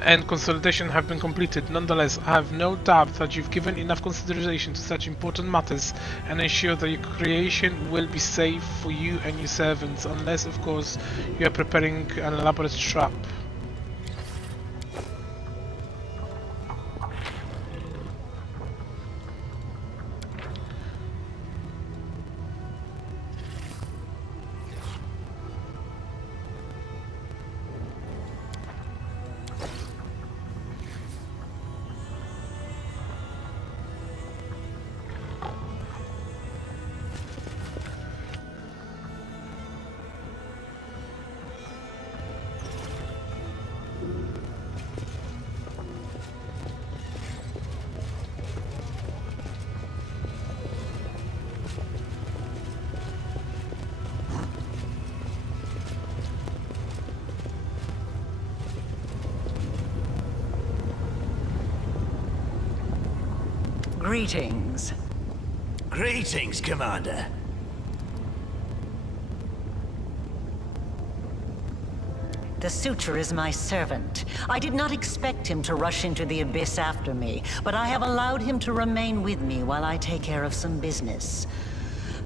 and consolidation have been completed. Nonetheless, I have no doubt that you've given enough consideration to such important matters and ensure that your creation will be safe for you and your servants, unless, of course, you are preparing an elaborate trap. Greetings. Greetings, Commander. The Suture is my servant. I did not expect him to rush into the abyss after me, but I have allowed him to remain with me while I take care of some business.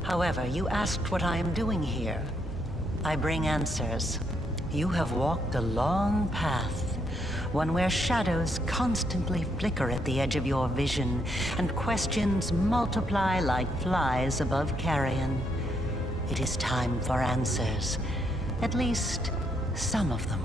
However, you asked what I am doing here. I bring answers. You have walked a long path. One where shadows constantly flicker at the edge of your vision, and questions multiply like flies above carrion. It is time for answers. At least, some of them.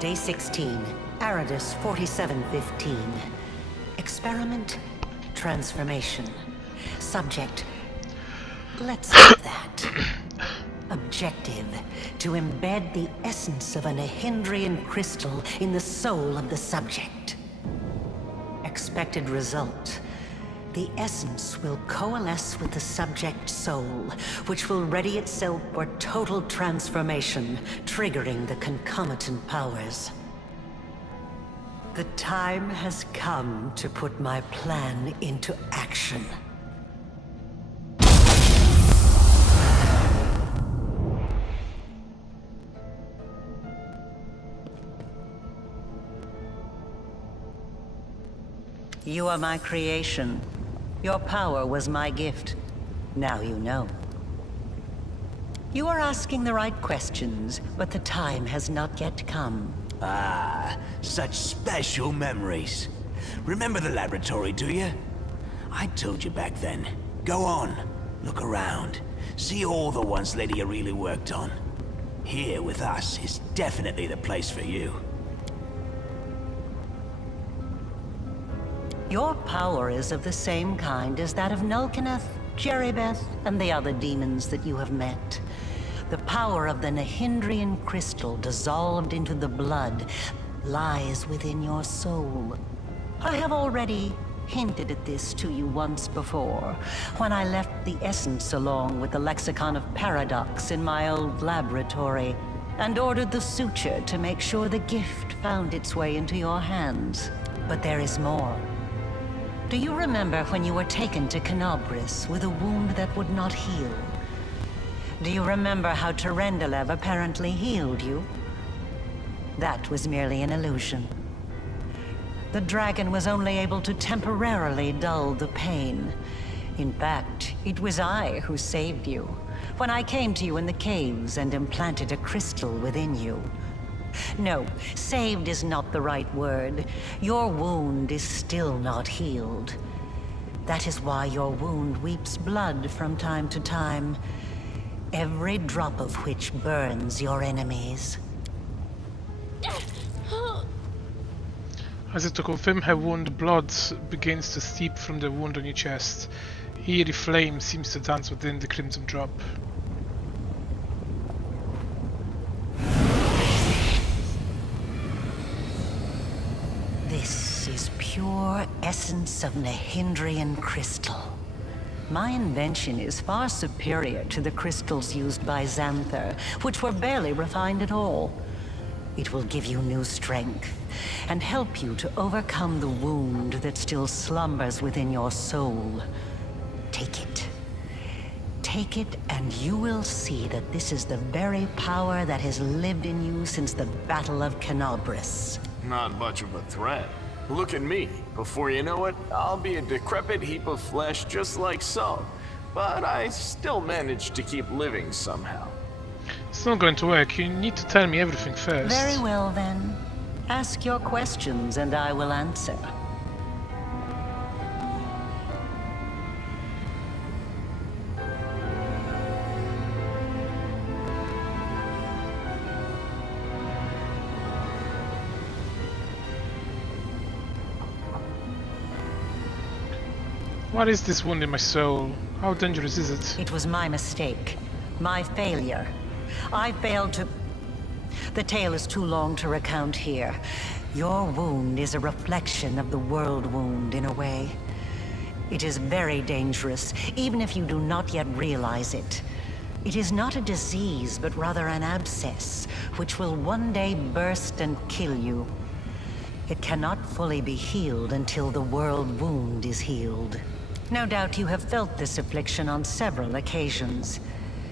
Day 16, Aridus 4715. Experiment, transformation. Subject, let's have that. Objective, to embed the essence of a Nehindrian crystal in the soul of the subject. Expected result, the essence will coalesce with the subject's soul, which will ready itself for total transformation, triggering the concomitant powers. The time has come to put my plan into action. You are my creation. Your power was my gift. Now you know. You are asking the right questions, but the time has not yet come. Ah, such special memories. Remember the laboratory, do you? I told you back then. Go on, look around. See all the ones Lydia really worked on. Here with us is definitely the place for you. Your power is of the same kind as that of Nulkineth, Jeribeth, and the other demons that you have met. The power of the Nehindrian crystal dissolved into the blood lies within your soul. I have already hinted at this to you once before, when I left the essence along with the lexicon of paradox in my old laboratory, and ordered the Suture to make sure the gift found its way into your hands. But there is more. Do you remember when you were taken to Canobris with a wound that would not heal? Do you remember how Terendelev apparently healed you? That was merely an illusion. The dragon was only able to temporarily dull the pain. In fact, it was I who saved you, when I came to you in the caves and implanted a crystal within you. No, saved is not the right word. Your wound is still not healed. That is why your wound weeps blood from time to time, every drop of which burns your enemies. As if to confirm her wound, blood begins to steep from the wound on your chest. Eerie flame seems to dance within the crimson drop. This is pure essence of Nahindrian crystal. My invention is far superior to the crystals used by Xanther, which were barely refined at all. It will give you new strength, and help you to overcome the wound that still slumbers within your soul. Take it. Take it, and you will see that this is the very power that has lived in you since the Battle of Canobris. Not much of a threat. Look at me. Before you know it, I'll be a decrepit heap of flesh just like so. But I still managed to keep living somehow. It's not going to work. You need to tell me everything first. Very well, then. Ask your questions, and I will answer. What is this wound in my soul? How dangerous is it? It was my mistake. My failure. I failed to... The tale is too long to recount here. Your wound is a reflection of the world wound, in a way. It is very dangerous, even if you do not yet realize it. It is not a disease, but rather an abscess, which will one day burst and kill you. It cannot fully be healed until the world wound is healed. No doubt you have felt this affliction on several occasions.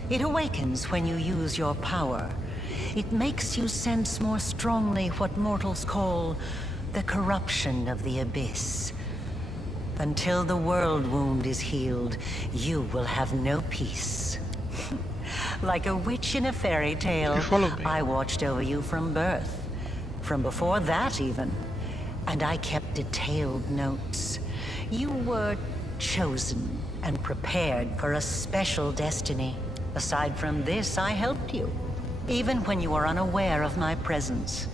It awakens when you use your power. It makes you sense more strongly what mortals call the corruption of the abyss. Until the world wound is healed, you will have no peace. Like a witch in a fairy tale, I watched over you from birth. From before that, even. And I kept detailed notes. You were chosen and prepared for a special destiny. Aside from this, I helped you, even when you were unaware of my presence.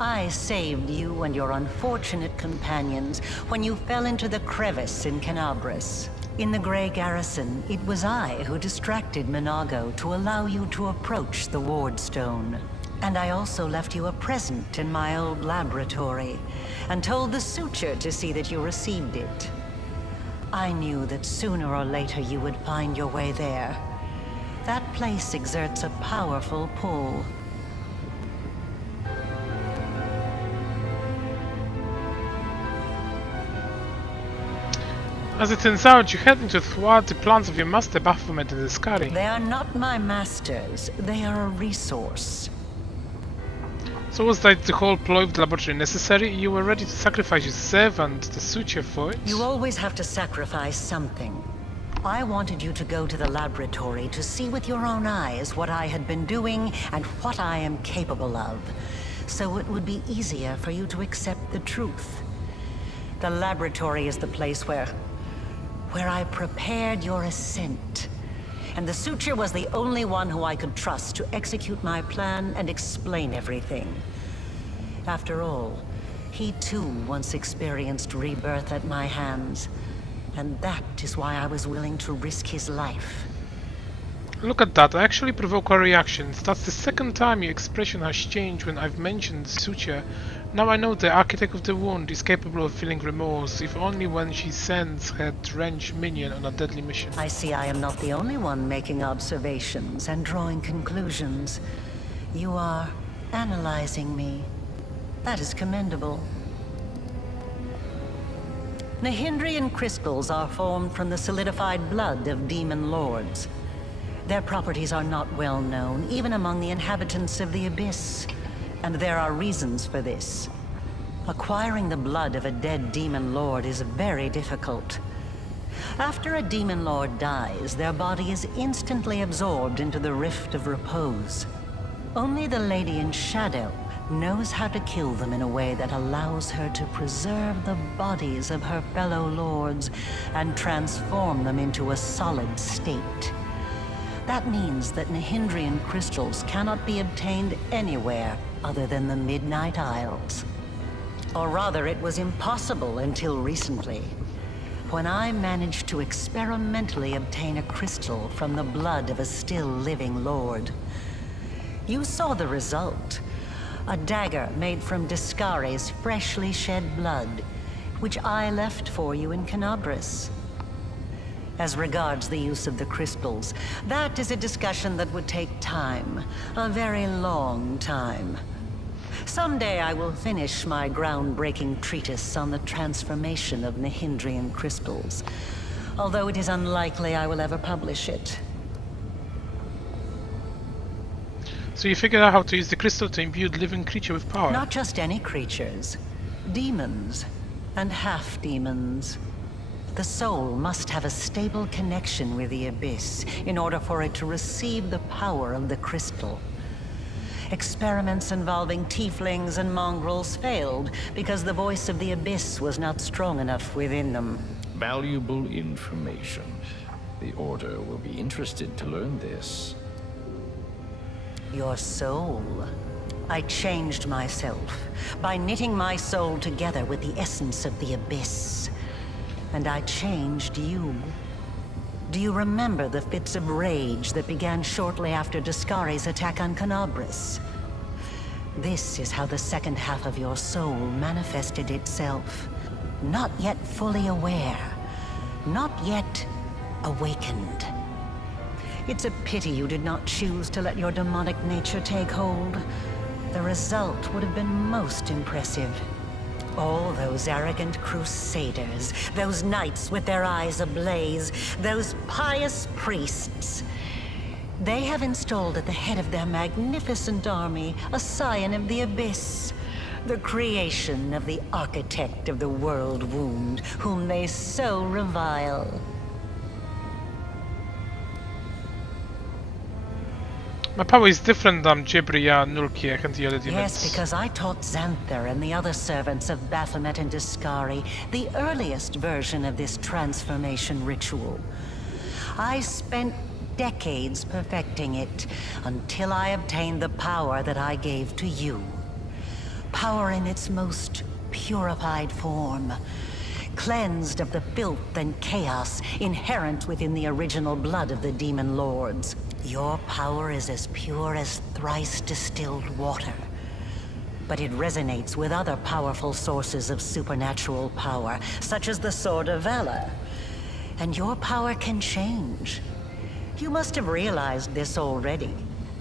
I saved you and your unfortunate companions when you fell into the crevice in Canobris. In the Grey Garrison, it was I who distracted Minago to allow you to approach the Wardstone. And I also left you a present in my old laboratory, and told the Suture to see that you received it. I knew that sooner or later you would find your way there. That place exerts a powerful pull. As it turns out, you heading to thwart the plans of your master Baphomet and the Scary. They are not my masters, they are a resource. So was that the whole ploy of the laboratory necessary? You were ready to sacrifice yourself and the Suture for it? You always have to sacrifice something. I wanted you to go to the laboratory to see with your own eyes what I had been doing and what I am capable of, so it would be easier for you to accept the truth. The laboratory is the place where I prepared your ascent. And the Suture was the only one who I could trust to execute my plan and explain everything. After all, he too once experienced rebirth at my hands. And that is why I was willing to risk his life. Look at that, I actually provoke our reactions. That's the second time your expression has changed when I've mentioned Suture. Now I know the Architect of the Wound is capable of feeling remorse, if only when she sends her drenched minion on a deadly mission. I see I am not the only one making observations and drawing conclusions. You are analyzing me. That is commendable. Nahindrian crystals are formed from the solidified blood of demon lords. Their properties are not well known, even among the inhabitants of the Abyss. And there are reasons for this. Acquiring the blood of a dead demon lord is very difficult. After a demon lord dies, their body is instantly absorbed into the Rift of Repose. Only the Lady in Shadow knows how to kill them in a way that allows her to preserve the bodies of her fellow lords and transform them into a solid state. That means that Nahindrian crystals cannot be obtained anywhere other than the Midnight Isles. Or rather, it was impossible until recently, when I managed to experimentally obtain a crystal from the blood of a still living lord. You saw the result. A dagger made from Discari's freshly shed blood, which I left for you in Canabris. As regards the use of the crystals, that is a discussion that would take time. A very long time. Someday I will finish my groundbreaking treatise on the transformation of Nahindrian crystals, although it is unlikely I will ever publish it. So you figured out how to use the crystal to imbue the living creature with power? Not just any creatures. Demons. And half-demons. The soul must have a stable connection with the Abyss in order for it to receive the power of the crystal. Experiments involving tieflings and mongrels failed because the voice of the Abyss was not strong enough within them. Valuable information. The Order will be interested to learn this. Your soul. I changed myself by knitting my soul together with the essence of the Abyss. And I changed you. Do you remember the fits of rage that began shortly after Discari's attack on Canabris? This is how the second half of your soul manifested itself. Not yet fully aware. Not yet awakened. It's a pity you did not choose to let your demonic nature take hold. The result would have been most impressive. All those arrogant crusaders, those knights with their eyes ablaze, those pious priests. They have installed at the head of their magnificent army a scion of the Abyss, the creation of the architect of the world wound, whom they so revile. My power is different than Jibria, Nulkiak and the other demons. Yes, because I taught Xanther and the other servants of Baphomet and Discari the earliest version of this transformation ritual. I spent decades perfecting it until I obtained the power that I gave to you. Power in its most purified form, cleansed of the filth and chaos inherent within the original blood of the demon lords. Your power is as pure as thrice distilled water. But it resonates with other powerful sources of supernatural power, such as the Sword of Valor. And your power can change. You must have realized this already.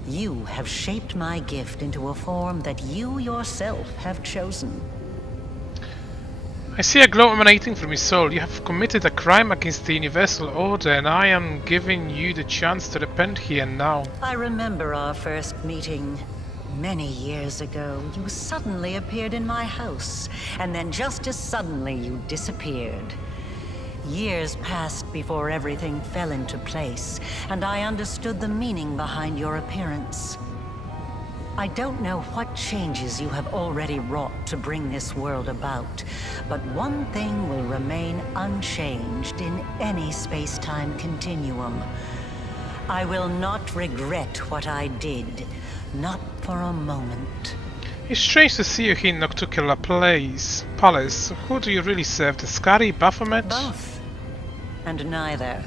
You have shaped my gift into a form that you yourself have chosen. I see a glow emanating from your soul. You have committed a crime against the Universal Order, and I am giving you the chance to repent here and now. I remember our first meeting. Many years ago, you suddenly appeared in my house, and then just as suddenly you disappeared. Years passed before everything fell into place, and I understood the meaning behind your appearance. I don't know what changes you have already wrought to bring this world about, but one thing will remain unchanged in any space-time continuum. I will not regret what I did, not for a moment. It's strange to see you here in Noctucular Palace. Who do you really serve, Discari, Baphomet? Both. And neither.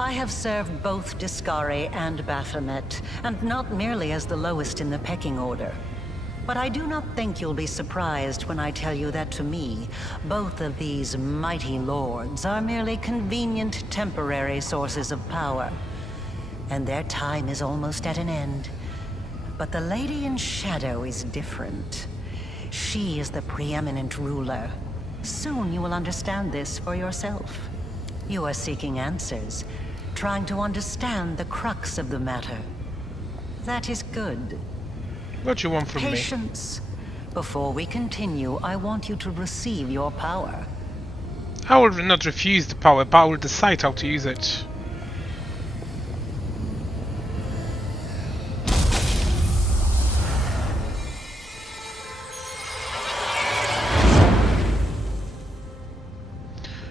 I have served both Discari and Baphomet, and not merely as the lowest in the pecking order. But I do not think you'll be surprised when I tell you that to me, both of these mighty lords are merely convenient temporary sources of power. And their time is almost at an end. But the Lady in Shadow is different. She is the preeminent ruler. Soon you will understand this for yourself. You are seeking answers, trying to understand the crux of the matter. That is good. What do you want from me? Patience. Before we continue, I want you to receive your power. I will not refuse the power, but I will decide how to use it.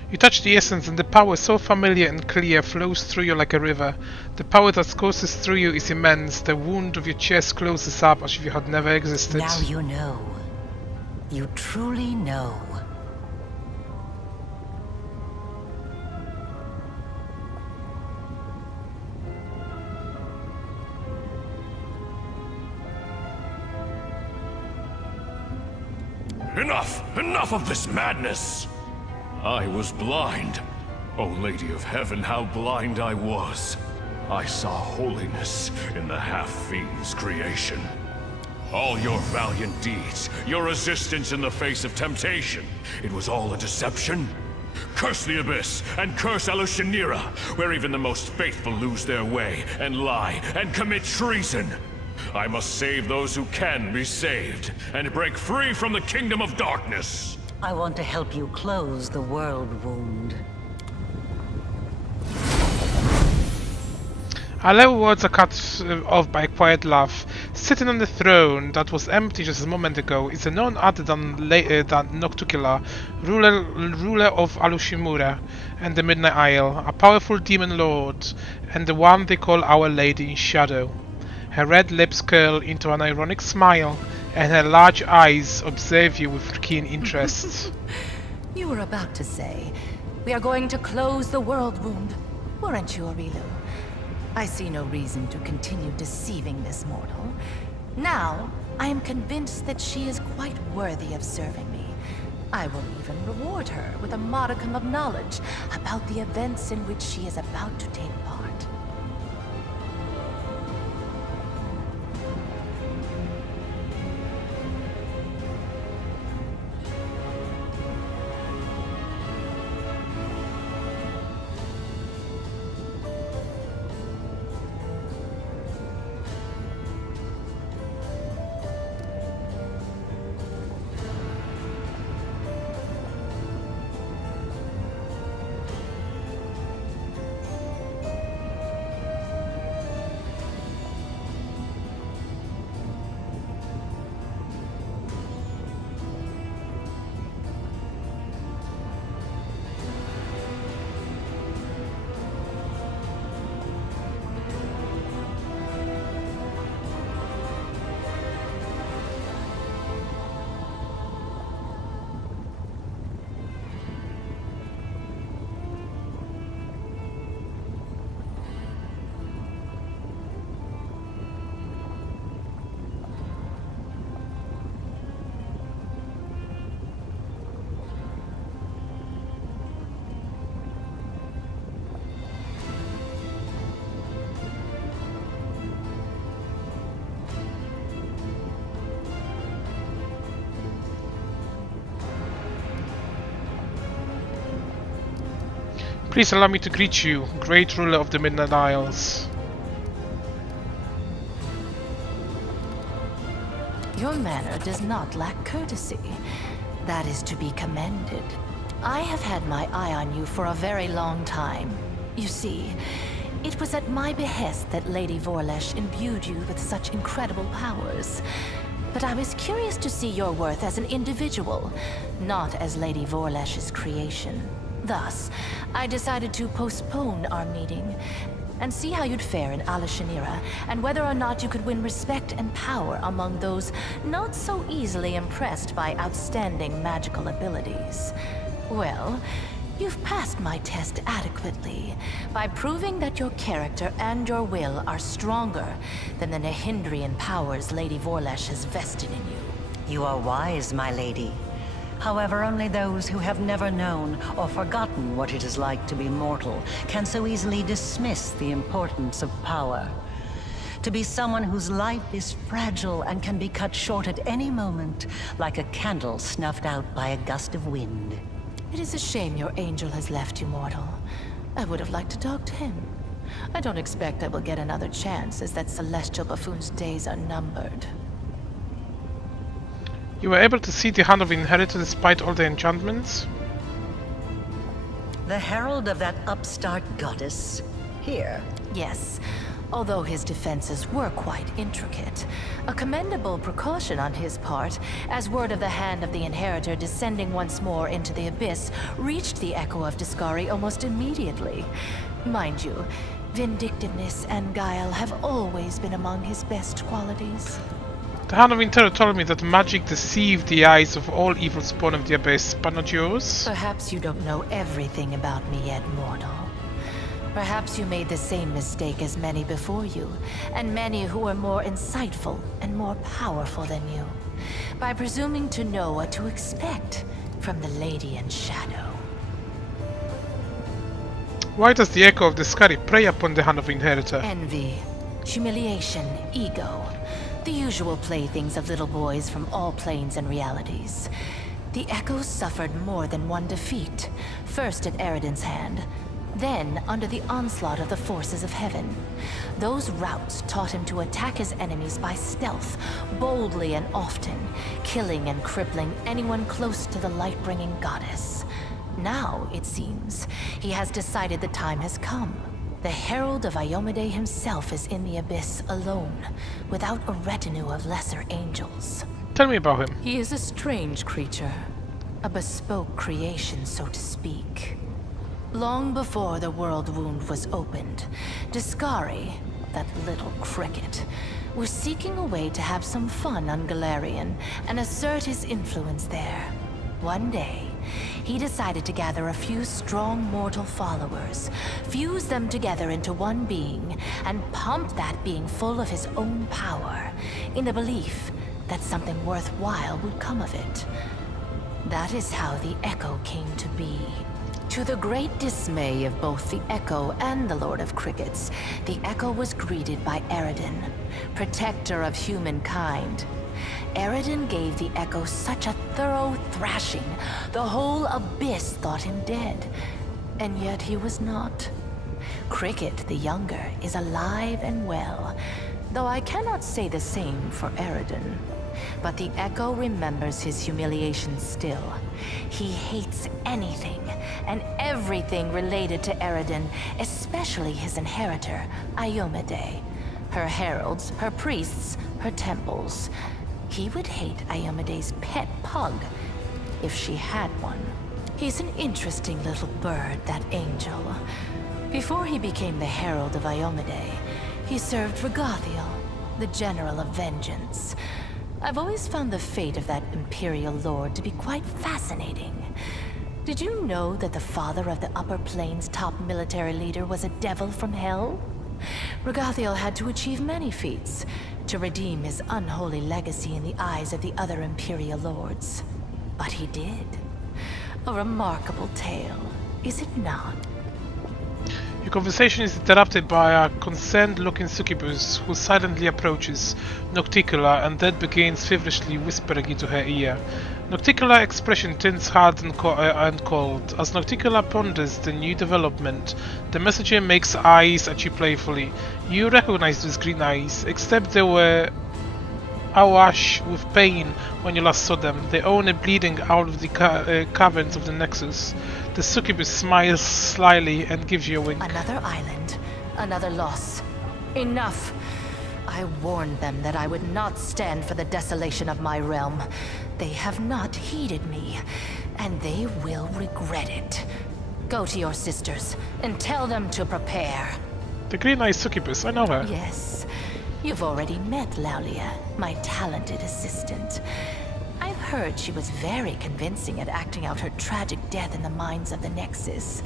You touch the essence and the power so familiar and clear flows through you like a river. The power that courses through you is immense. The wound of your chest closes up as if you had never existed. Now you know. You truly know. Enough! Enough of this madness! I was blind. O Lady of Heaven, how blind I was. I saw holiness in the half-fiend's creation. All your valiant deeds, your resistance in the face of temptation, it was all a deception? Curse the Abyss, and curse Alushanira, where even the most faithful lose their way, and lie, and commit treason! I must save those who can be saved, and break free from the kingdom of darkness! I want to help you close the world wound. Our little words are cut off by a quiet laugh. Sitting on the throne that was empty just a moment ago is a none other than Noctukila, ruler of Alushimura and the Midnight Isle, a powerful demon lord, and the one they call Our Lady in Shadow. Her red lips curl into an ironic smile, and her large eyes observe you with keen interest. You were about to say, we are going to close the world wound, weren't you, Orilu? I see no reason to continue deceiving this mortal. Now, I am convinced that she is quite worthy of serving me. I will even reward her with a modicum of knowledge about the events in which she is about to take part. Please allow me to greet you, great ruler of the Midnight Isles. Your manner does not lack courtesy. That is to be commended. I have had my eye on you for a very long time. You see, it was at my behest that Lady Vorlesh imbued you with such incredible powers. But I was curious to see your worth as an individual, not as Lady Vorlesh's creation. Thus, I decided to postpone our meeting and see how you'd fare in Alushanira, and whether or not you could win respect and power among those not so easily impressed by outstanding magical abilities. Well, you've passed my test adequately by proving that your character and your will are stronger than the Nehindrian powers Lady Vorlesh has vested in you. You are wise, my lady. However, only those who have never known or forgotten what it is like to be mortal can so easily dismiss the importance of power. To be someone whose life is fragile and can be cut short at any moment, like a candle snuffed out by a gust of wind. It is a shame your angel has left you, mortal. I would have liked to talk to him. I don't expect I will get another chance, as that celestial buffoon's days are numbered. You were able to see the Hand of Inheritor despite all the enchantments? The herald of that upstart goddess? Here. Yes, although his defenses were quite intricate. A commendable precaution on his part, as word of the Hand of the Inheritor descending once more into the Abyss reached the Echo of Discari almost immediately. Mind you, vindictiveness and guile have always been among his best qualities. The Hand of Inheritor told me that magic deceived the eyes of all evil spawn of the Abyss, but not yours? Perhaps you don't know everything about me yet, mortal. Perhaps you made the same mistake as many before you, and many who were more insightful and more powerful than you, by presuming to know what to expect from the Lady in Shadow. Why does the echo of the Scary prey upon the hand of Inheritor? Envy, humiliation, ego. The usual playthings of little boys from all planes and realities. The Echoes suffered more than one defeat. First at Eridan's hand, then under the onslaught of the forces of heaven. Those routes taught him to attack his enemies by stealth, boldly and often, killing and crippling anyone close to the light-bringing goddess. Now, it seems, he has decided the time has come. The Herald of Iomade himself is in the Abyss alone, without a retinue of lesser angels. Tell me about him. He is a strange creature. A bespoke creation, so to speak. Long before the world wound was opened, Discari, that little cricket, was seeking a way to have some fun on Galarian and assert his influence there. One day, he decided to gather a few strong mortal followers, fuse them together into one being, and pump that being full of his own power, in the belief that something worthwhile would come of it. That is how the Echo came to be. To the great dismay of both the Echo and the Lord of Crickets, the Echo was greeted by Eridan, protector of humankind. Eridan gave the Echo such a thorough thrashing, the whole Abyss thought him dead. And yet he was not. Cricket, the younger, is alive and well, though I cannot say the same for Eridan. But the Echo remembers his humiliation still. He hates anything and everything related to Eridan, especially his inheritor, Iomade. Her heralds, her priests, her temples. He would hate Iomade's pet pug, if she had one. He's an interesting little bird, that angel. Before he became the Herald of Iomade, he served Regathiel, the General of Vengeance. I've always found the fate of that Imperial Lord to be quite fascinating. Did you know that the father of the Upper Plains' top military leader was a devil from hell? Regathiel had to achieve many feats to redeem his unholy legacy in the eyes of the other Imperial Lords. But he did. A remarkable tale, is it not? Your conversation is interrupted by a concerned-looking succubus who silently approaches Nocticula and then begins feverishly whispering into her ear. Nocticula's expression turns hard and cold. As Nocticula ponders the new development, the messenger makes eyes at you playfully. You recognize those green eyes, except they were awash with pain when you last saw them, their owner bleeding out of the caverns of the Nexus. The succubus smiles slyly and gives you a wink. Another island, another loss. Enough! I warned them that I would not stand for the desolation of my realm. They have not heeded me, and they will regret it. Go to your sisters, and tell them to prepare. The green-eyed succubus, I know her. Yes. You've already met Laulia, my talented assistant. I've heard she was very convincing at acting out her tragic death in the minds of the Nexus.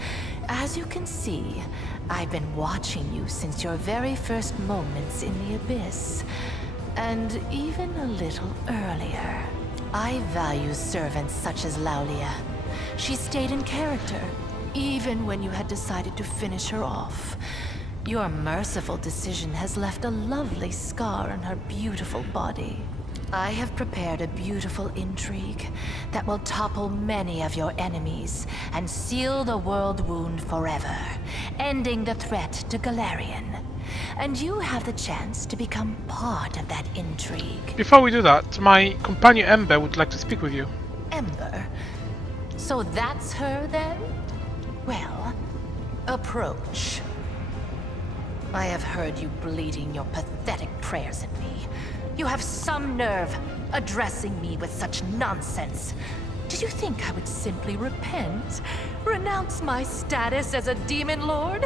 As you can see, I've been watching you since your very first moments in the Abyss. And even a little earlier. I value servants such as Laulia. She stayed in character, even when you had decided to finish her off. Your merciful decision has left a lovely scar on her beautiful body. I have prepared a beautiful intrigue that will topple many of your enemies and seal the world wound forever, ending the threat to Galarian. And you have the chance to become part of that intrigue. Before we do that, my companion Ember would like to speak with you. Ember? So that's her then? Well, approach. I have heard you bleating your pathetic prayers at me. You have some nerve addressing me with such nonsense. Did you think I would simply repent? Renounce my status as a demon lord?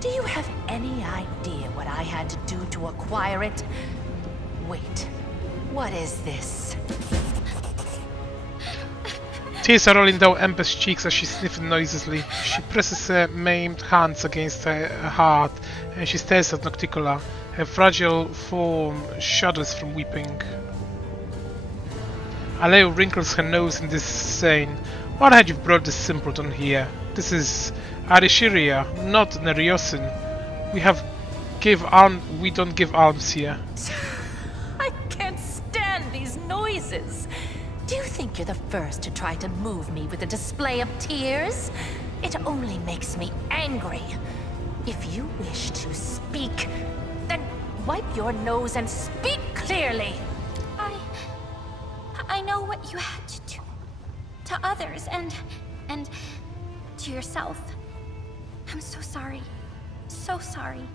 Do you have any idea what I had to do to acquire it? Wait, what is this? Tears are rolling down Ember's cheeks as she sniffs noiselessly. She presses her maimed hands against her heart and she stares at Nocticola. Her fragile form shudders from weeping. Aleo wrinkles her nose in disdain. Why had you brought this simpleton here? This is Arishiria, not Neriosin. We don't give alms here. I can't stand these noises. Do you think you're the first to try to move me with a display of tears? It only makes me angry. If you wish to speak, then wipe your nose and speak clearly. I know what you had to do to others and to yourself. I'm so sorry. So sorry.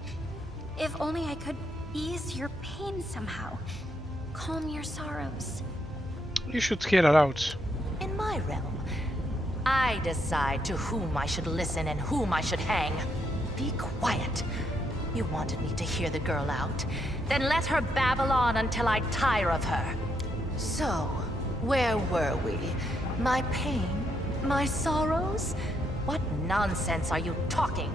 If only I could ease your pain somehow. Calm your sorrows. You should hear her out. In my realm, I decide to whom I should listen and whom I should hang. Be quiet. You wanted me to hear the girl out. Then let her babble on until I tire of her. So, where were we? My pain? My sorrows? What nonsense are you talking?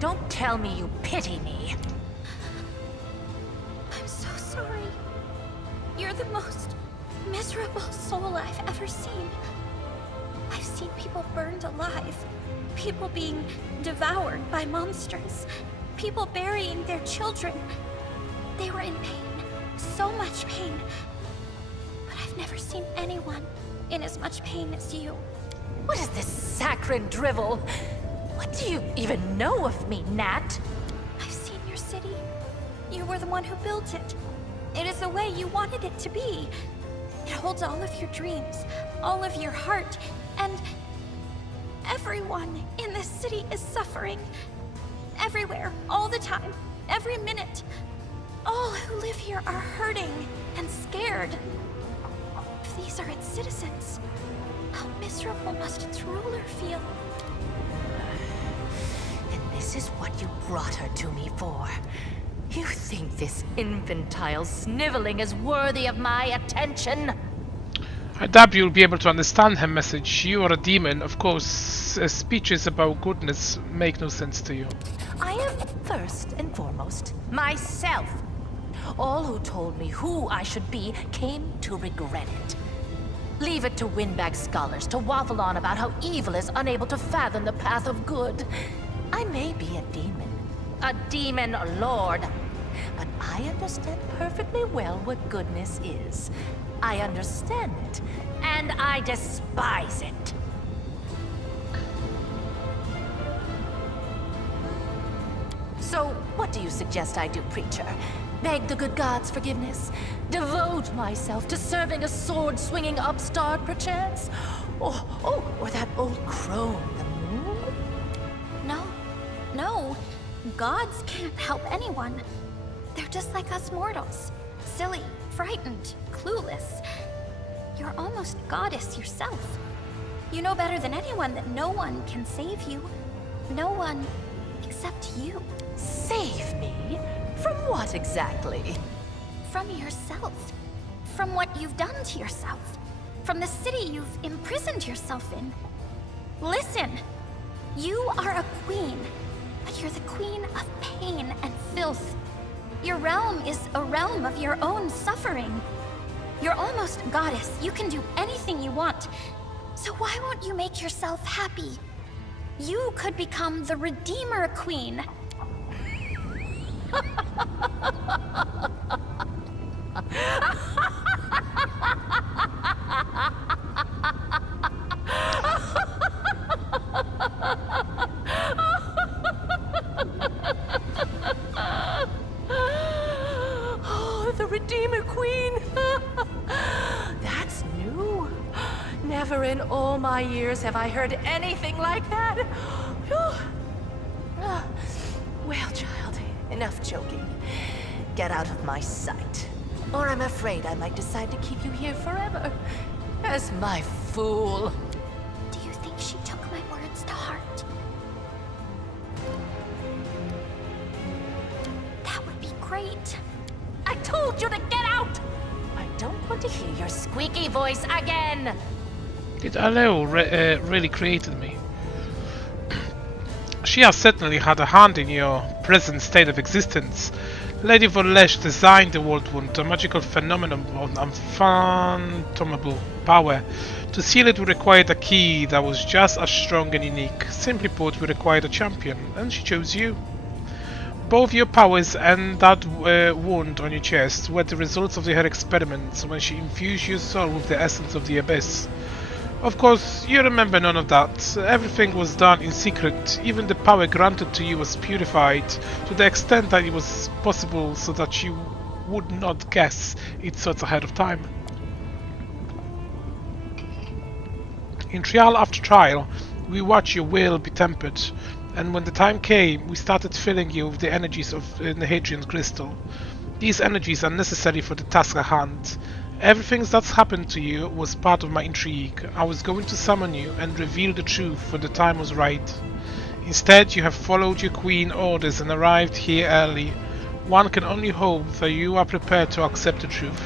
Don't tell me you pity me. I'm so sorry. You're the most miserable soul I've ever seen. I've seen people burned alive. People being devoured by monsters. People burying their children. They were in pain. So much pain. But I've never seen anyone in as much pain as you. What is this saccharine drivel? What do you even know of me, Nat? I've seen your city. You were the one who built it. It is the way you wanted it to be. It holds all of your dreams, all of your heart, and everyone in this city is suffering. Everywhere, all the time, every minute. All who live here are hurting and scared. If these are its citizens, how miserable must its ruler feel? And this is what you brought her to me for. You think this infantile sniveling is worthy of my attention? I doubt you'll be able to understand her message. You are a demon, of course. Speeches about goodness make no sense to you. I am first and foremost myself. All who told me who I should be came to regret it. Leave it to windbag scholars to waffle on about how evil is unable to fathom the path of good. I may be a demon lord, but I understand perfectly well what goodness is. I understand it, and I despise it. So, what do you suggest I do, preacher? Beg the good gods' forgiveness? Devote myself to serving a sword-swinging upstart, perchance? Or that old crone, the moon? No. Gods can't help anyone. They're just like us mortals. Silly, frightened, clueless. You're almost goddess yourself. You know better than anyone that no one can save you. No one except you. Save me? From what exactly? From yourself. From what you've done to yourself. From the city you've imprisoned yourself in. Listen! You are a queen, but you're the queen of pain and filth. Your realm is a realm of your own suffering. You're almost goddess. You can do anything you want. So why won't you make yourself happy? You could become the Redeemer Queen. Oh, the Redeemer Queen! That's new. Never in all my years have I heard anything like that. Well, child, enough joking. Get out of my sight, or I'm afraid I might decide to keep you here forever as my fool. Do you think she took my words to heart? That would be great. I told you to get out! I don't want to hear your squeaky voice again! Did Aleo really created me? She has certainly had a hand in your present state of existence. Lady Volesh designed the World Wound, a magical phenomenon of unfathomable power. To seal it, we required a key that was just as strong and unique. Simply put, we required a champion, and she chose you. Both your powers and that wound on your chest were the results of her experiments when she infused your soul with the essence of the Abyss. Of course, you remember none of that. Everything was done in secret. Even the power granted to you was purified to the extent that it was possible so that you would not guess its sorts ahead of time. In trial after trial, we watched your will be tempered, and when the time came, we started filling you with the energies of the Hadrian crystal. These energies are necessary for the task at hand. Everything that's happened to you was part of my intrigue. I was going to summon you and reveal the truth when the time was right. Instead, you have followed your queen's orders and arrived here early. One can only hope that you are prepared to accept the truth.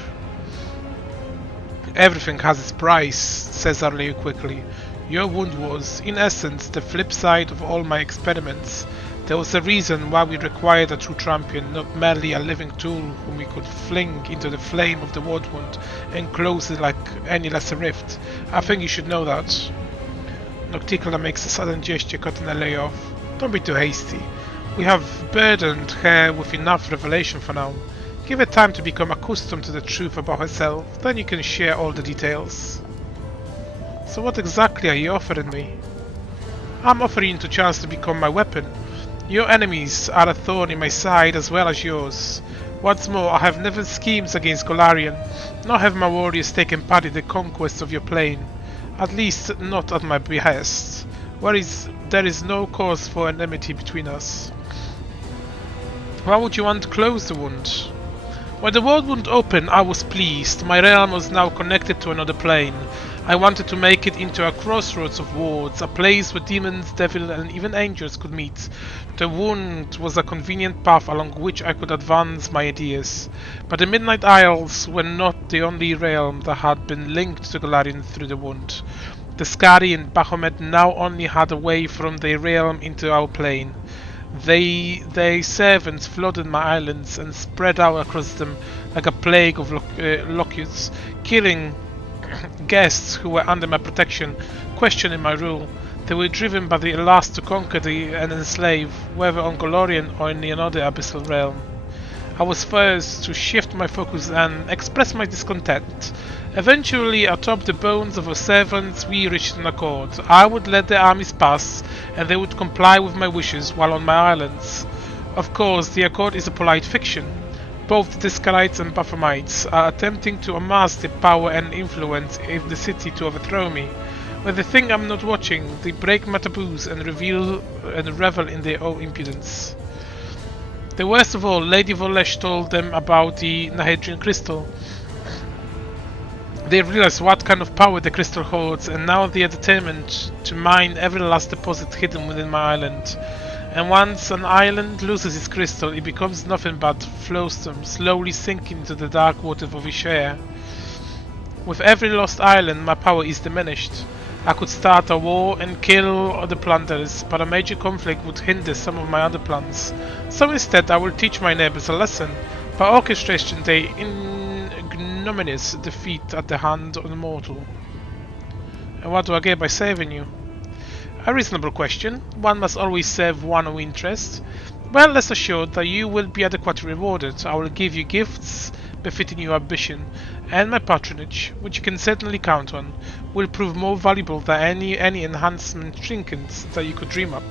Everything has its price, says Arleo quickly. Your wound was, in essence, the flip side of all my experiments. There was a reason why we required a true champion, not merely a living tool whom we could fling into the flame of the World Wound and close it like any lesser rift. I think you should know that. Nocticula makes a sudden gesture, cutting Aleo off. Don't be too hasty. We have burdened her with enough revelation for now. Give her time to become accustomed to the truth about herself, then you can share all the details. So what exactly are you offering me? I'm offering you the chance to become my weapon. Your enemies are a thorn in my side as well as yours. Once more, I have never schemed against Golarion, nor have my warriors taken part in the conquest of your plane. At least not at my behest. There is no cause for enmity between us. Why would you want to close the wound? When the World Wound opened, I was pleased. My realm was now connected to another plane. I wanted to make it into a crossroads of worlds, a place where demons, devils and even angels could meet. The wound was a convenient path along which I could advance my ideas. But the Midnight Isles were not the only realm that had been linked to Golarion through the wound. The Skadi and Baphomet now only had a way from their realm into our plane. Their servants flooded my islands and spread out across them like a plague of locusts, killing guests who were under my protection, questioning my rule. They were driven by the lust to conquer and enslave, whether on Golarion or in another abyssal realm. I was forced to shift my focus and express my discontent. Eventually, atop the bones of our servants, we reached an accord. I would let the armies pass, and they would comply with my wishes while on my islands. Of course, the accord is a polite fiction. Both the Skalites and Baphomets are attempting to amass the power and influence in the city to overthrow me. When they think I'm not watching, they break my taboos and revel in their own impudence. The worst of all, Lady Volesh told them about the Nahedrian crystal. They realized what kind of power the crystal holds, and now they are determined to mine every last deposit hidden within my island. And once an island loses its crystal, it becomes nothing but flowstone, slowly sinking into the dark waters of its share. With every lost island, my power is diminished. I could start a war and kill the plunderers, but a major conflict would hinder some of my other plans. So instead, I will teach my neighbors a lesson by orchestrating their ignominious defeat at the hand of the mortal. And what do I get by saving you? A reasonable question. One must always serve one of interest. Well, rest assured that you will be adequately rewarded. I will give you gifts befitting your ambition, and my patronage, which you can certainly count on, will prove more valuable than any enhancement trinkets that you could dream up.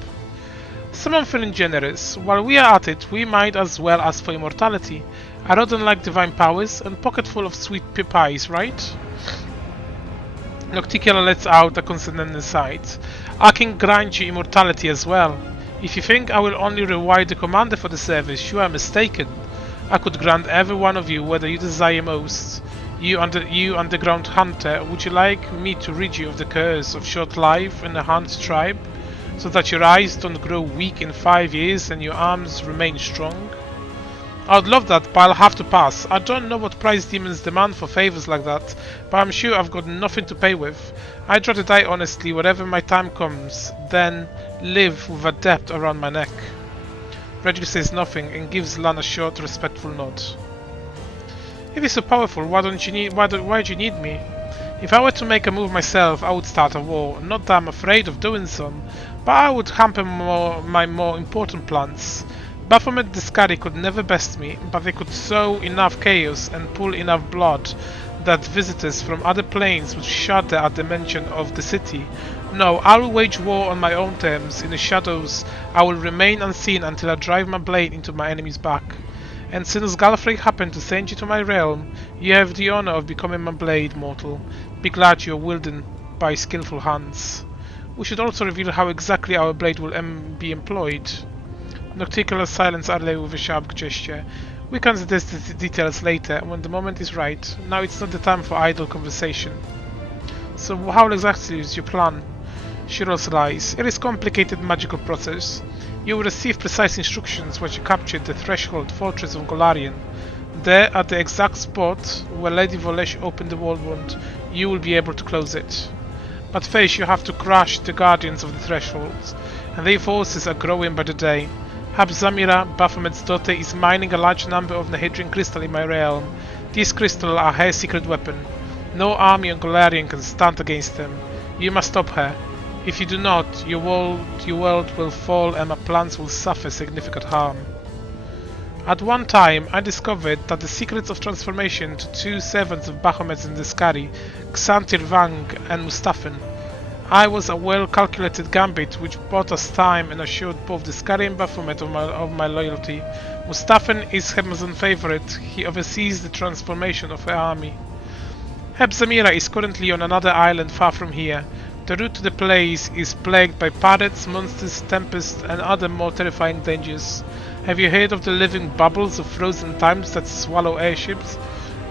So I'm feeling generous. While we are at it, we might as well ask for immortality. I don't like divine powers and pocket full of sweet pies, right? Nocticula lets out a concerned aside. I can grant you immortality as well. If you think I will only reward the commander for the service, you are mistaken. I could grant every one of you whether you desire most. You underground hunter, would you like me to rid you of the curse of short life in the hunt tribe, so that your eyes don't grow weak in 5 years and your arms remain strong? I'd love that, but I'll have to pass. I don't know what price demons demand for favors like that, but I'm sure I've got nothing to pay with. I'd rather die honestly wherever my time comes than live with a debt around my neck. Reggie says nothing and gives Lan a short, respectful nod. If you're so powerful, why do you need me? If I were to make a move myself, I would start a war. Not that I'm afraid of doing so, but I would hamper my more important plans. Baphomet the Scary could never best me, but they could sow enough chaos and pull enough blood that visitors from other planes would shudder at the mention of the city. No, I will wage war on my own terms. In the shadows, I will remain unseen until I drive my blade into my enemy's back. And since Gallifrey happened to send you to my realm, you have the honor of becoming my blade, mortal. Be glad you are wielded by skillful hands. We should also reveal how exactly our blade will be employed. Nocticular silence Arley with a sharp gesture. We can discuss the details later, when the moment is right. Now it's not the time for idle conversation. So how exactly is your plan? She rolls her eyes. It is a complicated magical process. You will receive precise instructions once you capture the threshold fortress of Golarion. There, at the exact spot where Lady Volesh opened the wall wound, you will be able to close it. But first you have to crush the guardians of the thresholds, and their forces are growing by the day. Habzamira, Baphomet's daughter, is mining a large number of Nahedrian crystal in my realm. These crystals are her secret weapon. No army on Golarion can stand against them. You must stop her. If you do not, your world will fall and my plans will suffer significant harm. At one time, I discovered that the secrets of transformation to two servants of Baphomet and the Scary, Xantir Vang and Mustafan. I was a well-calculated gambit which bought us time and assured both the Scary and Baphomet of my loyalty. Mustafan is Hebzamira's favorite. He oversees the transformation of her army. Hebzamira is currently on another island far from here. The route to the place is plagued by pirates, monsters, tempests, and other more terrifying dangers. Have you heard of the living bubbles of frozen times that swallow airships?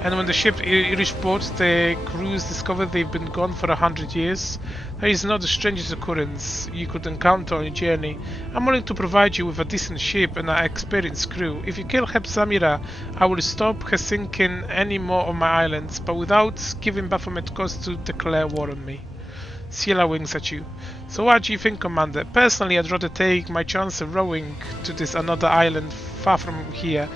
And when the ship reached port, the crews discovered they've been gone for 100 years. That is not the strangest occurrence you could encounter on your journey. I'm willing to provide you with a decent ship and an experienced crew. If you kill Hebzamira, I will stop her sinking any more of my islands, but without giving Baphomet cause to declare war on me. Ciela winks at you. So what do you think, Commander? Personally, I'd rather take my chance of rowing to this another island far from here,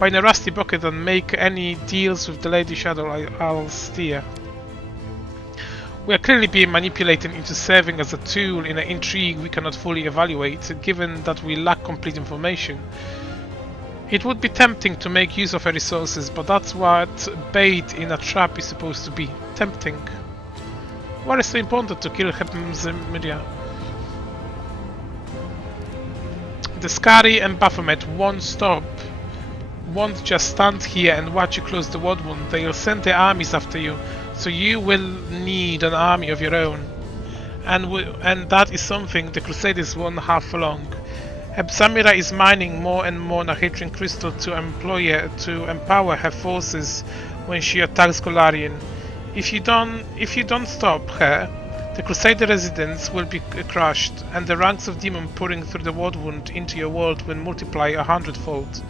buying a rusty bucket and make any deals with the Lady Shadow I'll steer. We are clearly being manipulated into serving as a tool in an intrigue we cannot fully evaluate, given that we lack complete information. It would be tempting to make use of her resources, but that's what bait in a trap is supposed to be. Tempting. Why is it so important to kill Hebzamira? The Scary and Baphomet won't just stand here and watch you close the ward wound. They'll send their armies after you, so you will need an army of your own. And that is something the Crusaders won't have for long. Hebzamira is mining more and more Nahedrian crystal to empower her forces when she attacks Golarion. If you don't stop her, the Crusader residents will be crushed, and the ranks of demons pouring through the ward wound into your world will multiply 100-fold.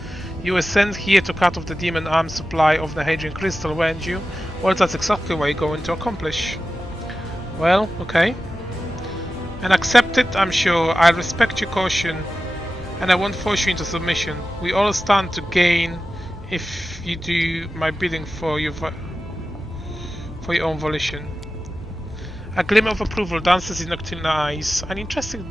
You were sent here to cut off the demon arms supply of the Nahedrian crystal, weren't you? Well, that's exactly what you're going to accomplish. Well, okay. And accept it, I'm sure. I'll respect your caution, and I won't force you into submission. We all stand to gain if you do my bidding for your own volition. A glimmer of approval dances in Nocturnal eyes. An interesting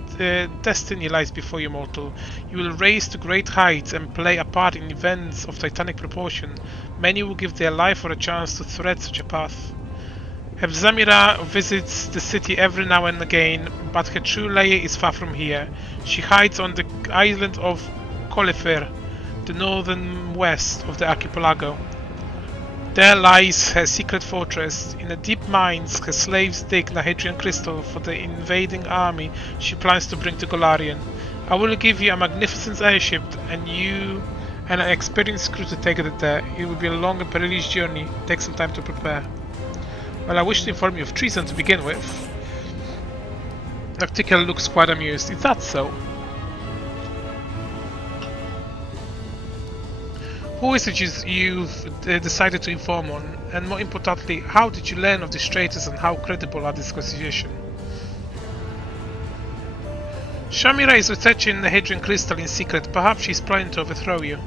destiny lies before you, mortal. You will raise to great heights and play a part in events of titanic proportion. Many will give their life for a chance to tread such a path. Hebzamira visits the city every now and again, but her true lair is far from here. She hides on the island of Colifer, the northern west of the archipelago. There lies her secret fortress. In the deep mines, her slaves dig Nahedrian crystal for the invading army she plans to bring to Golarion. I will give you a magnificent airship and an experienced crew to take it there. It will be a long and perilous journey. Take some time to prepare. Well, I wish to inform you of treason to begin with. Noctical looks quite amused. Is that so? Who is it you've decided to inform on? And more importantly, how did you learn of these traitors and how credible are this accusation? Shamira is researching the Hadrian crystal in secret. Perhaps she's planning to overthrow you.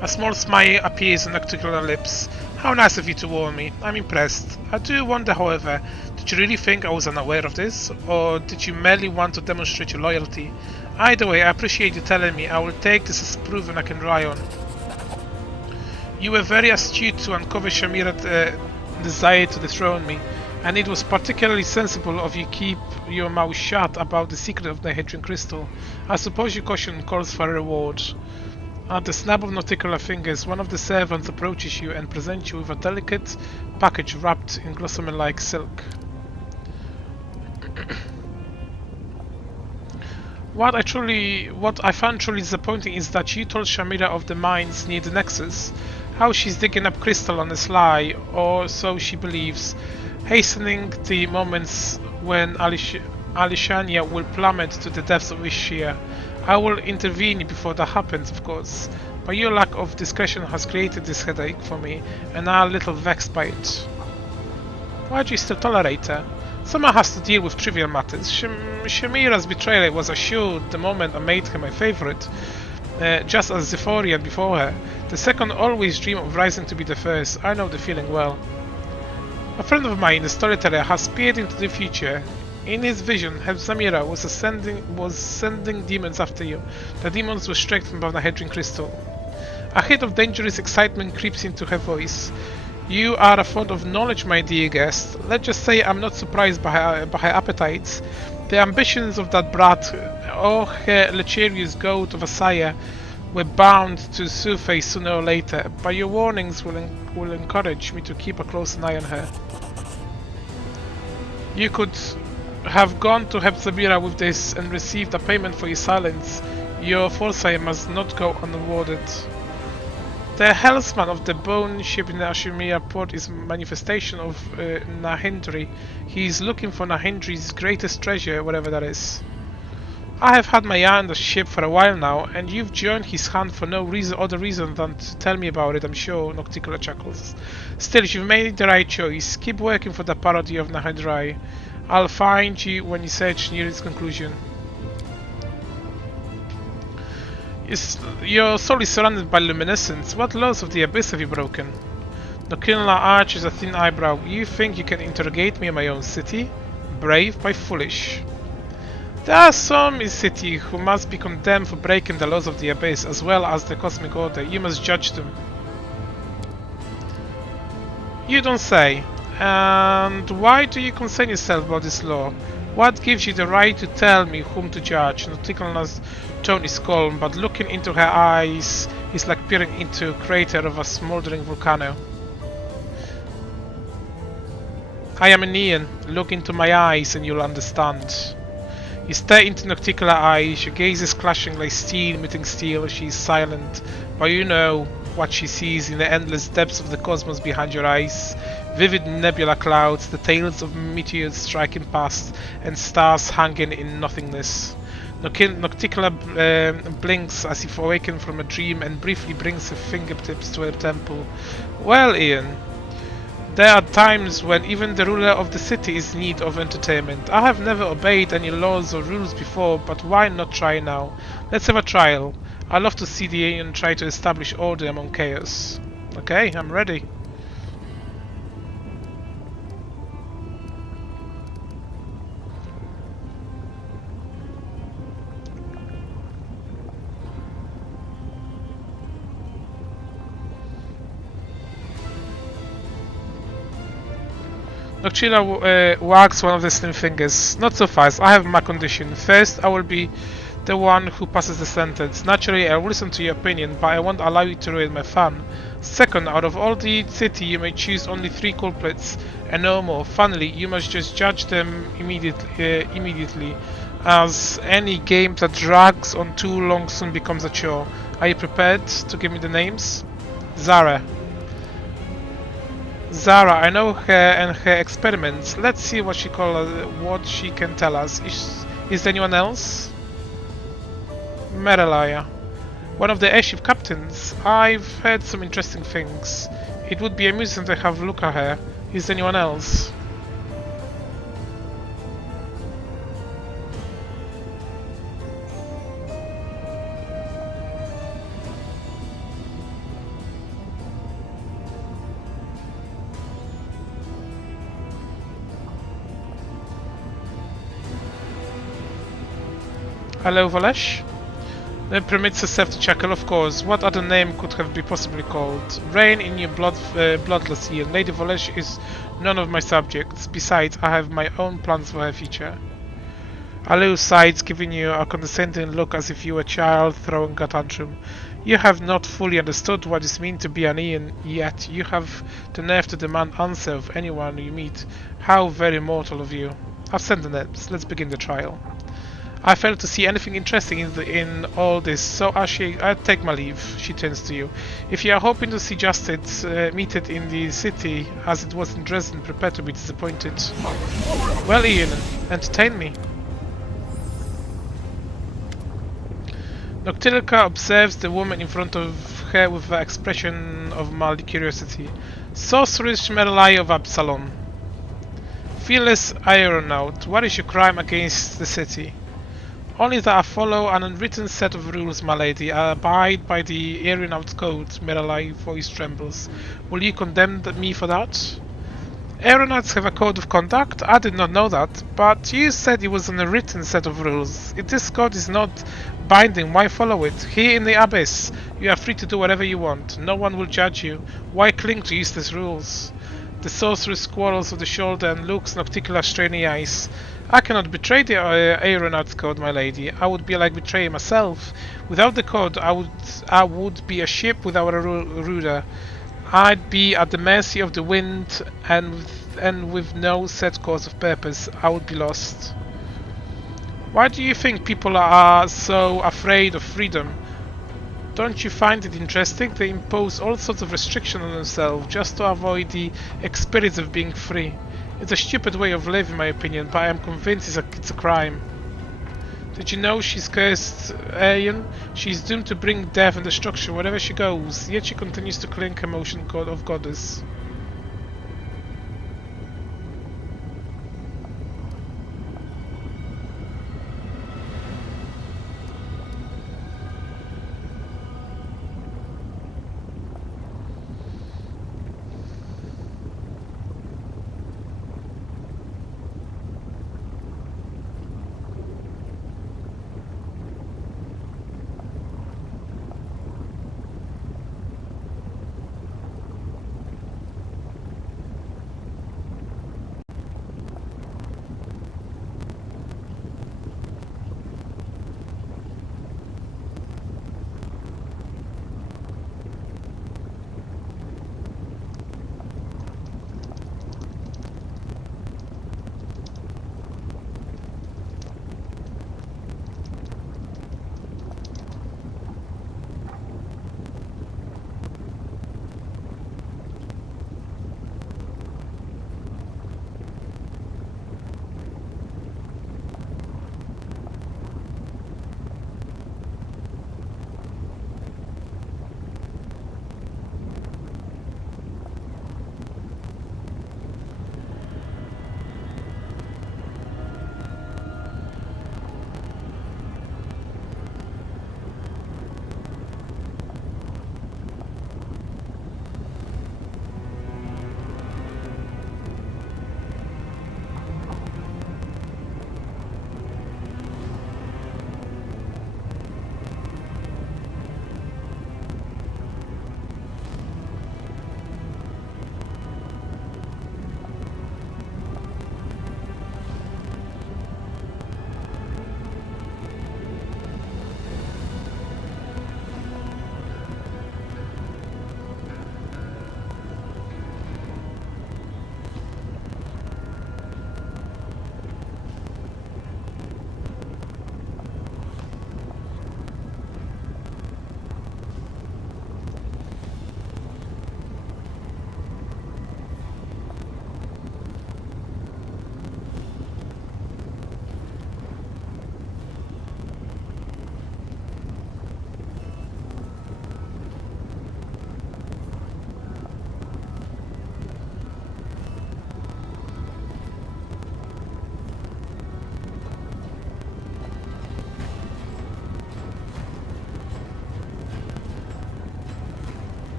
A small smile appears on Nocticular lips. How nice of you to warn me. I'm impressed. I do wonder, however, did you really think I was unaware of this? Or did you merely want to demonstrate your loyalty? Either way, I appreciate you telling me. I will take this as proven I can rely on. You were very astute to uncover Shamira's desire to dethrone me, and it was particularly sensible of you keep your mouth shut about the secret of the Hadrian crystal. I suppose your caution calls for a reward. At the snap of Nauticular fingers, one of the servants approaches you and presents you with a delicate package wrapped in gossamer-like silk. What I found truly disappointing is that you told Shamira of the mines near the Nexus, how she's digging up crystal on the sly, or so she believes, hastening the moments when Alishania will plummet to the depths of Ishia. I will intervene before that happens, of course, but your lack of discretion has created this headache for me, and I'm a little vexed by it. Why do you still tolerate her? Someone has to deal with trivial matters. Shamira's betrayal was assured the moment I made her my favorite, just as Zephorian before her. The second always dream of rising to be the first. I know the feeling well. A friend of mine, the storyteller, has peered into the future. In his vision, Hepzamira was sending demons after you. The demons were strengthened by the Hadrian crystal. A hint of dangerous excitement creeps into her voice. You are a font of knowledge, my dear guest. Let's just say I'm not surprised by her appetites. The ambitions of that brat, or her lecherous goat of a sire, were bound to surface sooner or later, but your warnings will encourage me to keep a close eye on her. You could have gone to Hepzamira with this and received a payment for your silence. Your foresight must not go unrewarded. The Hellsman of the bone ship in the Ashimia port is a manifestation of Nahindri. He is looking for Nahindri's greatest treasure, whatever that is. I have had my eye on the ship for a while now, and you've joined his hand for no other reason than to tell me about it, I'm sure, Nocticular chuckles. Still, you've made the right choice. Keep working for the parody of Nahindri. I'll find you when you search near its conclusion. Your soul is surrounded by luminescence. What laws of the abyss have you broken? Nocticular arches a thin eyebrow. You think you can interrogate me in my own city? Brave but foolish. There are some in the city who must be condemned for breaking the laws of the abyss, as well as the cosmic order. You must judge them. You don't say. And why do you concern yourself about this law? What gives you the right to tell me whom to judge? Nocticular's tone is calm, but looking into her eyes is like peering into a crater of a smoldering volcano. I am an Aeon. Look into my eyes and you'll understand. You stare into Nocticular eyes, your gaze is clashing like steel meeting steel. She is silent, but you know what she sees in the endless depths of the cosmos behind your eyes. Vivid nebula clouds, the tails of meteors striking past, and stars hanging in nothingness. Nocticular blinks as if awakened from a dream and briefly brings her fingertips to her temple. Well, Aeon, there are times when even the ruler of the city is in need of entertainment. I have never obeyed any laws or rules before, but why not try now? Let's have a trial. I love to see the Aeon try to establish order among chaos. Okay, I'm ready. Nocticular wags one of the slim fingers. Not so fast, I have my condition. First, I will be the one who passes the sentence. Naturally, I will listen to your opinion, but I won't allow you to ruin my fun. Second, out of all the city, you may choose only 3 culprits, and no more. Finally, you must just judge them immediately, as any game that drags on too long soon becomes a chore. Are you prepared to give me the names? Zara. Zara, I know her and her experiments. Let's see what she can tell us. Is there anyone else? Merelaya. One of the airship captains. I've heard some interesting things. It would be amusing to have a look at her. Is there anyone else? Hello, Valesh. That permits herself to chuckle, of course. What other name could have been possibly called? Reign in your bloodless Aeon. Lady Valesh is none of my subjects. Besides, I have my own plans for her future. Aleu sighs, giving you a condescending look as if you were a child throwing a tantrum. You have not fully understood what it means to be an Aeon yet. You have the nerve to demand answer of anyone you meet. How very mortal of you. I've sent the nets. Let's begin the trial. I failed to see anything interesting in all this, so I take my leave. She turns to you. If you are hoping to see justice meted in the city as it was in Dresden, prepare to be disappointed. Well, Aeon, entertain me. Noctilica observes the woman in front of her with an expression of mild curiosity. Sorceress Merlai of Absalom. Fearless aeronaut, what is your crime against the city? Only that I follow an unwritten set of rules, my lady. I abide by the Aeronaut Code. Merlai's voice trembles. Will you condemn me for that? Aeronauts have a code of conduct? I did not know that, but you said it was an unwritten set of rules. If this code is not binding, why follow it? Here in the Abyss, you are free to do whatever you want. No one will judge you. Why cling to useless rules? The sorceress squirrels of the shoulder and looks Nocticula straining eyes. I cannot betray the Aeronaut's code, my lady. I would be like betraying myself. Without the code, I would be a ship without a rudder. I'd be at the mercy of the wind, and with no set course of purpose, I would be lost. Why do you think people are so afraid of freedom? Don't you find it interesting? They impose all sorts of restrictions on themselves just to avoid the experience of being free. It's a stupid way of living, in my opinion, but I am convinced it's a crime. Did you know she's cursed, Aeon? She's doomed to bring death and destruction wherever she goes, yet she continues to cling her emotion of goddess.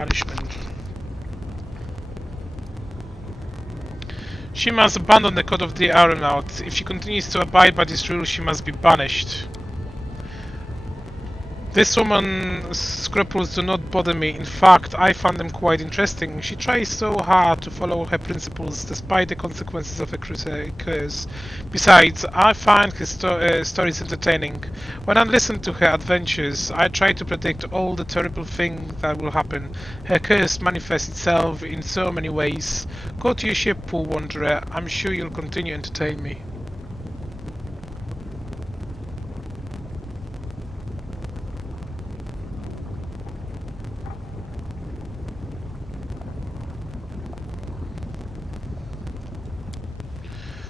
banishment. She must abandon the code of the Aeronaut. If she continues to abide by this rule, she must be banished. This woman's scruples do not bother me. In fact, I find them quite interesting. She tries so hard to follow her principles despite the consequences of her curse. Besides, I find her stories entertaining. When I listen to her adventures, I try to predict all the terrible things that will happen. Her curse manifests itself in so many ways. Go to your ship, poor wanderer. I'm sure you'll continue to entertain me.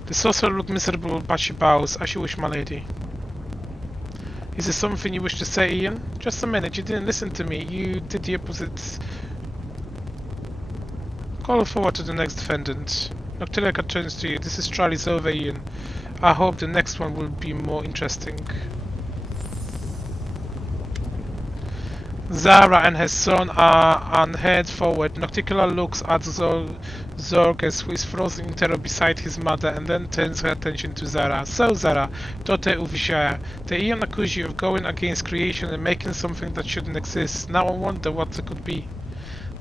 The sorcerer looked miserable, but she bows. As you wish, my lady. Is there something you wish to say, Aeon? Just a minute, you didn't listen to me. You did the opposite. Call forward to the next defendant. Noctilica turns to you. This trial is over, Aeon. I hope the next one will be more interesting. Zara and her son are head forward. Noctilica looks at Zorges, who is frozen in terror beside his mother, and then turns her attention to Zara. So, Zara, daughter of Vishaya, the Aeon accuse you of going against creation and making something that shouldn't exist. Now I wonder what it could be.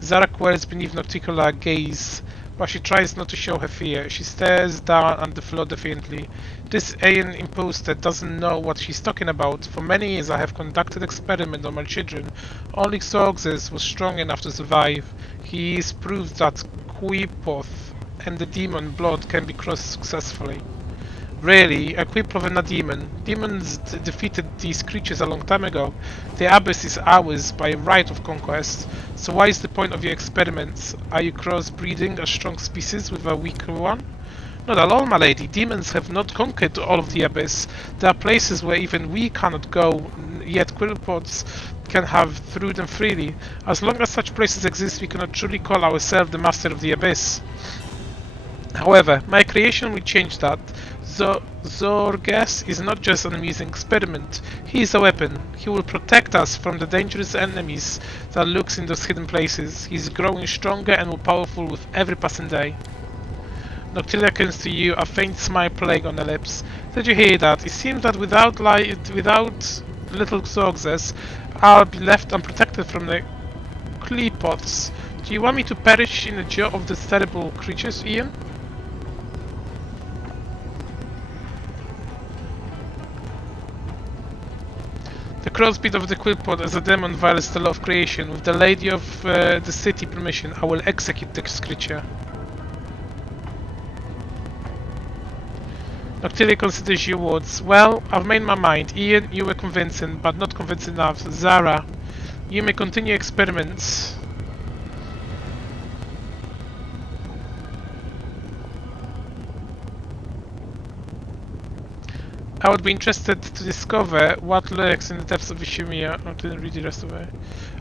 Zara quivers beneath Noctilica's gaze, but she tries not to show her fear. She stares down at the floor defiantly. This Aeon imposter doesn't know what she's talking about. For many years I have conducted experiments on my children. Only Zorges was strong enough to survive. He is proof that Quipoth and the demon blood can be crossed successfully. Really, a Quipoth and a demon. Demons defeated these creatures a long time ago. The abyss is ours by right of conquest. So why is the point of your experiments? Are you crossbreeding a strong species with a weaker one? Not at all, my lady. Demons have not conquered all of the abyss. There are places where even we cannot go, yet Quipoths can have through them freely. As long as such places exist, we cannot truly call ourselves the master of the abyss. However, my creation will change that. Zorges is not just an amusing experiment. He is a weapon. He will protect us from the dangerous enemies that lurks in those hidden places. He is growing stronger and more powerful with every passing day. Noctilia turns to you, a faint smile playing on her lips. Did you hear that? It seems that without little Zorges, I'll be left unprotected from the Quipoths. Do you want me to perish in the jaw of these terrible creatures, Aeon? The crossbeat of the Quipoth as a demon violates the law of creation. With the lady of the city permission, I will execute this creature. Noctilia considers your words. Well, I've made my mind. Aeon, you were convincing, but not convincing enough. Zara, you may continue experiments. I would be interested to discover what lurks in the depths of Ishimia. I didn't read the rest of it.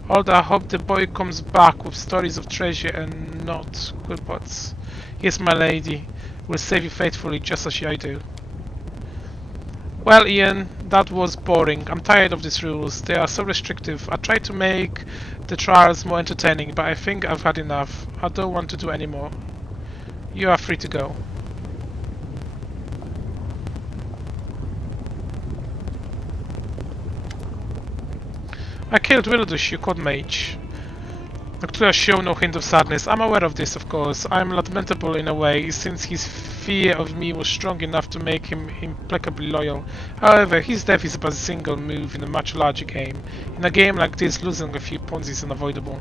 Although I hope the boy comes back with stories of treasure and not Quipoths. Yes, my lady, will save you faithfully just as I do. Well, Aeon, that was boring. I'm tired of these rules. They are so restrictive. I tried to make the trials more entertaining, but I think I've had enough. I don't want to do any more. You are free to go. I killed Willowdush, your code mage. Noctilia showed no hint of sadness. I'm aware of this, of course. I'm lamentable in a way, since his fear of me was strong enough to make him implacably loyal. However, his death is but a single move in a much larger game. In a game like this, losing a few pawns is unavoidable.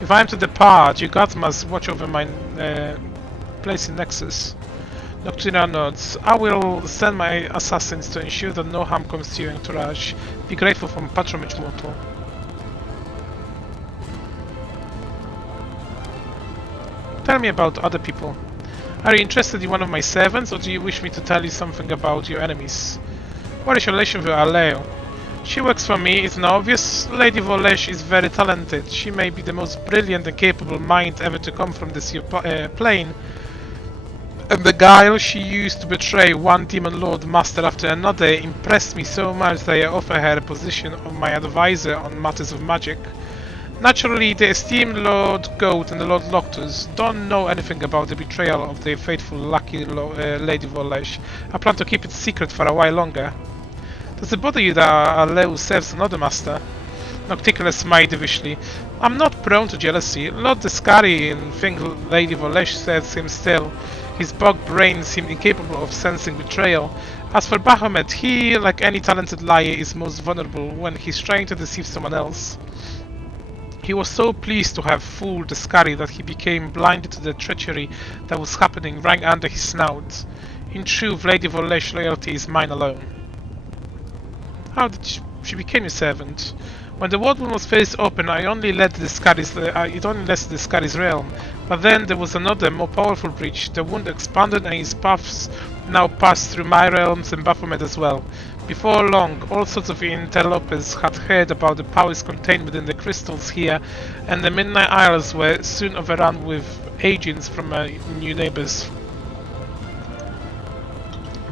If I am to depart, you gods must watch over my place in Nexus. Noctilia nods. I will send my assassins to ensure that no harm comes to your entourage. Be grateful for my patronage, mortal. Tell me about other people. Are you interested in one of my servants, or do you wish me to tell you something about your enemies? What is your relation with Aleo? She works for me, it's obvious. Lady Volesh is very talented. She may be the most brilliant and capable mind ever to come from this plane. And the guile she used to betray one demon lord master after another impressed me so much that I offered her a position of my advisor on matters of magic. Naturally, the esteemed Lord Goat and the Lord Loctus don't know anything about the betrayal of their faithful lucky Lady Volesh. I plan to keep it secret for a while longer. Does it bother you that Aleu serves another master? Nocticulus smiled devishly. I'm not prone to jealousy. Lord Descari and think Lady Volesh serves him still. His bog brain seemed incapable of sensing betrayal. As for Baphomet, he, like any talented liar, is most vulnerable when he's trying to deceive someone else. He was so pleased to have fooled Descari that he became blinded to the treachery that was happening right under his snout. In truth, Lady Volesh's loyalty is mine alone. How did she become your servant? When the world was first open, it only led to Descari's realm. But then there was another, more powerful breach. The wound expanded and his paths now passed through my realms and Baphomet as well. Before long, all sorts of interlopers had heard about the powers contained within the crystals here, and the Midnight Isles were soon overrun with agents from new neighbors.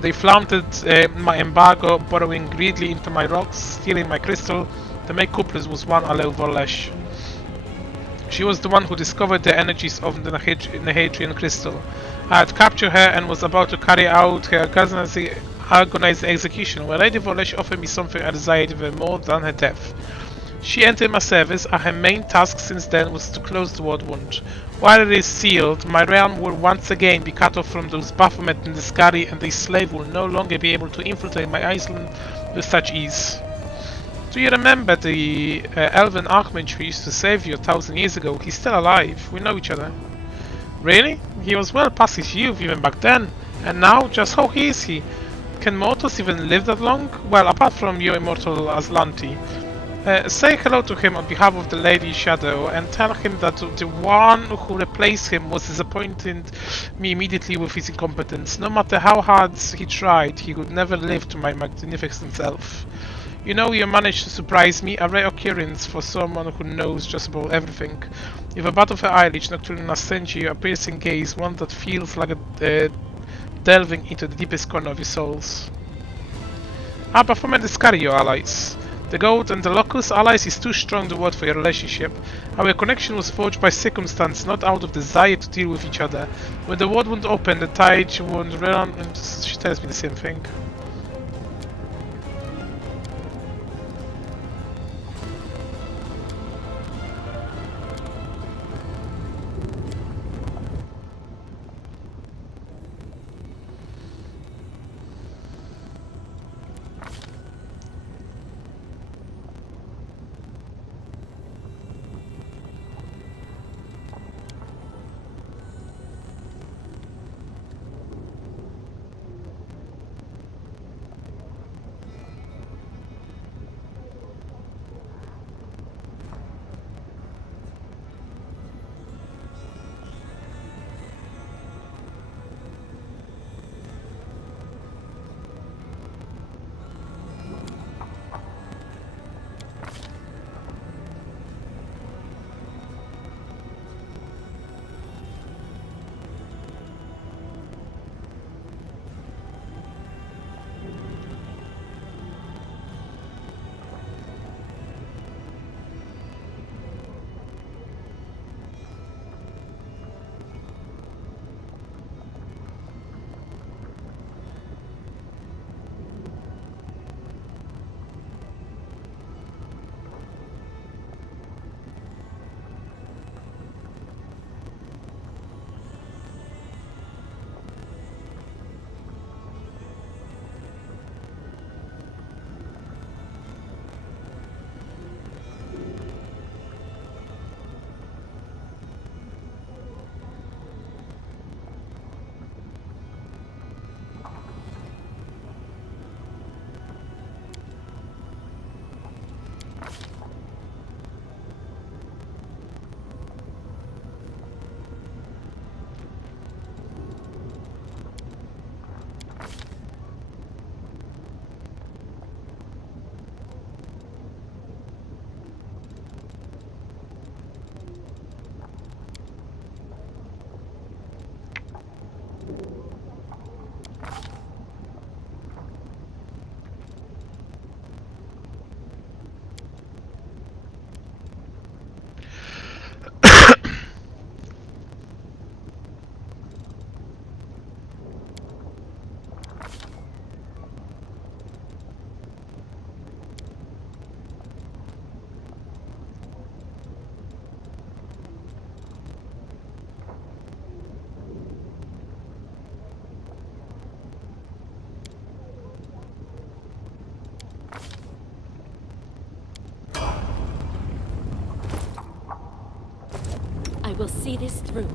They flaunted my embargo, borrowing greedily into my rocks, stealing my crystal. The main culprit was one Aleu Volesh. She was the one who discovered the energies of the Nahedrian crystal. I had captured her and was about to carry out her agonized execution when Lady Volesh offered me something I desired even more than her death. She entered my service, and her main task since then was to close the world wound. While it is sealed, my realm will once again be cut off from those Baphomet and Descari, and the slave will no longer be able to infiltrate my island with such ease. Do you remember the elven archmage who used to save you 1,000 years ago? He's still alive. We know each other. Really? He was well past his youth even back then. And now, just how is he? Can mortals even live that long? Well, apart from your immortal Aslanti. Say hello to him on behalf of the Lady Shadow and tell him that the one who replaced him was disappointing me immediately with his incompetence. No matter how hard he tried, he could never live to my magnificent self. You know, you managed to surprise me, a rare occurrence for someone who knows just about everything. With a bat of her eyelids, Nocturna sent you a piercing gaze, one that feels like delving into the deepest corner of your souls. Baphomet and Descari, your allies. The Goat and the Locust allies is too strong the word for your relationship. Our connection was forged by circumstance, not out of desire to deal with each other. When the world wound open, the tide wound run, and she tells me the same thing. will see this through.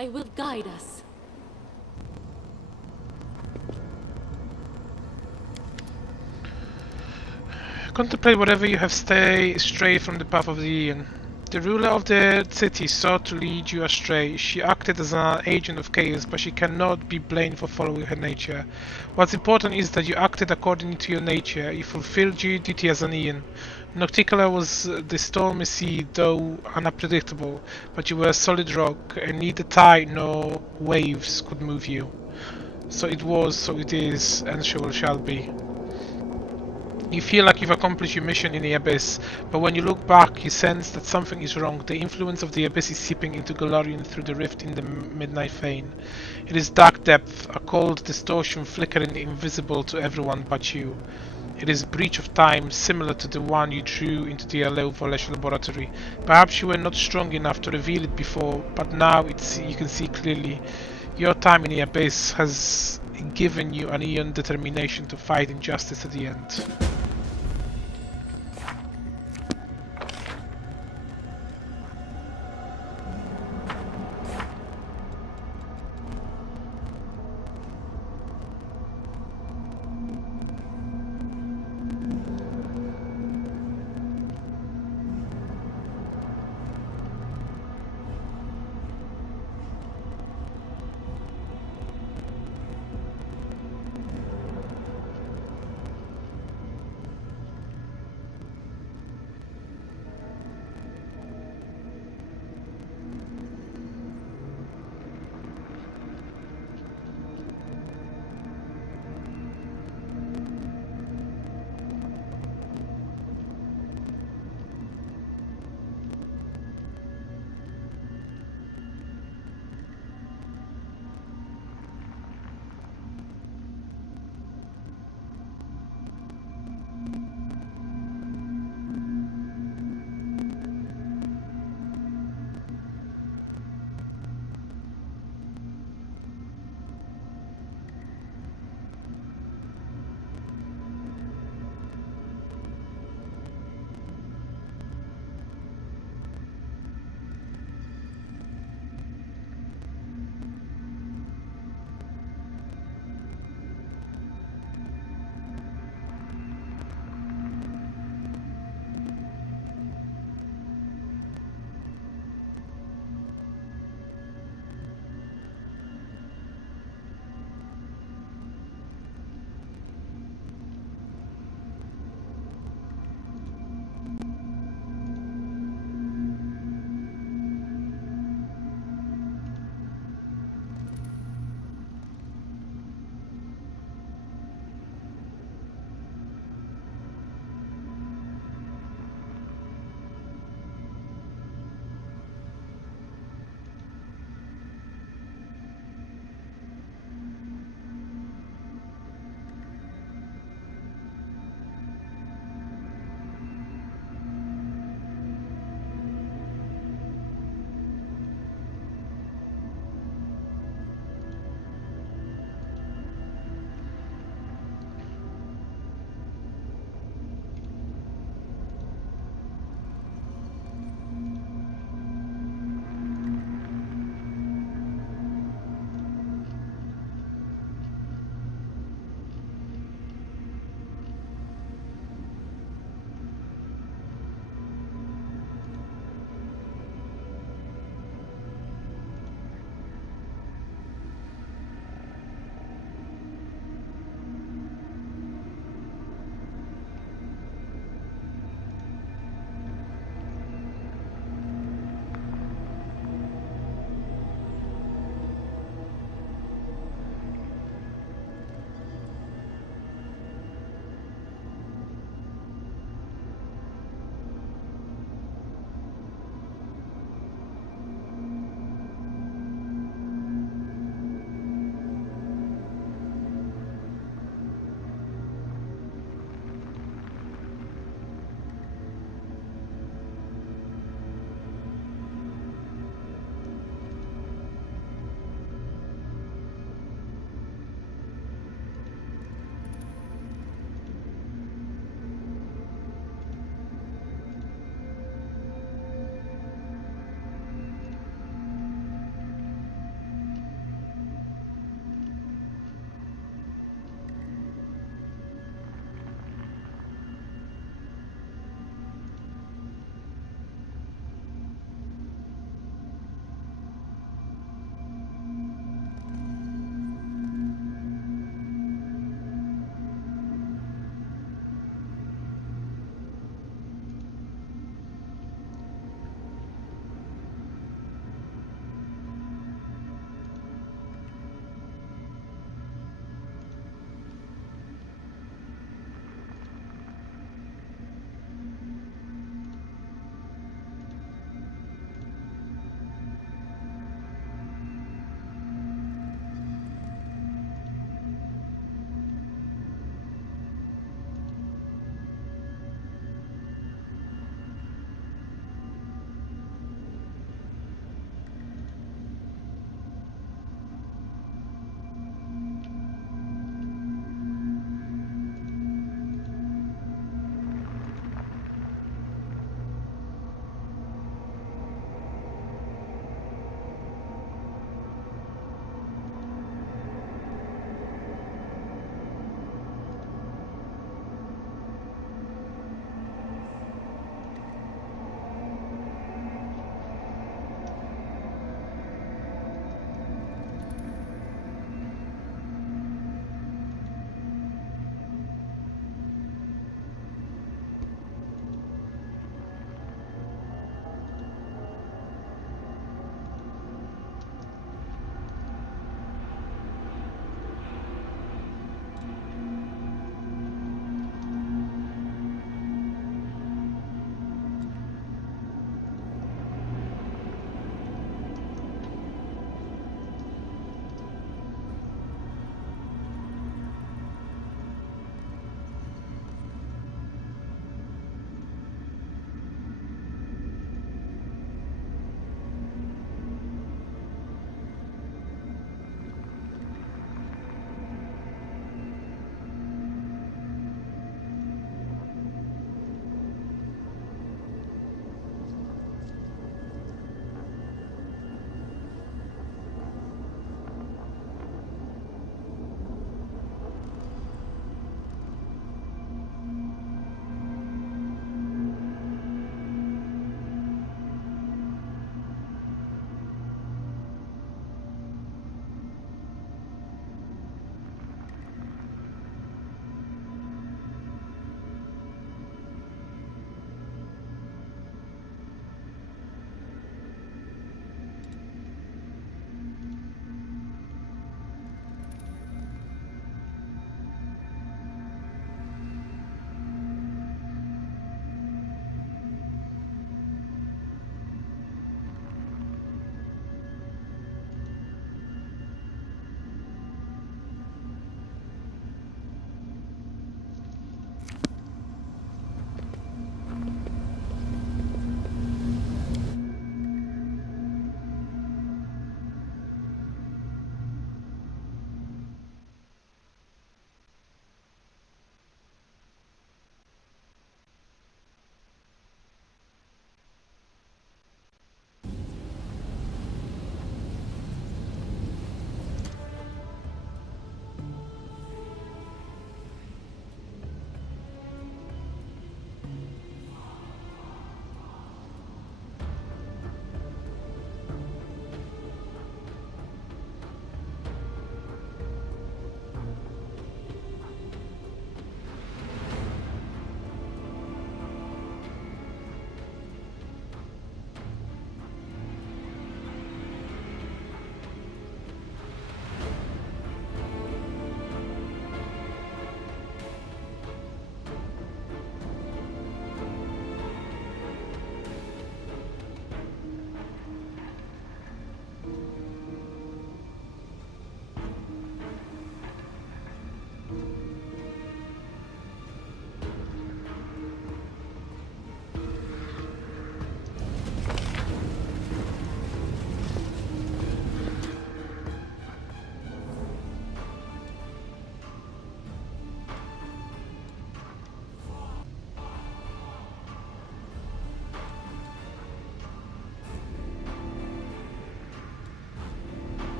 I will guide us. Contemplate whatever you have stay strayed from the path of the Aeon. The ruler of the city sought to lead you astray. She acted as an agent of chaos, but she cannot be blamed for following her nature. What's important is that you acted according to your nature. You fulfilled your duty as an Aeon. Nocticola was the stormy sea, though unpredictable, but you were a solid rock, and neither tide nor waves could move you. So it was, so it is, and so shall be. You feel like you've accomplished your mission in the Abyss, but when you look back, you sense that something is wrong. The influence of the Abyss is seeping into Golarion through the rift in the Midnight Fane. It is dark depth, a cold distortion flickering invisible to everyone but you. It is breach of time, similar to the one you drew into the Aleu Volesh laboratory. Perhaps you were not strong enough to reveal it before, but now you can see clearly. Your time in the Abyss has given you an Aeon determination to fight injustice at the end.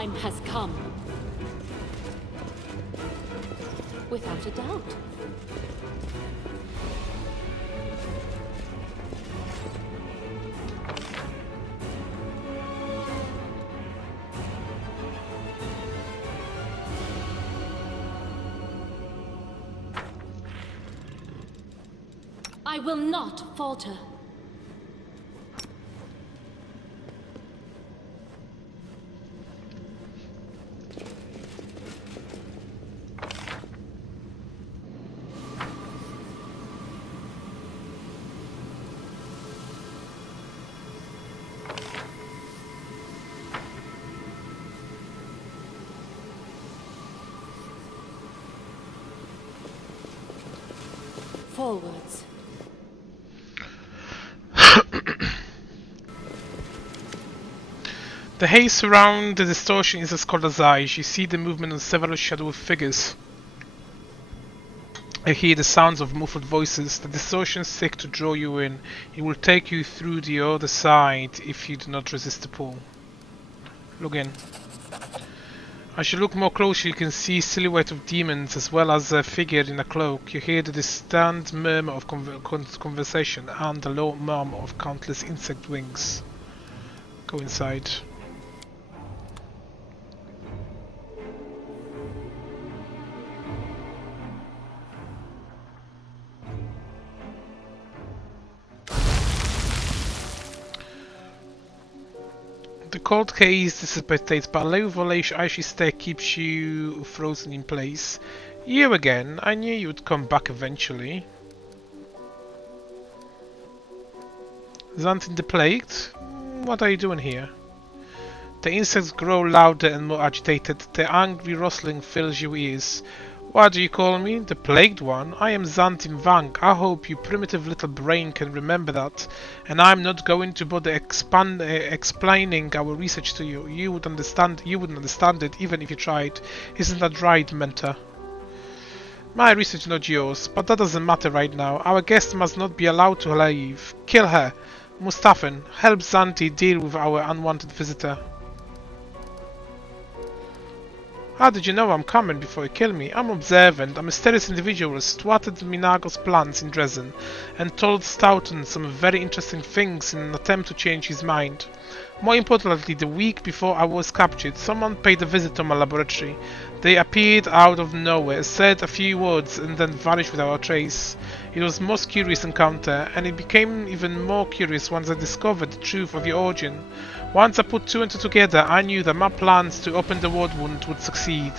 time has come. Without a doubt. I will not falter. Forwards. The haze around the distortion is as cold as ice. You see the movement of several shadowy figures. You hear the sounds of muffled voices. The distortion seeks to draw you in. It will take you through the other side if you do not resist the pull. Look in. As you look more closely, you can see silhouette of demons as well as a figure in a cloak. You hear the distant murmur of conversation and the low murmur of countless insect wings. Go inside. The cold haze dissipates, but a low volatile icy stare keeps you frozen in place. You again. I knew you'd come back eventually. Xantin the Plagued? What are you doing here? The insects grow louder and more agitated. The angry rustling fills your ears. What do you call me? The Plagued One? I am Xantin Vang. I hope your primitive little brain can remember that. And I'm not going to bother explaining our research to you. You wouldn't understand it even if you tried. Isn't that right, Mentor? My research, not yours, but that doesn't matter right now. Our guest must not be allowed to leave. Kill her. Mustafan, help Xanti deal with our unwanted visitor. How did you know I'm coming before you kill me? I'm observant. A mysterious individual thwarted Minago's plans in Dresden and told Stoughton some very interesting things in an attempt to change his mind. More importantly, the week before I was captured, someone paid a visit to my laboratory. They appeared out of nowhere, said a few words and then vanished without a trace. It was a most curious encounter, and it became even more curious once I discovered the truth of your origin. Once I put two and two together, I knew that my plans to open the world wound would succeed.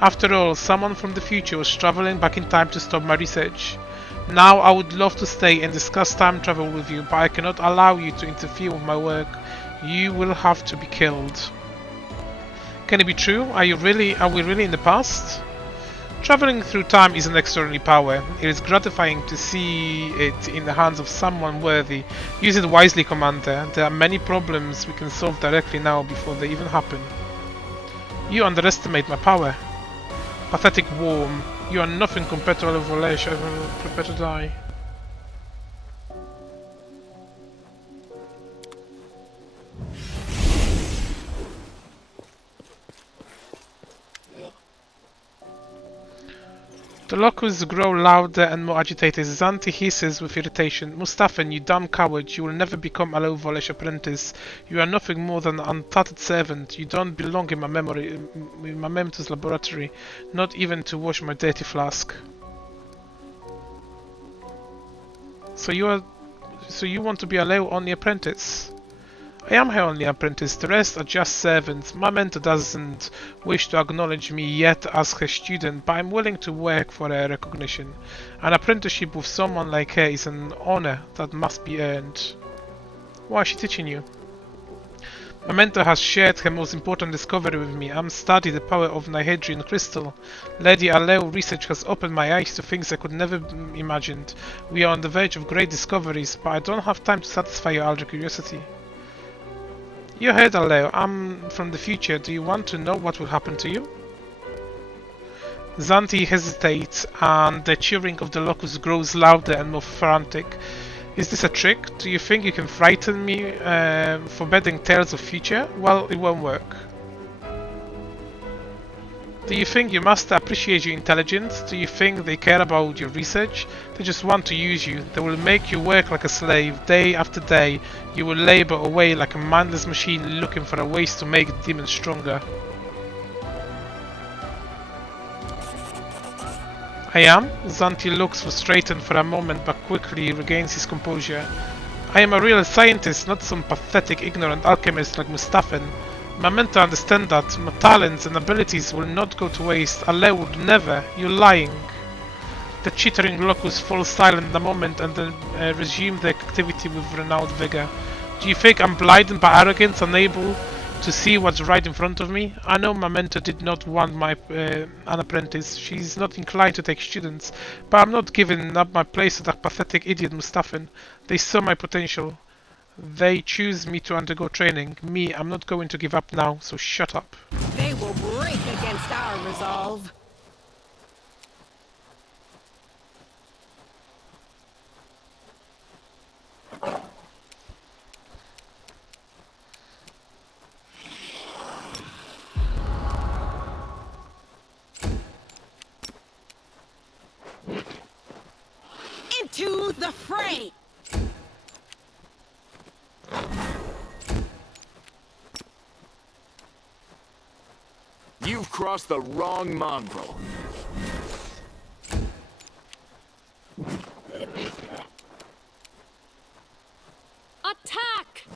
After all, someone from the future was traveling back in time to stop my research. Now I would love to stay and discuss time travel with you, but I cannot allow you to interfere with my work. You will have to be killed. Can it be true? Are we really in the past? Traveling through time is an extraordinary power. It is gratifying to see it in the hands of someone worthy. Use it wisely, Commander. There are many problems we can solve directly now before they even happen. You underestimate my power. Pathetic worm. You are nothing compared to Volash. I will prepare to die. The locusts grow louder and more agitated. Xanti hisses with irritation. Mustafan, you dumb coward, you will never become a low Volash apprentice. You are nothing more than an untutored servant. You don't belong in my Memeto's laboratory, not even to wash my dirty flask. So you want to be a low only apprentice? I am her only apprentice, the rest are just servants. My mentor doesn't wish to acknowledge me yet as her student, but I'm willing to work for her recognition. An apprenticeship with someone like her is an honor that must be earned. Why is she teaching you? My mentor has shared her most important discovery with me. I'm studying the power of Nihedrian crystal. Lady Aleo research has opened my eyes to things I could never imagined. We are on the verge of great discoveries, but I don't have time to satisfy your elder curiosity. You heard Aleo, I'm from the future. Do you want to know what will happen to you? Xanti hesitates, and the cheering of the locust grows louder and more frantic. Is this a trick? Do you think you can frighten me, forbidding tales of future? Well, it won't work. Do you think your master appreciates your intelligence? Do you think they care about your research? They just want to use you. They will make you work like a slave, day after day. You will labor away like a mindless machine looking for ways to make demons stronger. I am? Xanthi looks frustrated for a moment but quickly regains his composure. I am a real scientist, not some pathetic ignorant alchemist like Mustafan. I'm meant to understand that my talents and abilities will not go to waste. Allah would never. You're lying. The chittering locust falls silent a moment and then resume their activity with renewed vigor. Do you think I'm blinded by arrogance, unable to see what's right in front of me? I know my mentor did not want an apprentice. She's not inclined to take students, but I'm not giving up my place to that pathetic idiot Mustafan. They saw my potential. They choose me to undergo training. Me, I'm not going to give up now, so shut up. They will break against our resolve. Into the fray! You've crossed the wrong mongrel. Attack!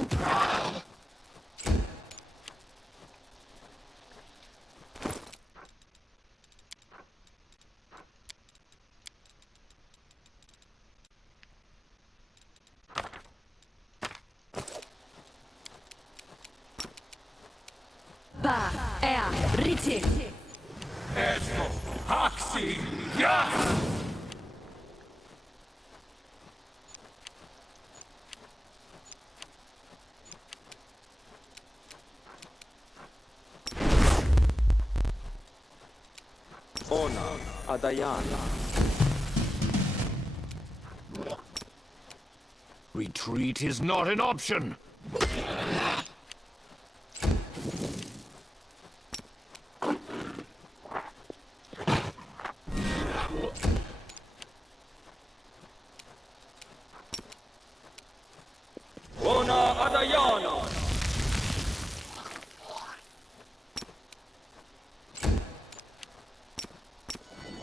Ba, Aeon, Riti. Esto, Haxi, ya! Ona, Adayana. Retreat is not an option. Ona, Adayana.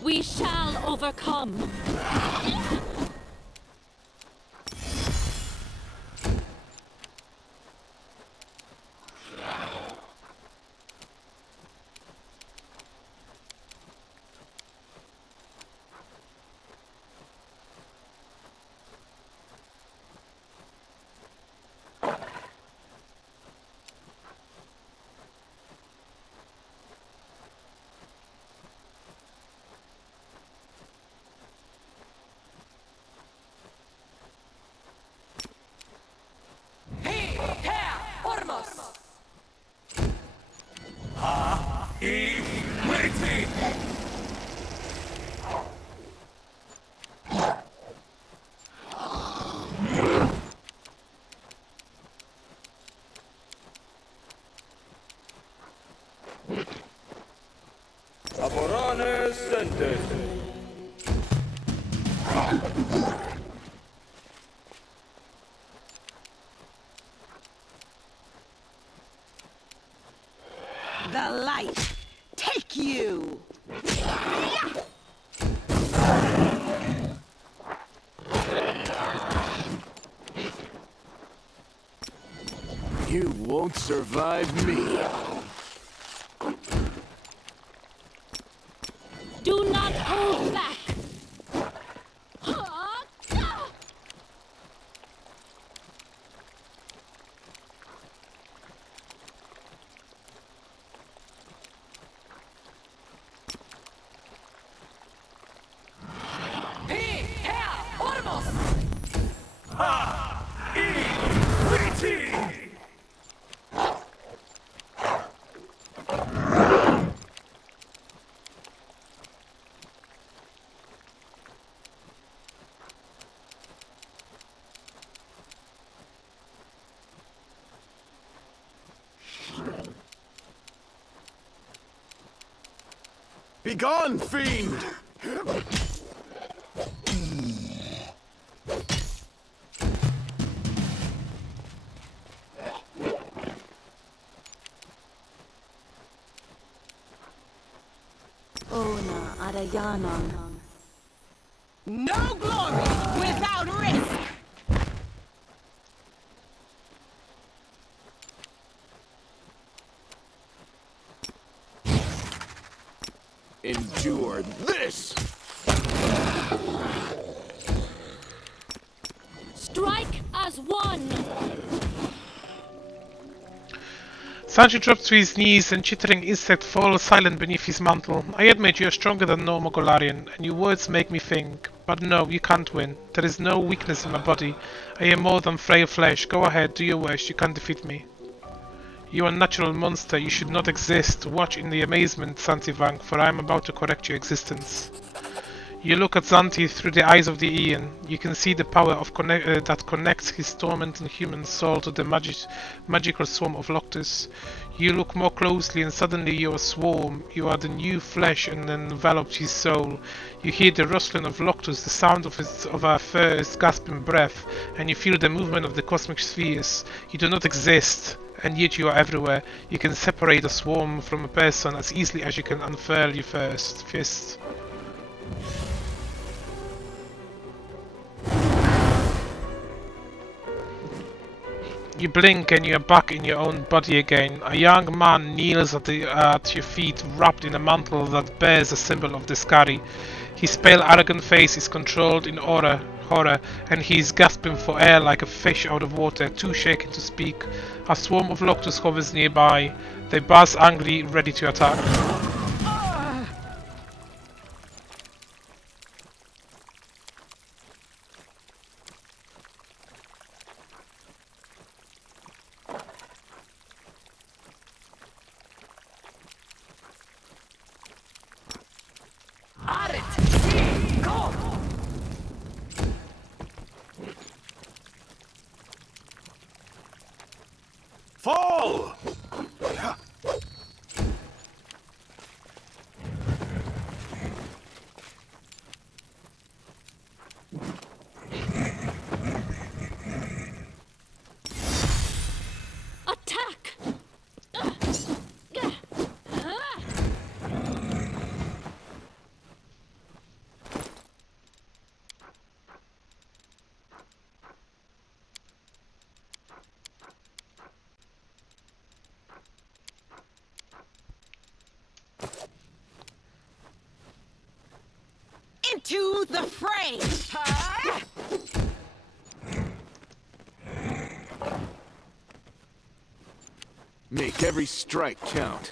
We shall overcome. Aborane Sente. The light. Take you. You won't survive me. Do not hold back. Begone, fiend! Ona Adayanon. No glory without risk! Endure this! Strike as one! Sanji drops to his knees and chittering insect falls silent beneath his mantle. I admit you are stronger than normal Golarian, and your words make me think. But no, you can't win. There is no weakness in my body. I am more than frail flesh. Go ahead, do your worst. You can't defeat me. You are a natural monster. You should not exist. Watch in the amazement, Santivang, for I am about to correct your existence. You look at Zanti through the eyes of the Aeon. You can see the power of that connects his tormented human soul to the magical swarm of Loctus. You look more closely and suddenly you are a swarm. You are the new flesh and enveloped his soul. You hear the rustling of Loctus, the sound of our first gasping breath, and you feel the movement of the cosmic spheres. You do not exist, and yet you are everywhere. You can separate a swarm from a person as easily as you can unfurl your first fist. You blink and you are back in your own body again. A young man kneels at your feet, wrapped in a mantle that bears a symbol of the Skari. His pale, arrogant face is controlled in horror, and he is gasping for air like a fish out of water, too shaken to speak. A swarm of Loctus hovers nearby. They buzz angry, ready to attack. Fall! Attack! Into the fray! Make every strike count.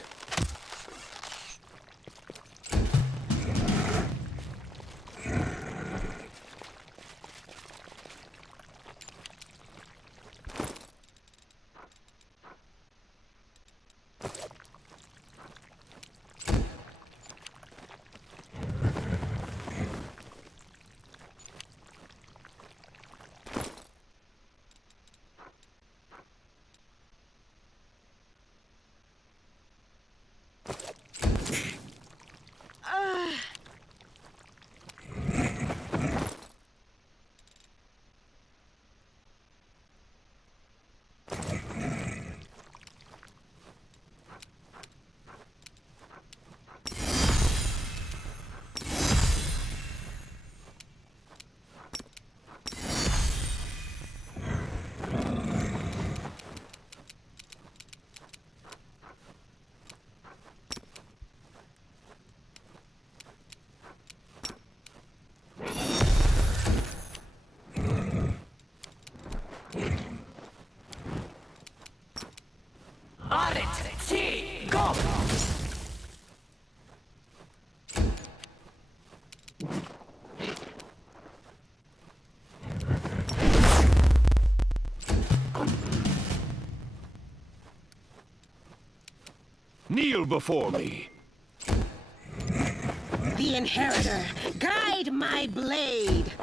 Kneel before me. The Inheritor, guide my blade!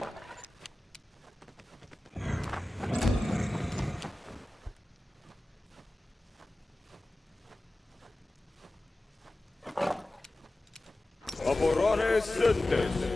Aborones Sentes.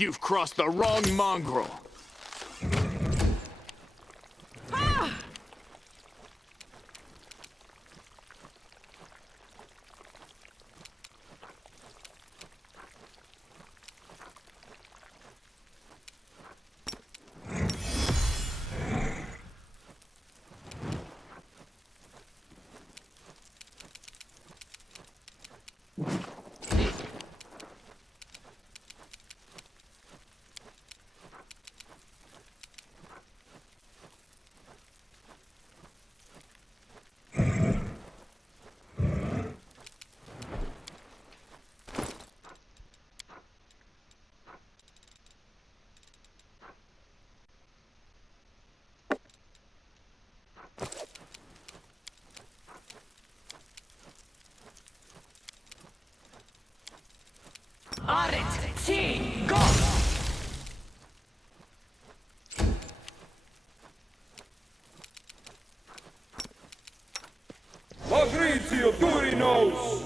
You've crossed the wrong mongrel. Fabrizio Durinos!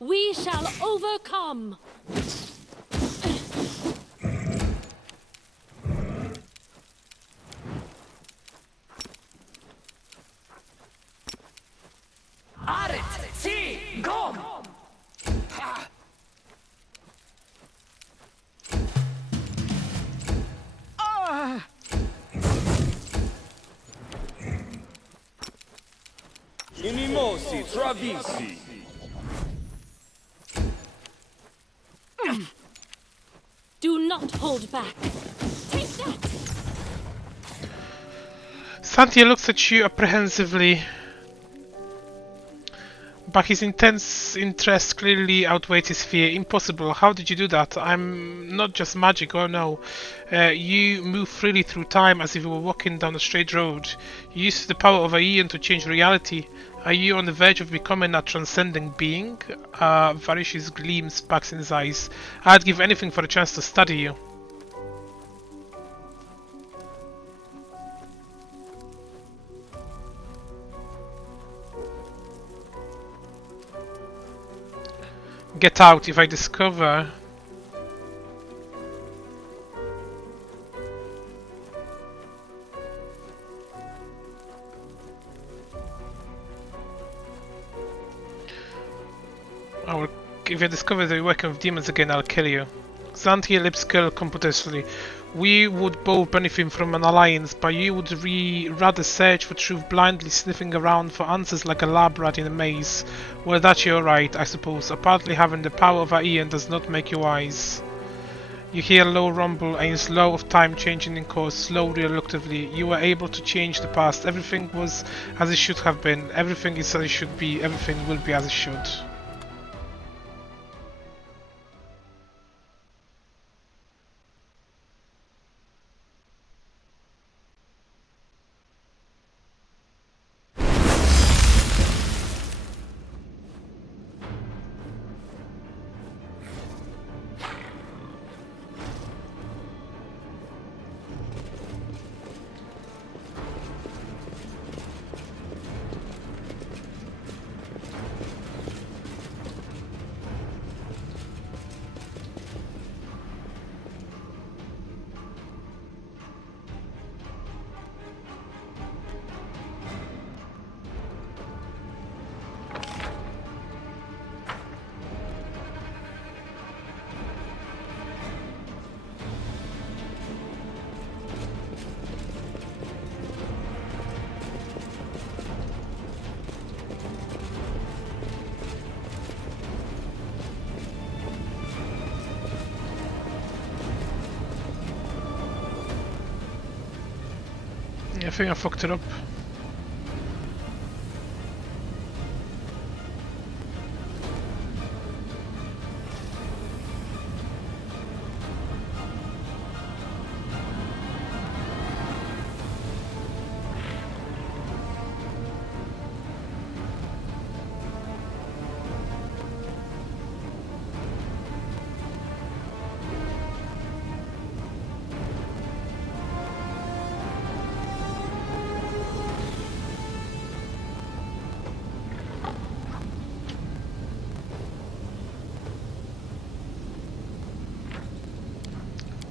We shall overcome! Travisi. Do not hold back. Take that! Santia looks at you apprehensively, but his intense interest clearly outweighs his fear. Impossible. How did you do that? I'm not just magic, oh no. You move freely through time as if you were walking down a straight road. You used the power of Aeon to change reality. Are you on the verge of becoming a transcending being? Varish's gleam sparks in his eyes. I'd give anything for a chance to study you. Get out. If I discover... If I discover that you're working with demons again, I'll kill you. Xantia's lips curl computiously. We would both benefit from an alliance, but you would rather search for truth blindly, sniffing around for answers like a lab rat in a maze. Well, that's your right, I suppose. Apparently having the power of Aeon does not make you wise. You hear a low rumble, and slow of time changing in course, slowly, reluctantly. You were able to change the past. Everything was as it should have been. Everything is as it should be. Everything will be as it should. Yeah, I think I fucked it up.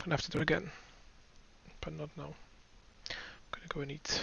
Gonna have to do it again, but not now. I'm gonna go and eat.